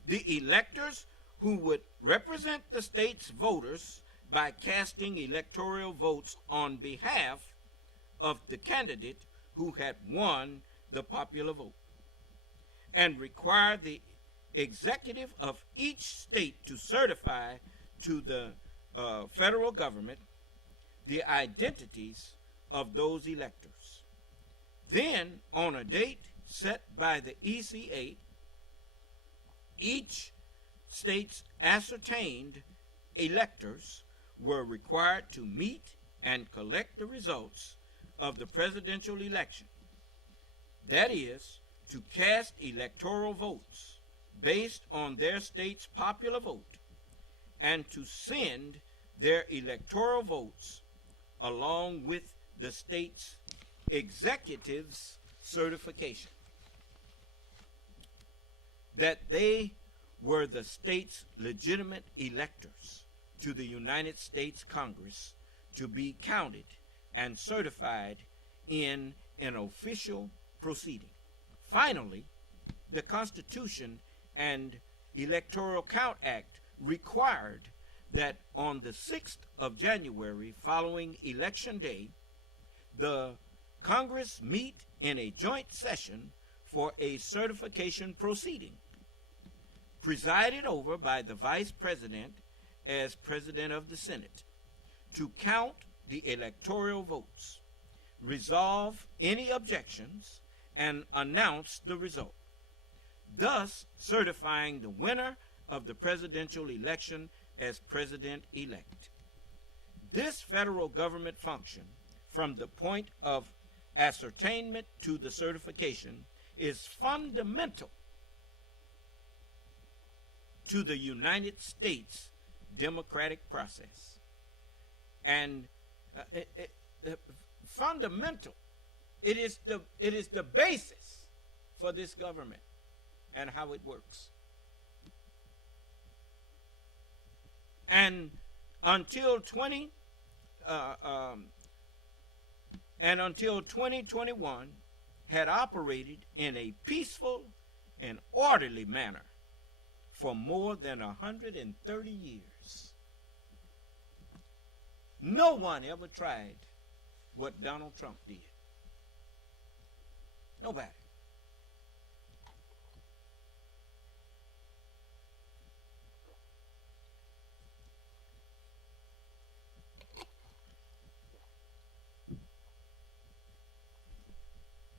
the electors who would represent the state's voters by casting electoral votes on behalf of the candidate who had won the popular vote, and require the executive of each state to certify to the federal government the identities of those electors. Then, on a date set by the ECA, each state's ascertained electors were required to meet and collect the results of the presidential election. That is, to cast electoral votes based on their state's popular vote, and to send their electoral votes along with the state's executive's certification that they were the state's legitimate electors to the United States Congress to be counted and certified in an official proceeding. Finally, the Constitution and Electoral Count Act required that on the 6th of January following Election Day, the Congress meet in a joint session for a certification proceeding, presided over by the Vice President as President of the Senate, to count the electoral votes, resolve any objections, and announce the result, thus certifying the winner of the presidential election as president-elect. This federal government function, from the point of ascertainment to the certification, is fundamental to the United States democratic process, and fundamental. It is the basis for this government and how it works. And until 2021 had operated in a peaceful and orderly manner for more than 130 years. No one ever tried what Donald Trump did. Nobody.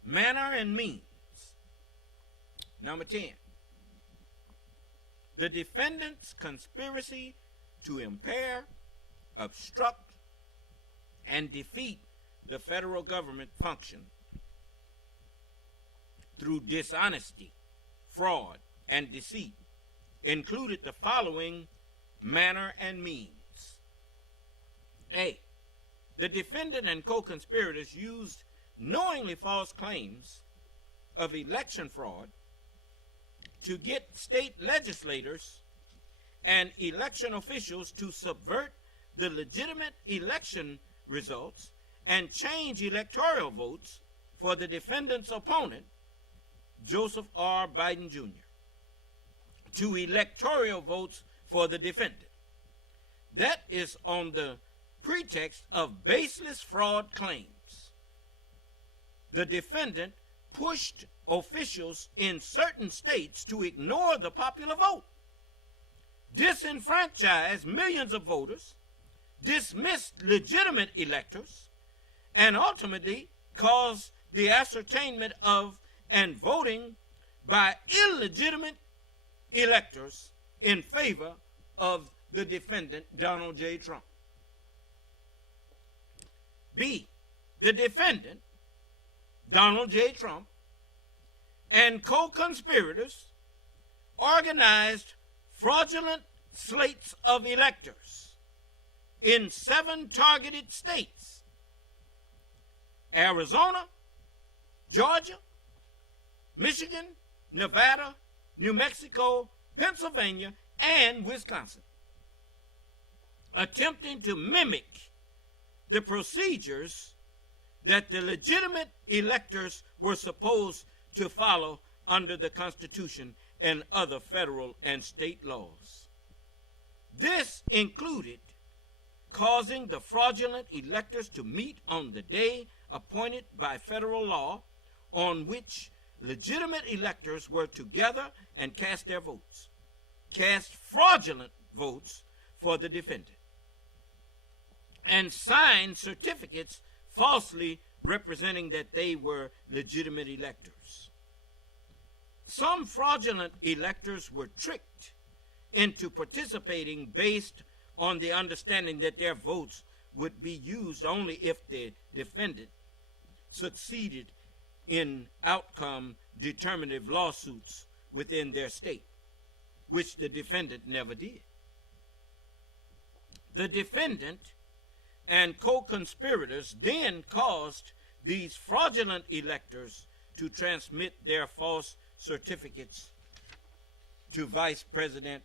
Manner and means. Number 10. The defendant's conspiracy to impair, obstruct, and defeat the federal government function through dishonesty, fraud, and deceit included the following manner and means. A. The defendant and co-conspirators used knowingly false claims of election fraud to get state legislators and election officials to subvert the legitimate election results and change electoral votes for the defendant's opponent, Joseph R. Biden Jr., to electoral votes for the defendant. That is on the pretext of baseless fraud claims. The defendant pushed officials in certain states to ignore the popular vote, disenfranchised millions of voters, dismissed legitimate electors, and ultimately caused the ascertainment of and voting by illegitimate electors in favor of the defendant, Donald J. Trump. B. The defendant, Donald J. Trump, and co-conspirators organized fraudulent slates of electors in 7 targeted states: Arizona, Georgia, Michigan, Nevada, New Mexico, Pennsylvania, and Wisconsin, attempting to mimic the procedures that the legitimate electors were supposed to follow under the Constitution and other federal and state laws. This included causing the fraudulent electors to meet on the day appointed by federal law on which legitimate electors were to gather and cast their votes, cast fraudulent votes for the defendant, and sign certificates falsely representing that they were legitimate electors. Some fraudulent electors were tricked into participating based on the understanding that their votes would be used only if the defendant succeeded in outcome determinative lawsuits within their state, which the defendant never did. The defendant and co-conspirators then caused these fraudulent electors to transmit their false certificates to vice president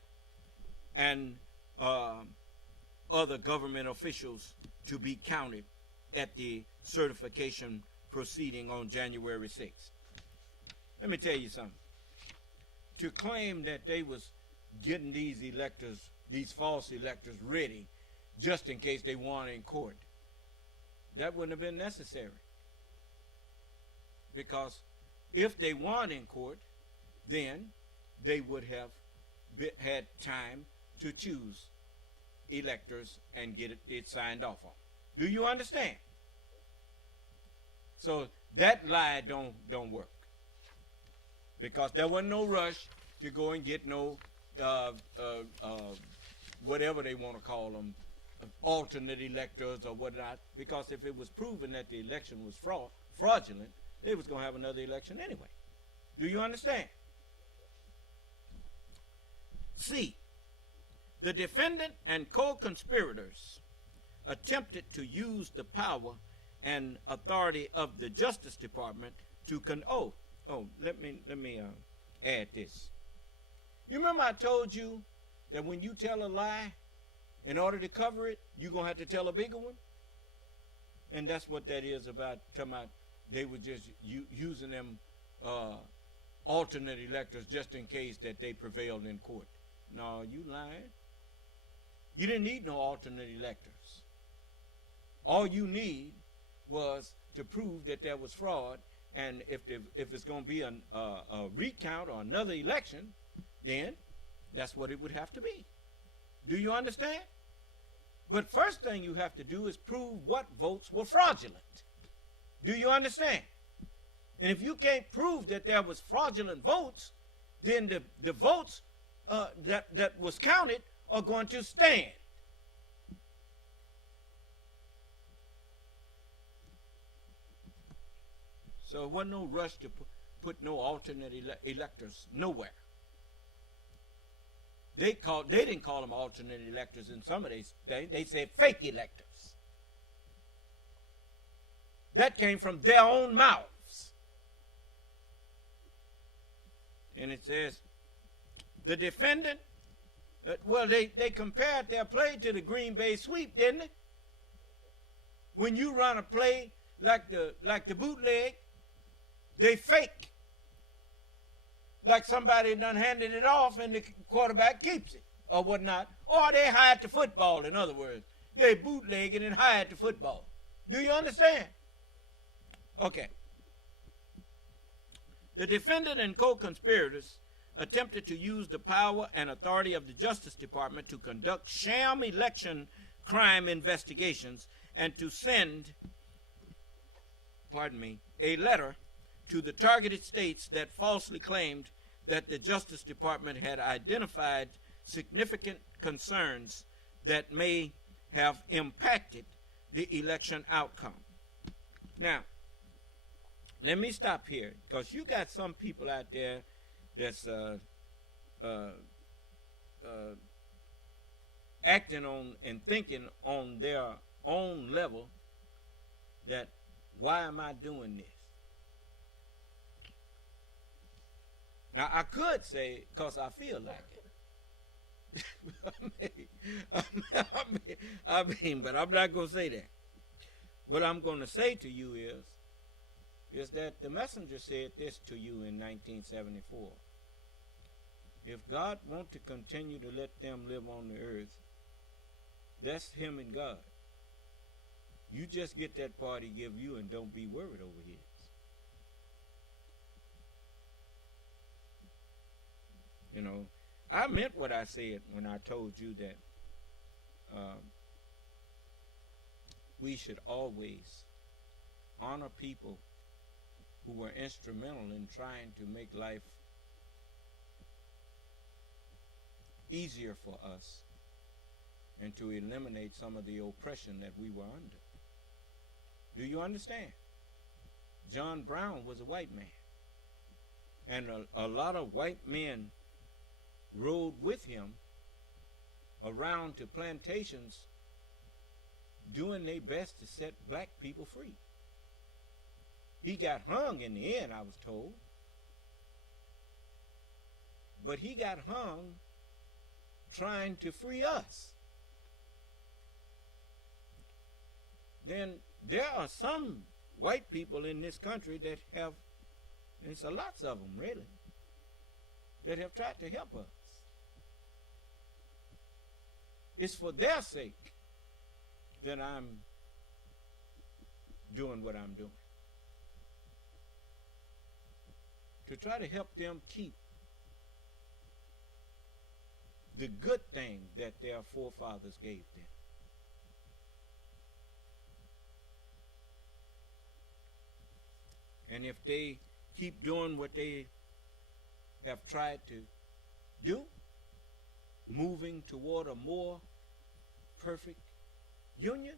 and other government officials to be counted at the certification proceeding on January 6th. Let me tell you something. To claim that they was getting these electors, these false electors, ready just in case they won in court, that wouldn't have been necessary. Because if they won in court, then they would have had time to choose electors and get it signed off on. Do you understand? So that lie don't work, because there wasn't no rush to go and get no whatever they want to call them, alternate electors or whatnot, because if it was proven that the election was fraudulent, they was going to have another election anyway. Do you understand? C. The defendant and co-conspirators attempted to use the power and authority of the Justice Department to let me add this. You remember I told you that when you tell a lie, in order to cover it, you're going to have to tell a bigger one? And that's what that is about, talking about they were just using them alternate electors just in case that they prevailed in court. No, you lying. You didn't need no alternate electors. All you need was to prove that there was fraud, and if it's going to be a recount or another election, then that's what it would have to be. Do you understand? But first thing you have to do is prove what votes were fraudulent. Do you understand? And if you can't prove that there was fraudulent votes, then the votes that was counted are going to stand. So there wasn't no rush to put no alternate electors nowhere. They didn't call them alternate electors in some of these things. They said fake electors. That came from their own mouths. And it says, the defendant, well, they compared their play to the Green Bay sweep, didn't they? When you run a play like the bootleg, they fake. Like somebody done handed it off and the quarterback keeps it or whatnot. Or they hide the football, in other words. They bootleg it and hide the football. Do you understand? Okay. The defendant and co-conspirators attempted to use the power and authority of the Justice Department to conduct sham election crime investigations and to send, a letter to the targeted states that falsely claimed that the Justice Department had identified significant concerns that may have impacted the election outcome. Now, let me stop here, because you got some people out there that's acting on and thinking on their own level that, why am I doing this? Now, I could say, because I feel like it. I mean, but I'm not going to say that. What I'm going to say to you is that the messenger said this to you in 1974. If God wants to continue to let them live on the earth, that's him and God. You just get that part he give you and don't be worried over his. You know, I meant what I said when I told you that we should always honor people who were instrumental in trying to make life easier for us and to eliminate some of the oppression that we were under. Do you understand? John Brown was a white man, and a lot of white men rode with him around to plantations doing their best to set black people free. He got hung in the end, I was told. But he got hung trying to free us. Then there are some white people in this country that have, and it's a lots of them really, that have tried to help us. It's for their sake that I'm doing what I'm doing. To try to help them keep the good thing that their forefathers gave them. And if they keep doing what they have tried to do, moving toward a more perfect union,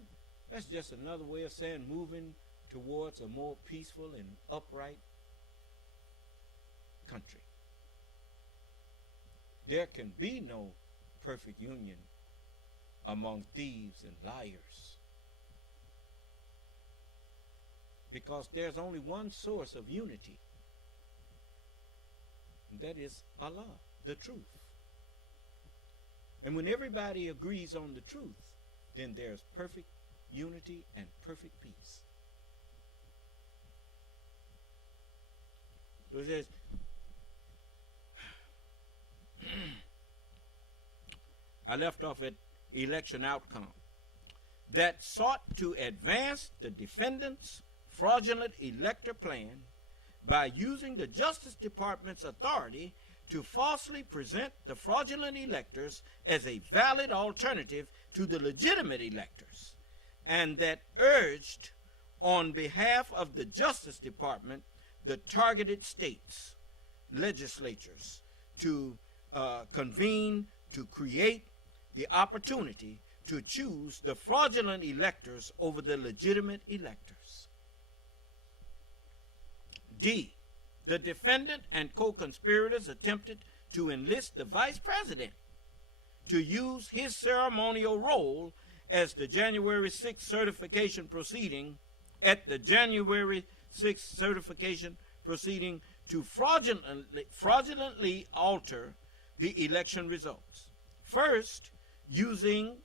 that's just another way of saying moving towards a more peaceful and upright country. There can be no perfect union among thieves and liars, because there's only one source of unity, and that is Allah, the truth. And when everybody agrees on the truth, then there's perfect unity and perfect peace. So it says, I left off at election outcome, that sought to advance the defendant's fraudulent elector plan by using the Justice Department's authority to falsely present the fraudulent electors as a valid alternative to the legitimate electors, and that urged on behalf of the Justice Department the targeted states legislatures to convene to create the opportunity to choose the fraudulent electors over the legitimate electors. D. The defendant and co-conspirators attempted to enlist the vice president to use his ceremonial role as the January 6th certification proceeding to fraudulently alter the election results. First, using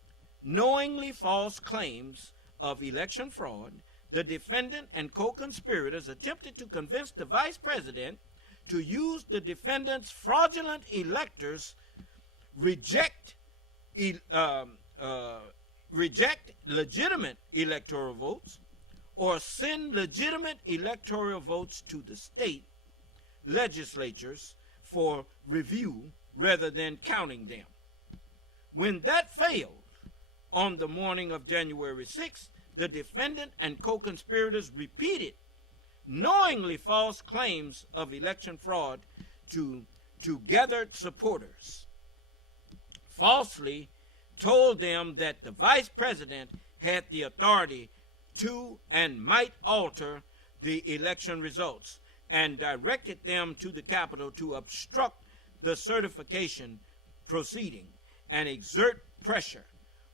knowingly false claims of election fraud, the defendant and co-conspirators attempted to convince the vice president to use the defendant's fraudulent electors reject legitimate electoral votes or send legitimate electoral votes to the state legislatures for review rather than counting them. When that failed, on the morning of January 6th, the defendant and co-conspirators repeated knowingly false claims of election fraud to gathered supporters, falsely told them that the vice president had the authority to and might alter the election results, and directed them to the Capitol to obstruct the certification proceeding and exert pressure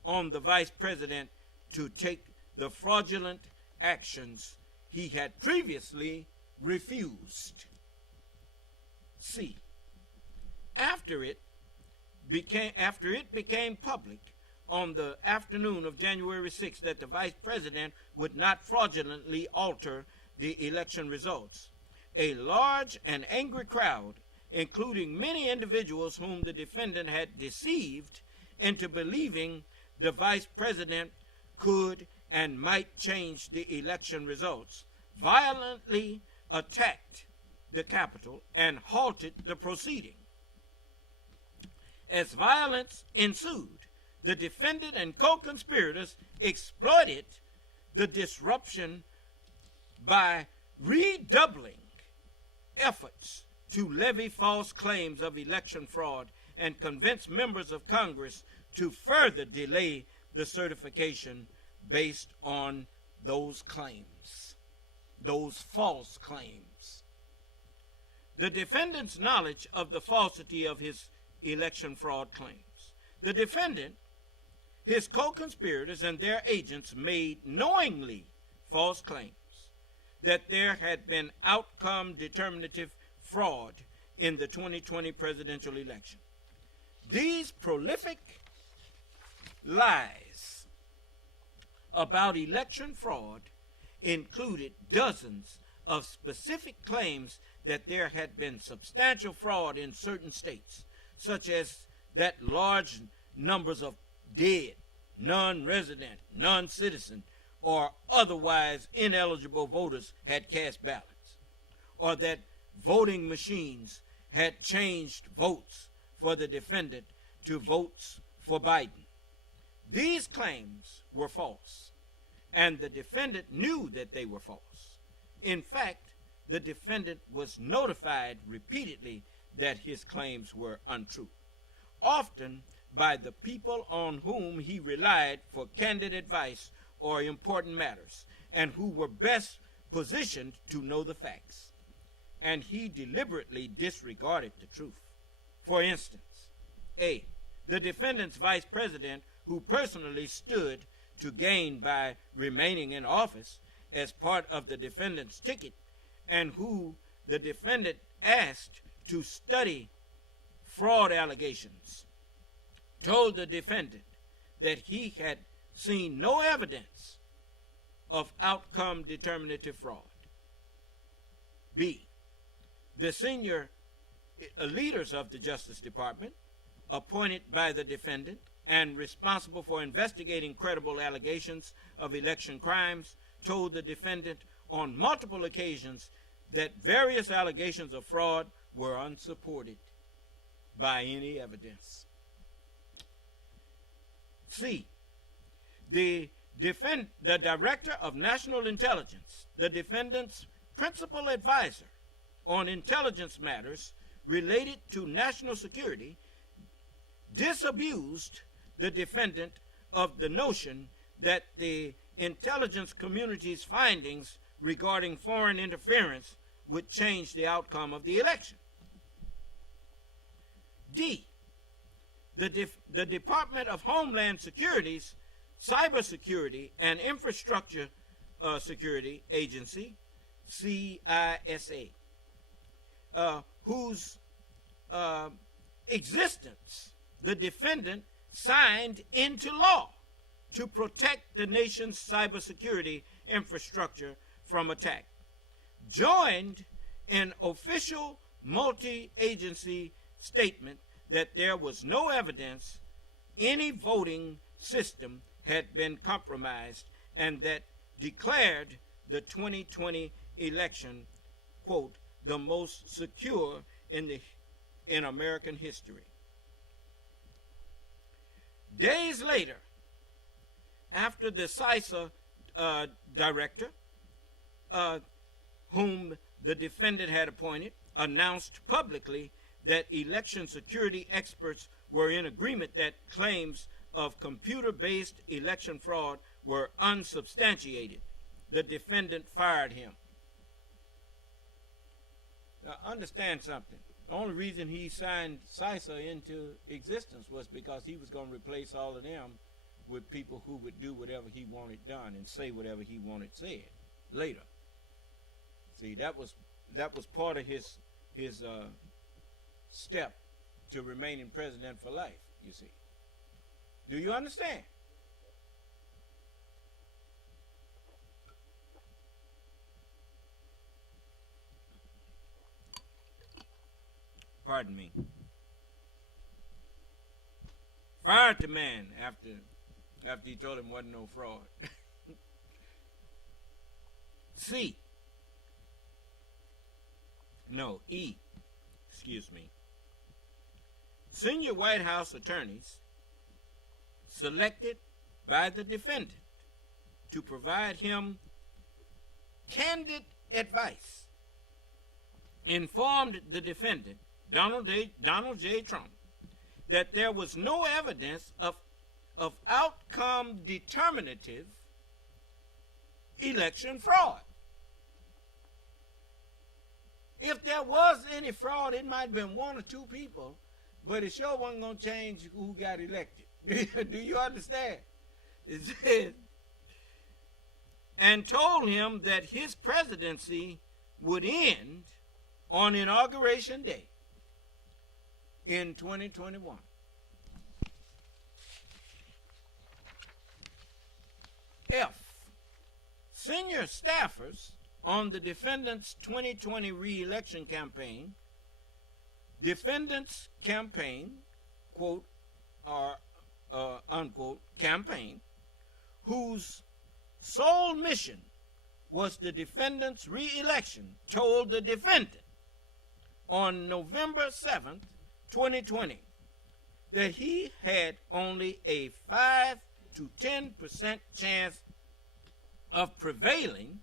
on the vice president to take the fraudulent actions he had previously refused. C. After it became public on the afternoon of January 6th that the vice president would not fraudulently alter the election results, a large and angry crowd, including many individuals whom the defendant had deceived into believing the vice president could and might change the election results, violently attacked the Capitol and halted the proceeding. As violence ensued, the defendant and co-conspirators exploited the disruption by redoubling efforts to levy false claims of election fraud and convince members of Congress to further delay the certification based on those claims, those false claims. The defendant's knowledge of the falsity of his election fraud claims. The defendant, his co-conspirators, and their agents made knowingly false claims that there had been outcome determinative fraud in the 2020 presidential election. These prolific lies about election fraud included dozens of specific claims that there had been substantial fraud in certain states, such as that large numbers of dead, non-resident, non-citizen, or otherwise ineligible voters had cast ballots, or that voting machines had changed votes for the defendant to votes for Biden. These claims were false, and the defendant knew that they were false. In fact, the defendant was notified repeatedly that his claims were untrue, often by the people on whom he relied for candid advice or important matters, and who were best positioned to know the facts. And he deliberately disregarded the truth. For instance, A, the defendant's vice president, who personally stood to gain by remaining in office as part of the defendant's ticket, and who the defendant asked to study fraud allegations, told the defendant that he had seen no evidence of outcome determinative fraud. B, the senior leaders of the Justice Department, appointed by the defendant and responsible for investigating credible allegations of election crimes, told the defendant on multiple occasions that various allegations of fraud were unsupported by any evidence. C, the Director of National Intelligence, the defendant's principal advisor on intelligence matters related to national security, disabused the defendant of the notion that the intelligence community's findings regarding foreign interference would change the outcome of the election. D, the Department of Homeland Security's Cybersecurity and Infrastructure Security Agency, CISA, whose existence the defendant signed into law to protect the nation's cybersecurity infrastructure from attack, joined an official multi-agency statement that there was no evidence any voting system had been compromised, and that declared the 2020 election, quote, the most secure in American history. Days later, after the CISA director, whom the defendant had appointed, announced publicly that election security experts were in agreement that claims of computer-based election fraud were unsubstantiated, the defendant fired him. Now, understand something. The only reason he signed CISA into existence was because he was going to replace all of them with people who would do whatever he wanted done and say whatever he wanted said later. See, that was part of his step to remaining president for life, you see. Do you understand? Pardon me. Fired the man after he told him wasn't no fraud. C. No, E. Excuse me. Senior White House attorneys selected by the defendant to provide him candid advice informed the defendant, Donald J. Trump, that there was no evidence of outcome determinative election fraud. If there was any fraud, it might have been one or two people, but it sure wasn't going to change who got elected. Do you understand? It says, and told him that his presidency would end on Inauguration Day in 2021. F. Senior staffers on the defendant's 2020 re-election campaign, defendant's campaign, quote, or unquote, campaign, whose sole mission was the defendant's re-election, told the defendant on November 7th, 2020, that he had only a 5 to 10% chance of prevailing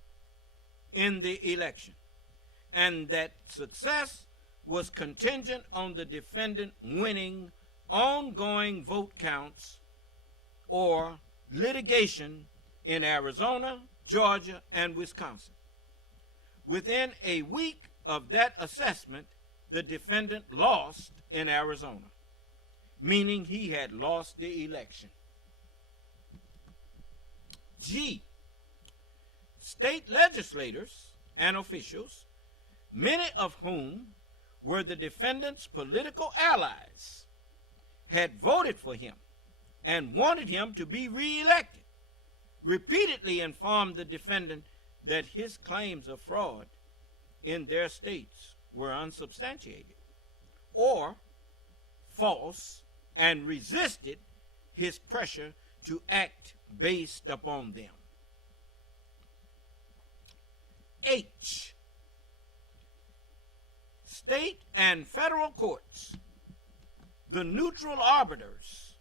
in the election, and that success was contingent on the defendant winning ongoing vote counts or litigation in Arizona, Georgia, and Wisconsin. Within a week of that assessment, the defendant lost in Arizona, meaning he had lost the election. G. State legislators and officials, many of whom were the defendant's political allies, had voted for him and wanted him to be reelected, repeatedly informed the defendant that his claims of fraud in their states were unsubstantiated or false, and resisted his pressure to act based upon them. H. State and federal courts, the neutral arbiters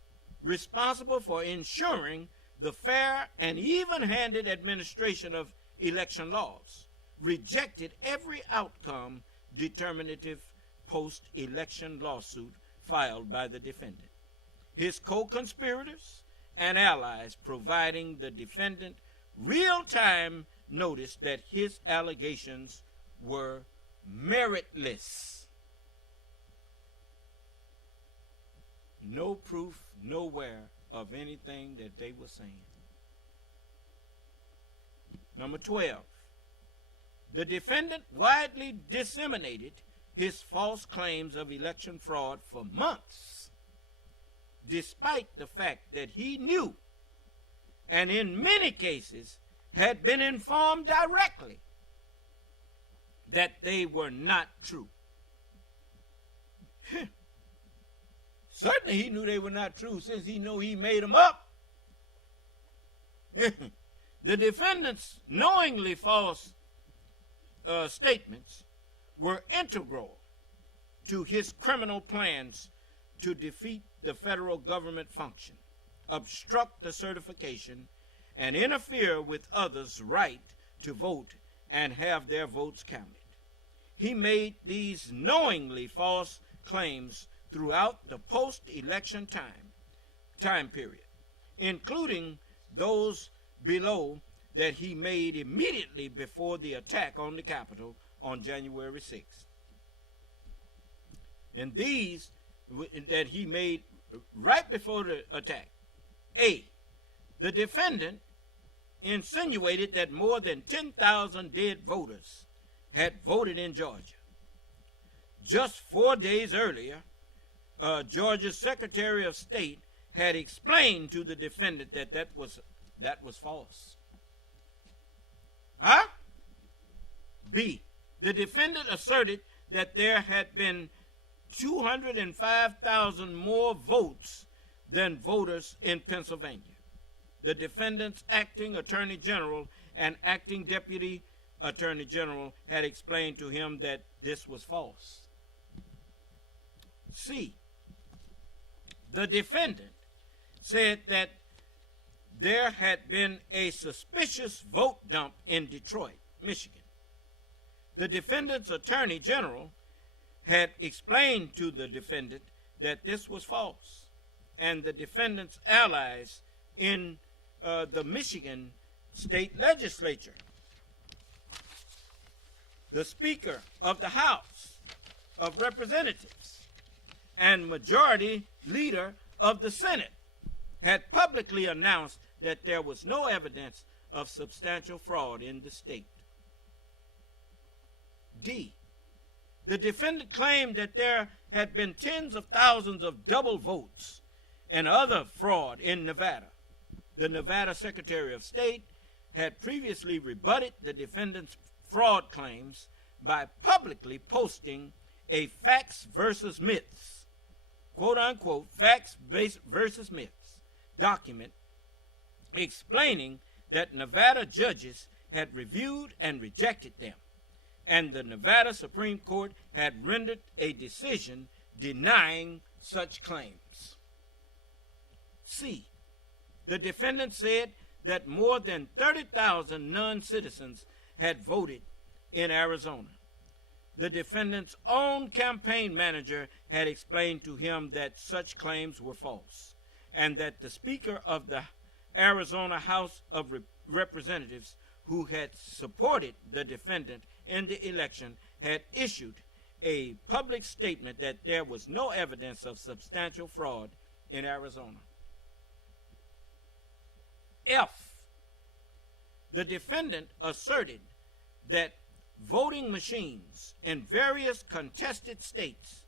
responsible for ensuring the fair and even-handed administration of election laws, rejected every outcome determinative post-election lawsuit filed by the defendant, his co-conspirators and allies, providing the defendant real-time notice that his allegations were meritless. No proof nowhere of anything that they were saying. Number 12. The defendant widely disseminated his false claims of election fraud for months, despite the fact that he knew, and in many cases had been informed directly, that they were not true. Certainly he knew they were not true, since he knew he made them up. The defendant's knowingly false statements were integral to his criminal plans to defeat the federal government function, obstruct the certification, and interfere with others' right to vote and have their votes counted. He made these knowingly false claims throughout the post-election time period, including those below that he made immediately before the attack on the Capitol on January 6th. And these that he made right before the attack. A, the defendant insinuated that more than 10,000 dead voters had voted in Georgia. Just 4 days earlier, Georgia's Secretary of State had explained to the defendant that was false. Huh? B, the defendant asserted that there had been 205,000 more votes than voters in Pennsylvania. The defendant's acting attorney general and acting deputy attorney general had explained to him that this was false. C, the defendant said that there had been a suspicious vote dump in Detroit, Michigan. The defendant's attorney general had explained to the defendant that this was false, and the defendant's allies in the Michigan state legislature, the Speaker of the House of Representatives, and Majority Leader of the Senate, had publicly announced that there was no evidence of substantial fraud in the state. D, the defendant claimed that there had been tens of thousands of double votes and other fraud in Nevada. The Nevada Secretary of State had previously rebutted the defendant's fraud claims by publicly posting a facts versus myths, quote unquote, facts versus myths document explaining that Nevada judges had reviewed and rejected them, and the Nevada Supreme Court had rendered a decision denying such claims. C, the defendant said that more than 30,000 non-citizens had voted in Arizona. The defendant's own campaign manager had explained to him that such claims were false, and that the Speaker of the Arizona House of Representatives, who had supported the defendant in the election, had issued a public statement that there was no evidence of substantial fraud in Arizona. F, the defendant asserted that voting machines in various contested states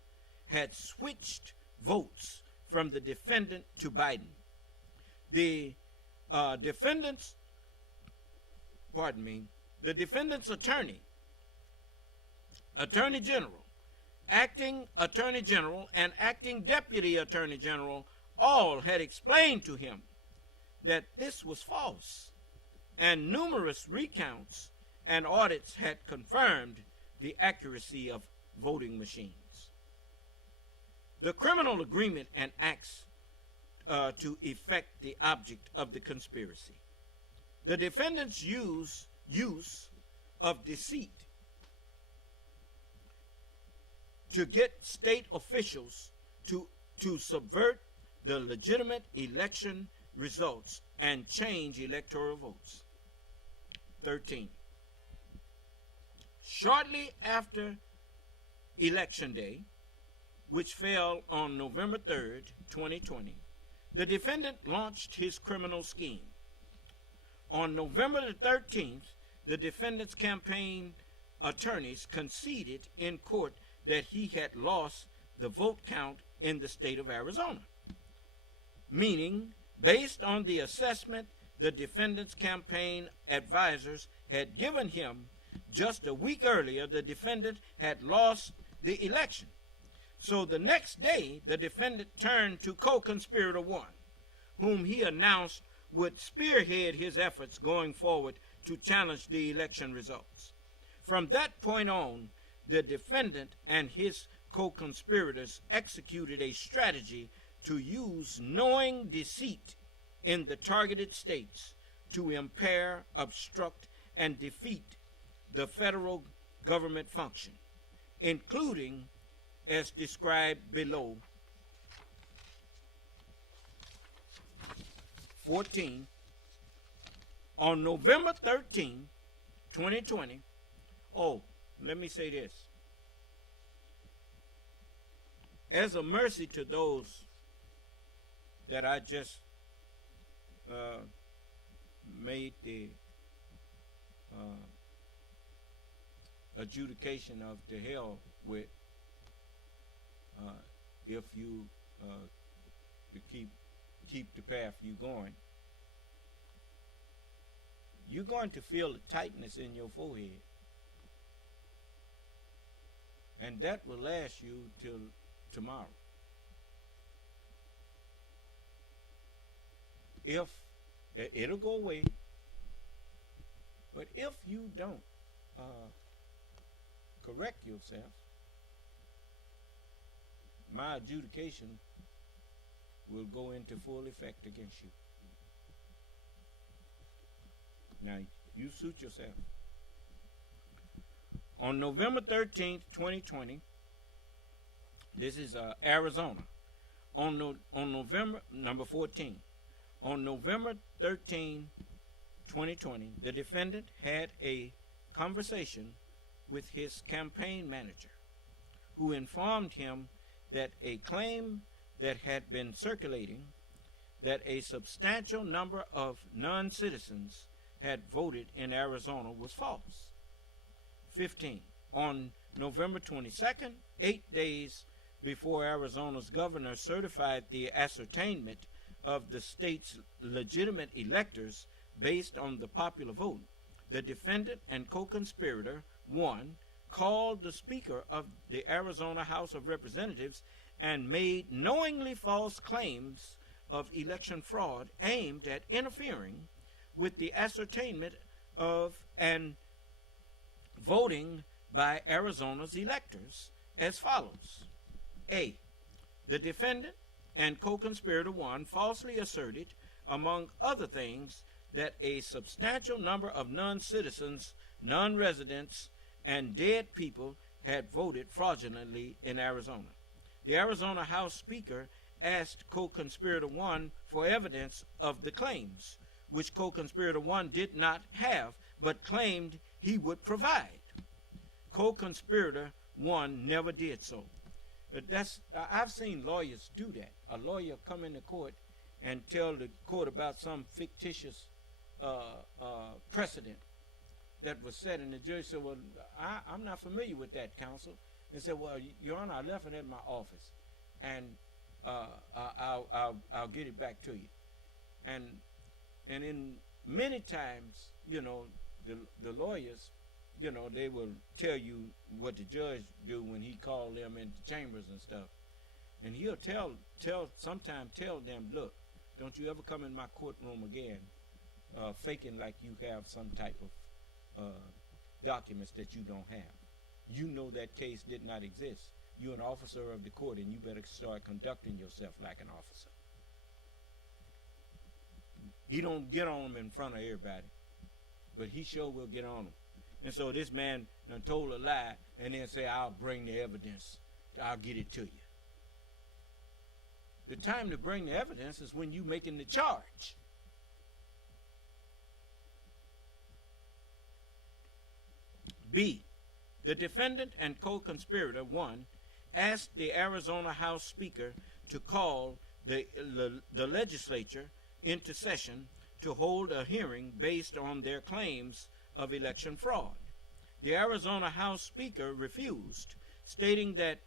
had switched votes from the defendant to Biden. The defendant's attorney general, acting attorney general, and acting deputy attorney general all had explained to him that this was false, and numerous recounts and audits had confirmed the accuracy of voting machines. The criminal agreement and acts to effect the object of the conspiracy. The defendant's use of deceit to get state officials to subvert the legitimate election results and change electoral votes. 13. Shortly after Election Day, which fell on November 3rd, 2020, the defendant launched his criminal scheme. On November the 13th, the defendant's campaign attorneys conceded in court that he had lost the vote count in the state of Arizona, meaning, based on the assessment the defendant's campaign advisors had given him just a week earlier, the defendant had lost the election. So the next day, the defendant turned to co-conspirator 1, whom he announced would spearhead his efforts going forward to challenge the election results. From that point on, the defendant and his co-conspirators executed a strategy to use knowing deceit in the targeted states to impair, obstruct, and defeat the federal government function, including as described below. 14. On November 13, 2020, let me say this. As a mercy to those that I just made the adjudication of the hell with, if you keep the path you going, you're going to feel the tightness in your forehead, and that will last you till tomorrow. If it'll go away, but if you don't correct yourself, my adjudication will go into full effect against you. Now, you suit yourself. On November 13th, 2020, this is Arizona. On November, number 14, on November 13, 2020, the defendant had a conversation with his campaign manager, who informed him that a claim that had been circulating that a substantial number of non-citizens had voted in Arizona was false. 15. On November 22nd, 8 days before Arizona's governor certified the ascertainment of the state's legitimate electors based on the popular vote, the defendant and co-conspirator 1 called the Speaker of the Arizona House of Representatives and made knowingly false claims of election fraud aimed at interfering with the ascertainment of and voting by Arizona's electors as follows. A. The defendant and co-conspirator 1 falsely asserted, among other things, that a substantial number of non-citizens, non-residents, and dead people had voted fraudulently in Arizona. The Arizona House Speaker asked co-conspirator 1 for evidence of the claims, which co-conspirator 1 did not have, but claimed he would provide. Co-conspirator 1 never did so. I've seen lawyers do that. A lawyer come into court and tell the court about some fictitious precedent that was set, and the judge said, well, I'm not familiar with that, counsel. And said, well, Your Honor, I left it at my office, and I'll get it back to you. And in many times, the lawyers, they will tell you what the judge do when he called them into chambers and stuff. And he'll sometimes tell them, look, don't you ever come in my courtroom again faking like you have some type of documents that you don't have. You know that case did not exist. You're an officer of the court, and you better start conducting yourself like an officer. He don't get on them in front of everybody, but he sure will get on them. And so this man done told a lie and then say, I'll bring the evidence. I'll get it to you. The time to bring the evidence is when you making the charge. B, The defendant and co-conspirator, 1, asked the Arizona House Speaker to call the legislature into session to hold a hearing based on their claims of election fraud. The Arizona House Speaker refused, stating that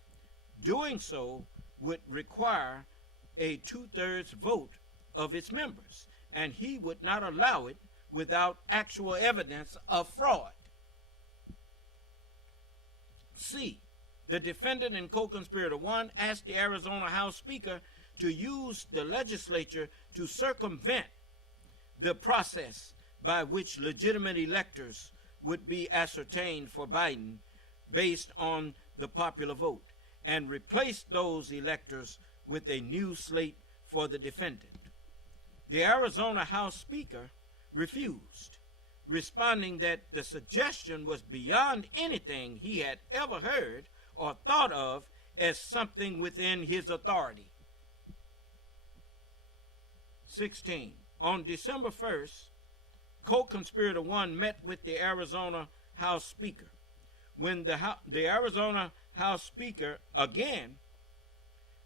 doing so would require a 2/3 vote of its members, and he would not allow it without actual evidence of fraud. C. The defendant and co-conspirator 1 asked the Arizona House Speaker to use the legislature to circumvent the process by which legitimate electors would be ascertained for Biden based on the popular vote, and replace those electors with a new slate for the defendant. The Arizona House Speaker refused, responding that the suggestion was beyond anything he had ever heard or thought of as something within his authority. 16. On December 1st, co-conspirator 1 met with the Arizona House Speaker. When the Arizona House Speaker again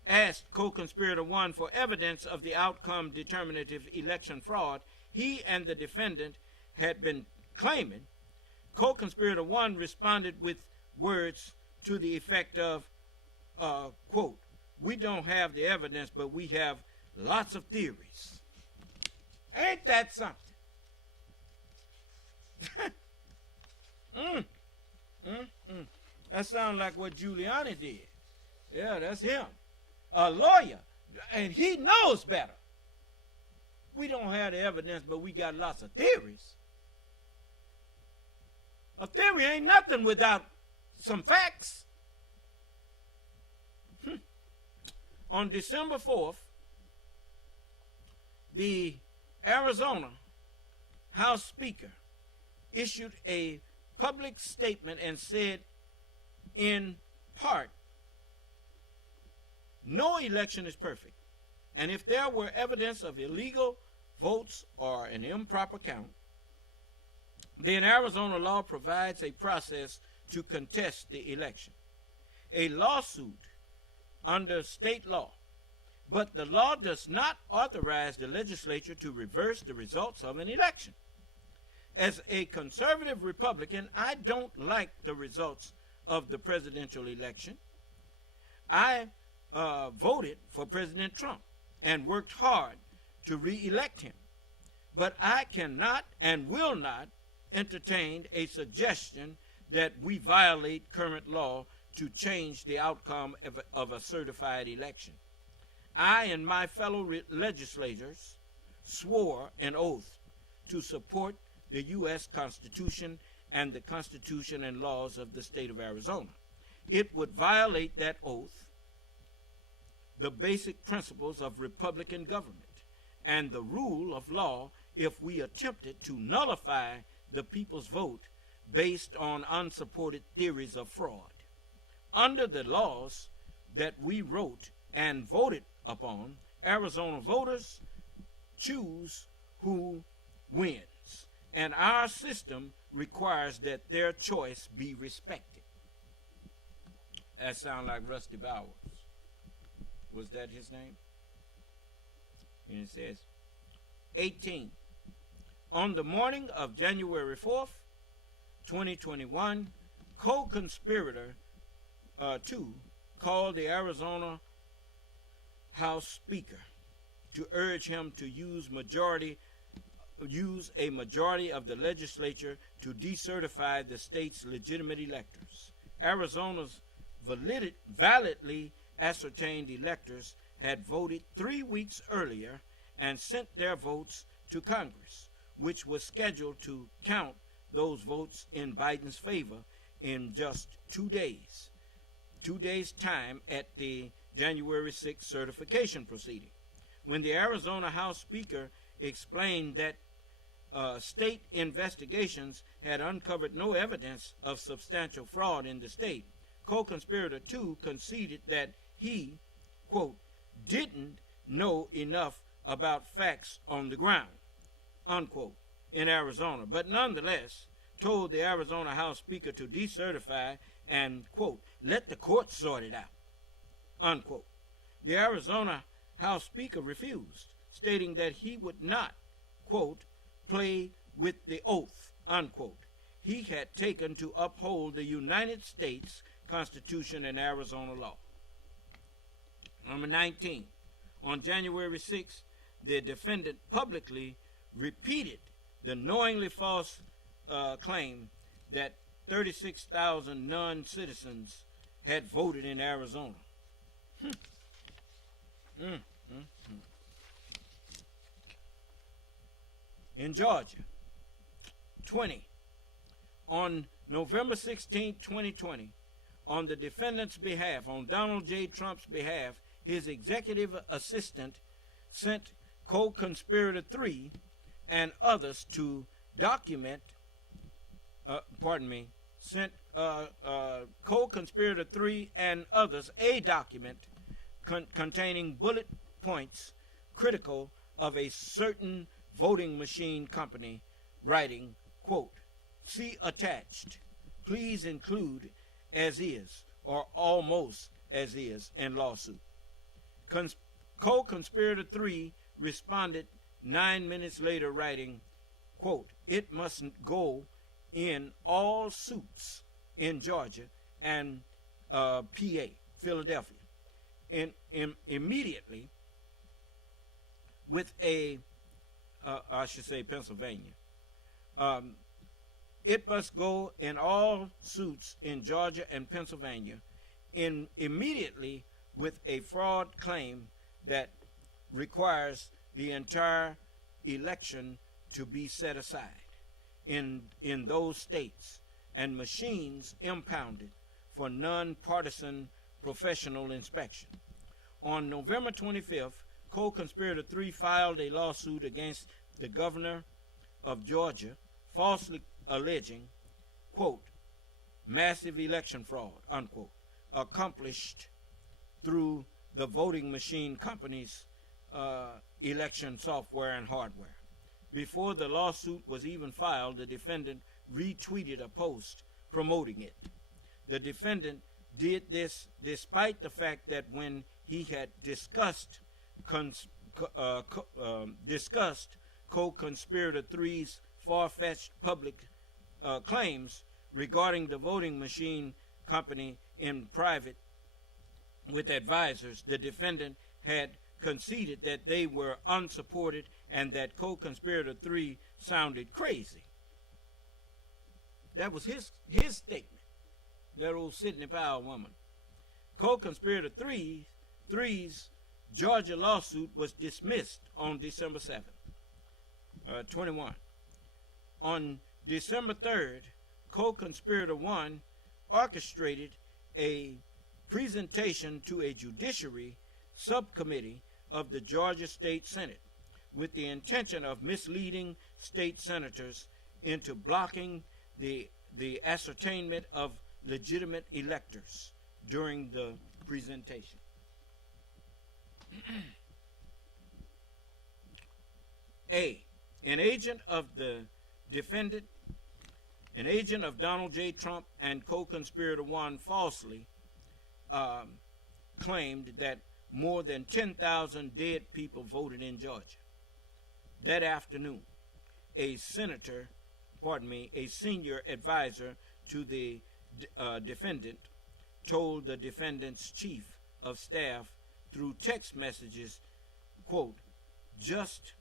asked co-conspirator 1 for evidence of the outcome determinative election fraud he and the defendant had been claiming, co-conspirator 1 responded with words to the effect of, quote, "We don't have the evidence, but we have lots of theories." Ain't that something? That sounds like what Giuliani did. Yeah, that's him. A lawyer, and he knows better. We don't have the evidence, but we got lots of theories. A theory ain't nothing without some facts. On December 4th, the Arizona House Speaker issued a public statement and said, in part, no election is perfect, and if there were evidence of illegal votes or an improper count, then Arizona law provides a process to contest the election, a lawsuit under state law. But the law does not authorize the legislature to reverse the results of an election. As a conservative Republican, I don't like the results of the presidential election. I voted for President Trump and worked hard to re-elect him. But I cannot and will not entertain a suggestion that we violate current law to change the outcome of a certified election. I and my fellow legislators swore an oath to support the U.S. Constitution and the Constitution and laws of the state of Arizona. It would violate that oath, the basic principles of Republican government, and the rule of law if we attempted to nullify the people's vote based on unsupported theories of fraud. Under the laws that we wrote and voted upon, Arizona voters choose who wins, and our system requires that their choice be respected. That sounds like Rusty Bowers. Was that his name? And it says, 18. On the morning of January 4th, 2021, co-conspirator 2 called the Arizona House Speaker to urge him to use a majority of the legislature to decertify the state's legitimate electors. Arizona's validly ascertained electors had voted 3 weeks earlier and sent their votes to Congress, which was scheduled to count those votes in Biden's favor in just 2 days. 2 days' time at the January 6th certification proceeding. When the Arizona House Speaker explained that state investigations had uncovered no evidence of substantial fraud in the state, co-conspirator 2 conceded that he, quote, didn't know enough about facts on the ground, unquote, in Arizona. But nonetheless, told the Arizona House Speaker to decertify and, quote, let the courts sort it out, unquote. The Arizona House Speaker refused, stating that he would not, quote, play with the oath, unquote, he had taken to uphold the United States Constitution and Arizona law. Number 19. On January 6th, the defendant publicly repeated the knowingly false claim that 36,000 non-citizens had voted in Arizona. In Georgia, 20. On November 16, 2020, on the defendant's behalf, on Donald J. Trump's behalf, his executive assistant sent co-conspirator 3 and others to document, sent co-conspirator 3 and others a document containing bullet points critical of a certain voting machine company, writing, quote, see attached, please include as is or almost as is in lawsuit. Co-conspirator 3 responded 9 minutes later, writing, quote, it mustn't go in all suits in Georgia and PA, Philadelphia, immediately with a, I should say Pennsylvania. It must go in all suits in Georgia and Pennsylvania immediately with a fraud claim that requires the entire election to be set aside in those states and machines impounded for non-partisan professional inspection. On November 25th, co-conspirator 3 filed a lawsuit against the governor of Georgia, falsely alleging, quote, massive election fraud, unquote, accomplished through the voting machine company's election software and hardware. Before the lawsuit was even filed, the defendant retweeted a post promoting it. The defendant did this despite the fact that when he had discussed co-conspirator 3's far-fetched public claims regarding the voting machine company in private with advisors, the defendant had conceded that they were unsupported and that co-conspirator 3 sounded crazy. That was his statement, that old Sidney Powell woman. Co-conspirator 3's Georgia lawsuit was dismissed on December 7th, 21. On December 3rd, co-conspirator 1 orchestrated a presentation to a judiciary subcommittee of the Georgia State Senate with the intention of misleading state senators into blocking the ascertainment of legitimate electors during the presentation. A. An agent of the defendant, an agent of Donald J. Trump and co-conspirator 1 falsely claimed that more than 10,000 dead people voted in Georgia. That afternoon, a senior advisor to the defendant told the defendant's chief of staff through text messages, quote, just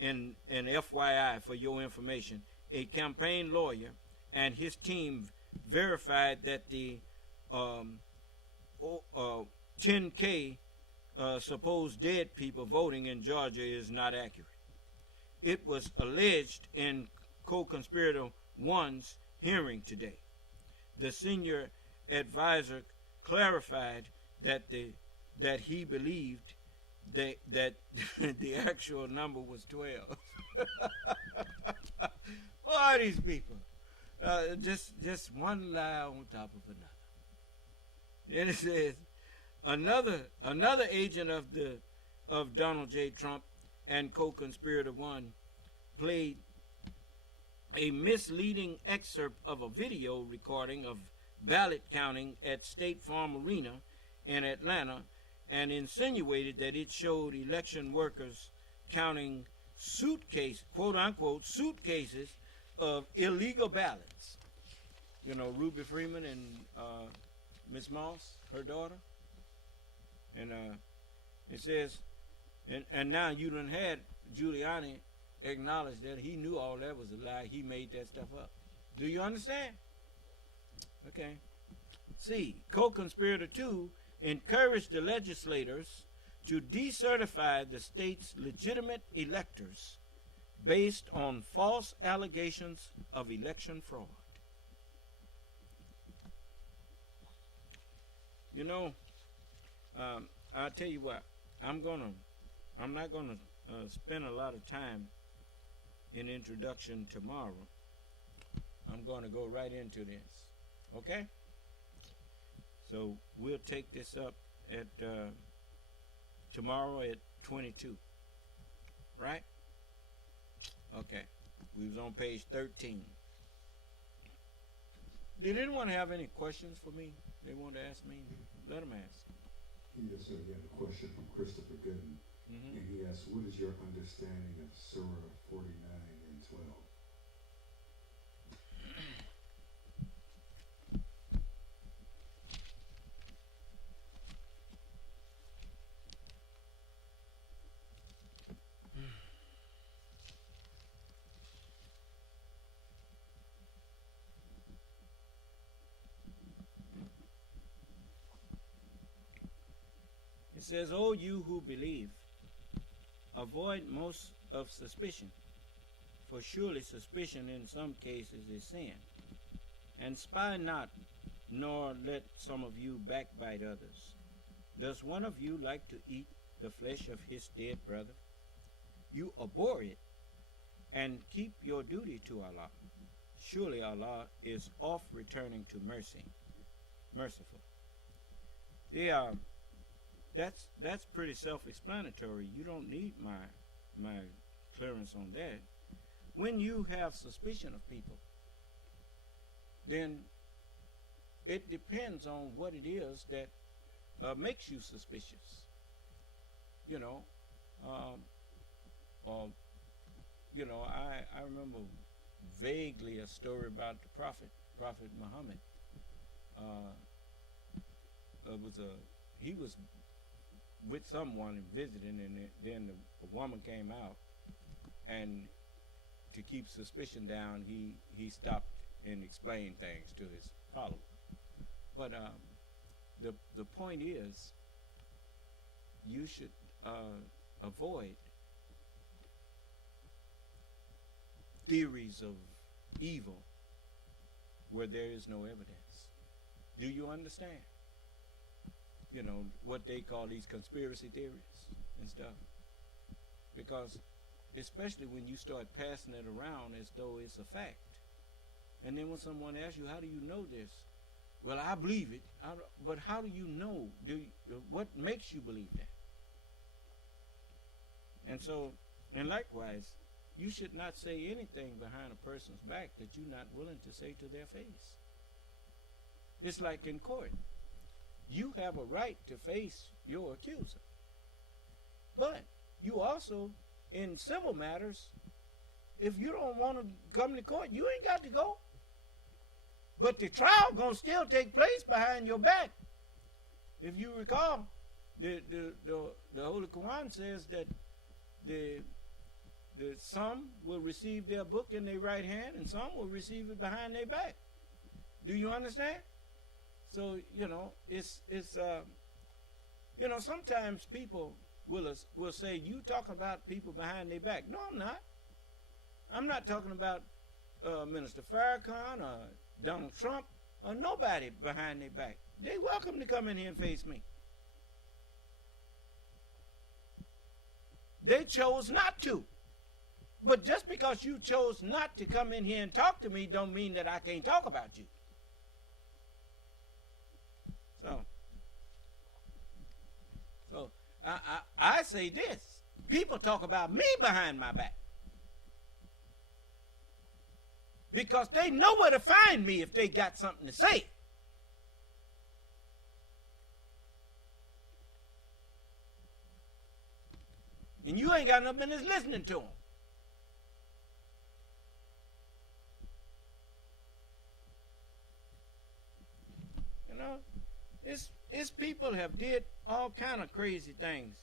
in FYI for your information, a campaign lawyer and his team verified that the 10K supposed dead people voting in Georgia is not accurate. It was alleged in co-conspirator 1's hearing today. The senior advisor clarified that he believed that the actual number was 12. Boy, these people, just one lie on top of another. Then it says another agent of Donald J. Trump and co-conspirator 1 played a misleading excerpt of a video recording of ballot counting at State Farm Arena in Atlanta and insinuated that it showed election workers counting suitcase, quote unquote, suitcases of illegal ballots. You know, Ruby Freeman and Miss Moss, her daughter. And it says, and now you done had Giuliani acknowledge that he knew all that was a lie. He made that stuff up. Do you understand? Okay. C. Co-conspirator 2 encouraged the legislators to decertify the state's legitimate electors based on false allegations of election fraud. You know, I'll tell you what, I'm not gonna spend a lot of time in introduction tomorrow. I'm going to go right into this. Okay? So we'll take this up at tomorrow at 22. Right? Okay. We was on page 13. Did anyone have any questions for me? They want to ask me? Let them ask. Yes, sir. We have a question from Christopher Gooden. Mm-hmm. And he asks, what is your understanding of Surah 49 and 12? It says, "O you who believe, avoid most of suspicion, for surely suspicion in some cases is sin. And spy not, nor let some of you backbite others. Does one of you like to eat the flesh of his dead brother? You abhor it, and keep your duty to Allah. Surely Allah is oft returning to mercy, merciful." That's pretty self-explanatory. You don't need my clearance on that. When you have suspicion of people, then it depends on what it is that makes you suspicious. You know, I remember vaguely a story about the Prophet Muhammad. He was with someone visiting, and then a woman came out, and to keep suspicion down, he stopped and explained things to his followers. But the point is, you should avoid theories of evil where there is no evidence. Do you understand? You know, what they call these conspiracy theories and stuff. Because especially when you start passing it around as though it's a fact. And then when someone asks you, how do you know this? Well, I believe it. But how do you know? What makes you believe that? And so, and likewise, you should not say anything behind a person's back that you're not willing to say to their face. It's like in court. You have a right to face your accuser. But you also, in civil matters, if you don't want to come to court, you ain't got to go. But the trial gonna still take place behind your back. If you recall, the Holy Quran says that the some will receive their book in their right hand, and some will receive it behind their back. Do you understand? So, you know, it's you know, sometimes people will say, you talking about people behind their back. No, I'm not. I'm not talking about Minister Farrakhan or Donald Trump or nobody behind their back. They welcome to come in here and face me. They chose not to. But just because you chose not to come in here and talk to me don't mean that I can't talk about you. So I say this. People talk about me behind my back. because they know where to find me if they got something to say. And you ain't got no business listening to them. You know, it's people have did all kind of crazy things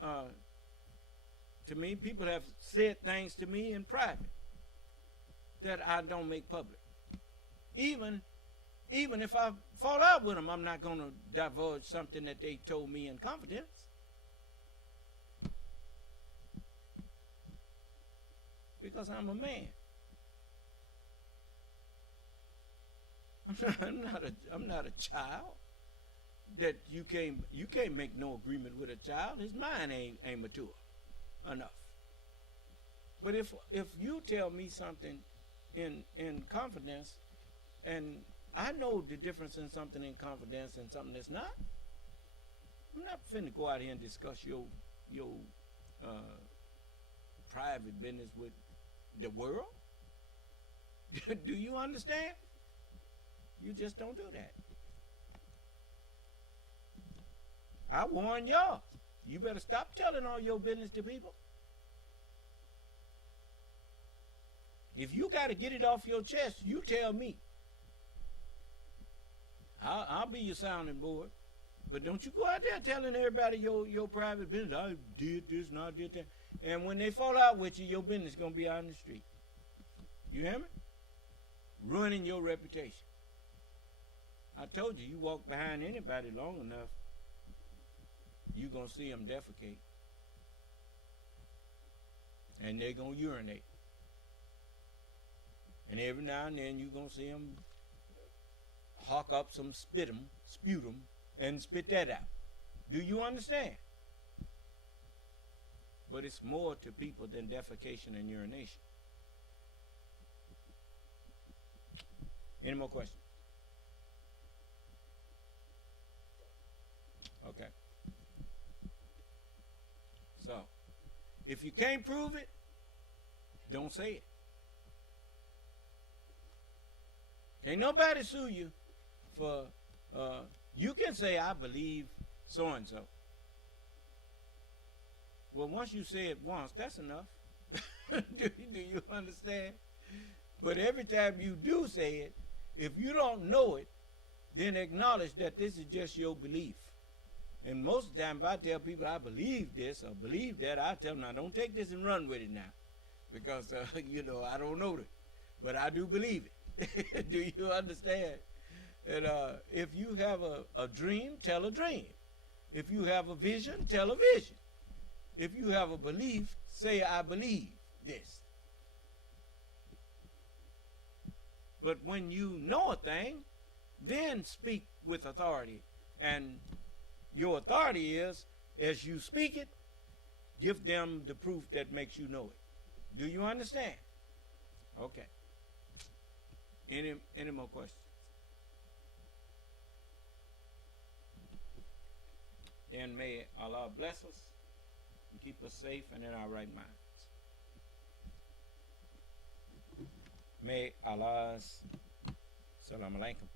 to me. People have said things to me in private that I don't make public. Even if I fall out with them, I'm not going to divulge something that they told me in confidence. Because I'm a man. I'm not a child that you can't make no agreement with a child. His mind ain't mature enough. But if you tell me something in confidence, and I know the difference in something in confidence and something that's not, I'm not finna go out here and discuss your private business with the world. Do you understand? You just don't do that. I warn y'all, you better stop telling all your business to people. If you got to get it off your chest, you tell me. I'll be your sounding board. But don't you go out there telling everybody your private business. I did this and I did that. And when they fall out with you, your business is going to be out in the street. You hear me? Ruining your reputation. I told you, you walk behind anybody long enough, you're going to see them defecate. And they're going to urinate. And every now and then you're going to see them hawk up some sputum, and spit that out. Do you understand? But it's more to people than defecation and urination. Any more questions? Okay. So, if you can't prove it, don't say it. Can't nobody sue you for, you can say, I believe so-and-so. Well, once you say it once, that's enough. Do you understand? But every time you do say it, if you don't know it, then acknowledge that this is just your belief. And most of the time, if I tell people I believe this or believe that, I tell them, now don't take this and run with it now. Because, I don't know it. But I do believe it. Do you understand? And if you have a dream, tell a dream. If you have a vision, tell a vision. If you have a belief, say, I believe this. But when you know a thing, then speak with authority. And your authority is, as you speak it, give them the proof that makes you know it. Do you understand? Okay. Any more questions? Then may Allah bless us and keep us safe and in our right minds. May Allah's Salam Alaikum.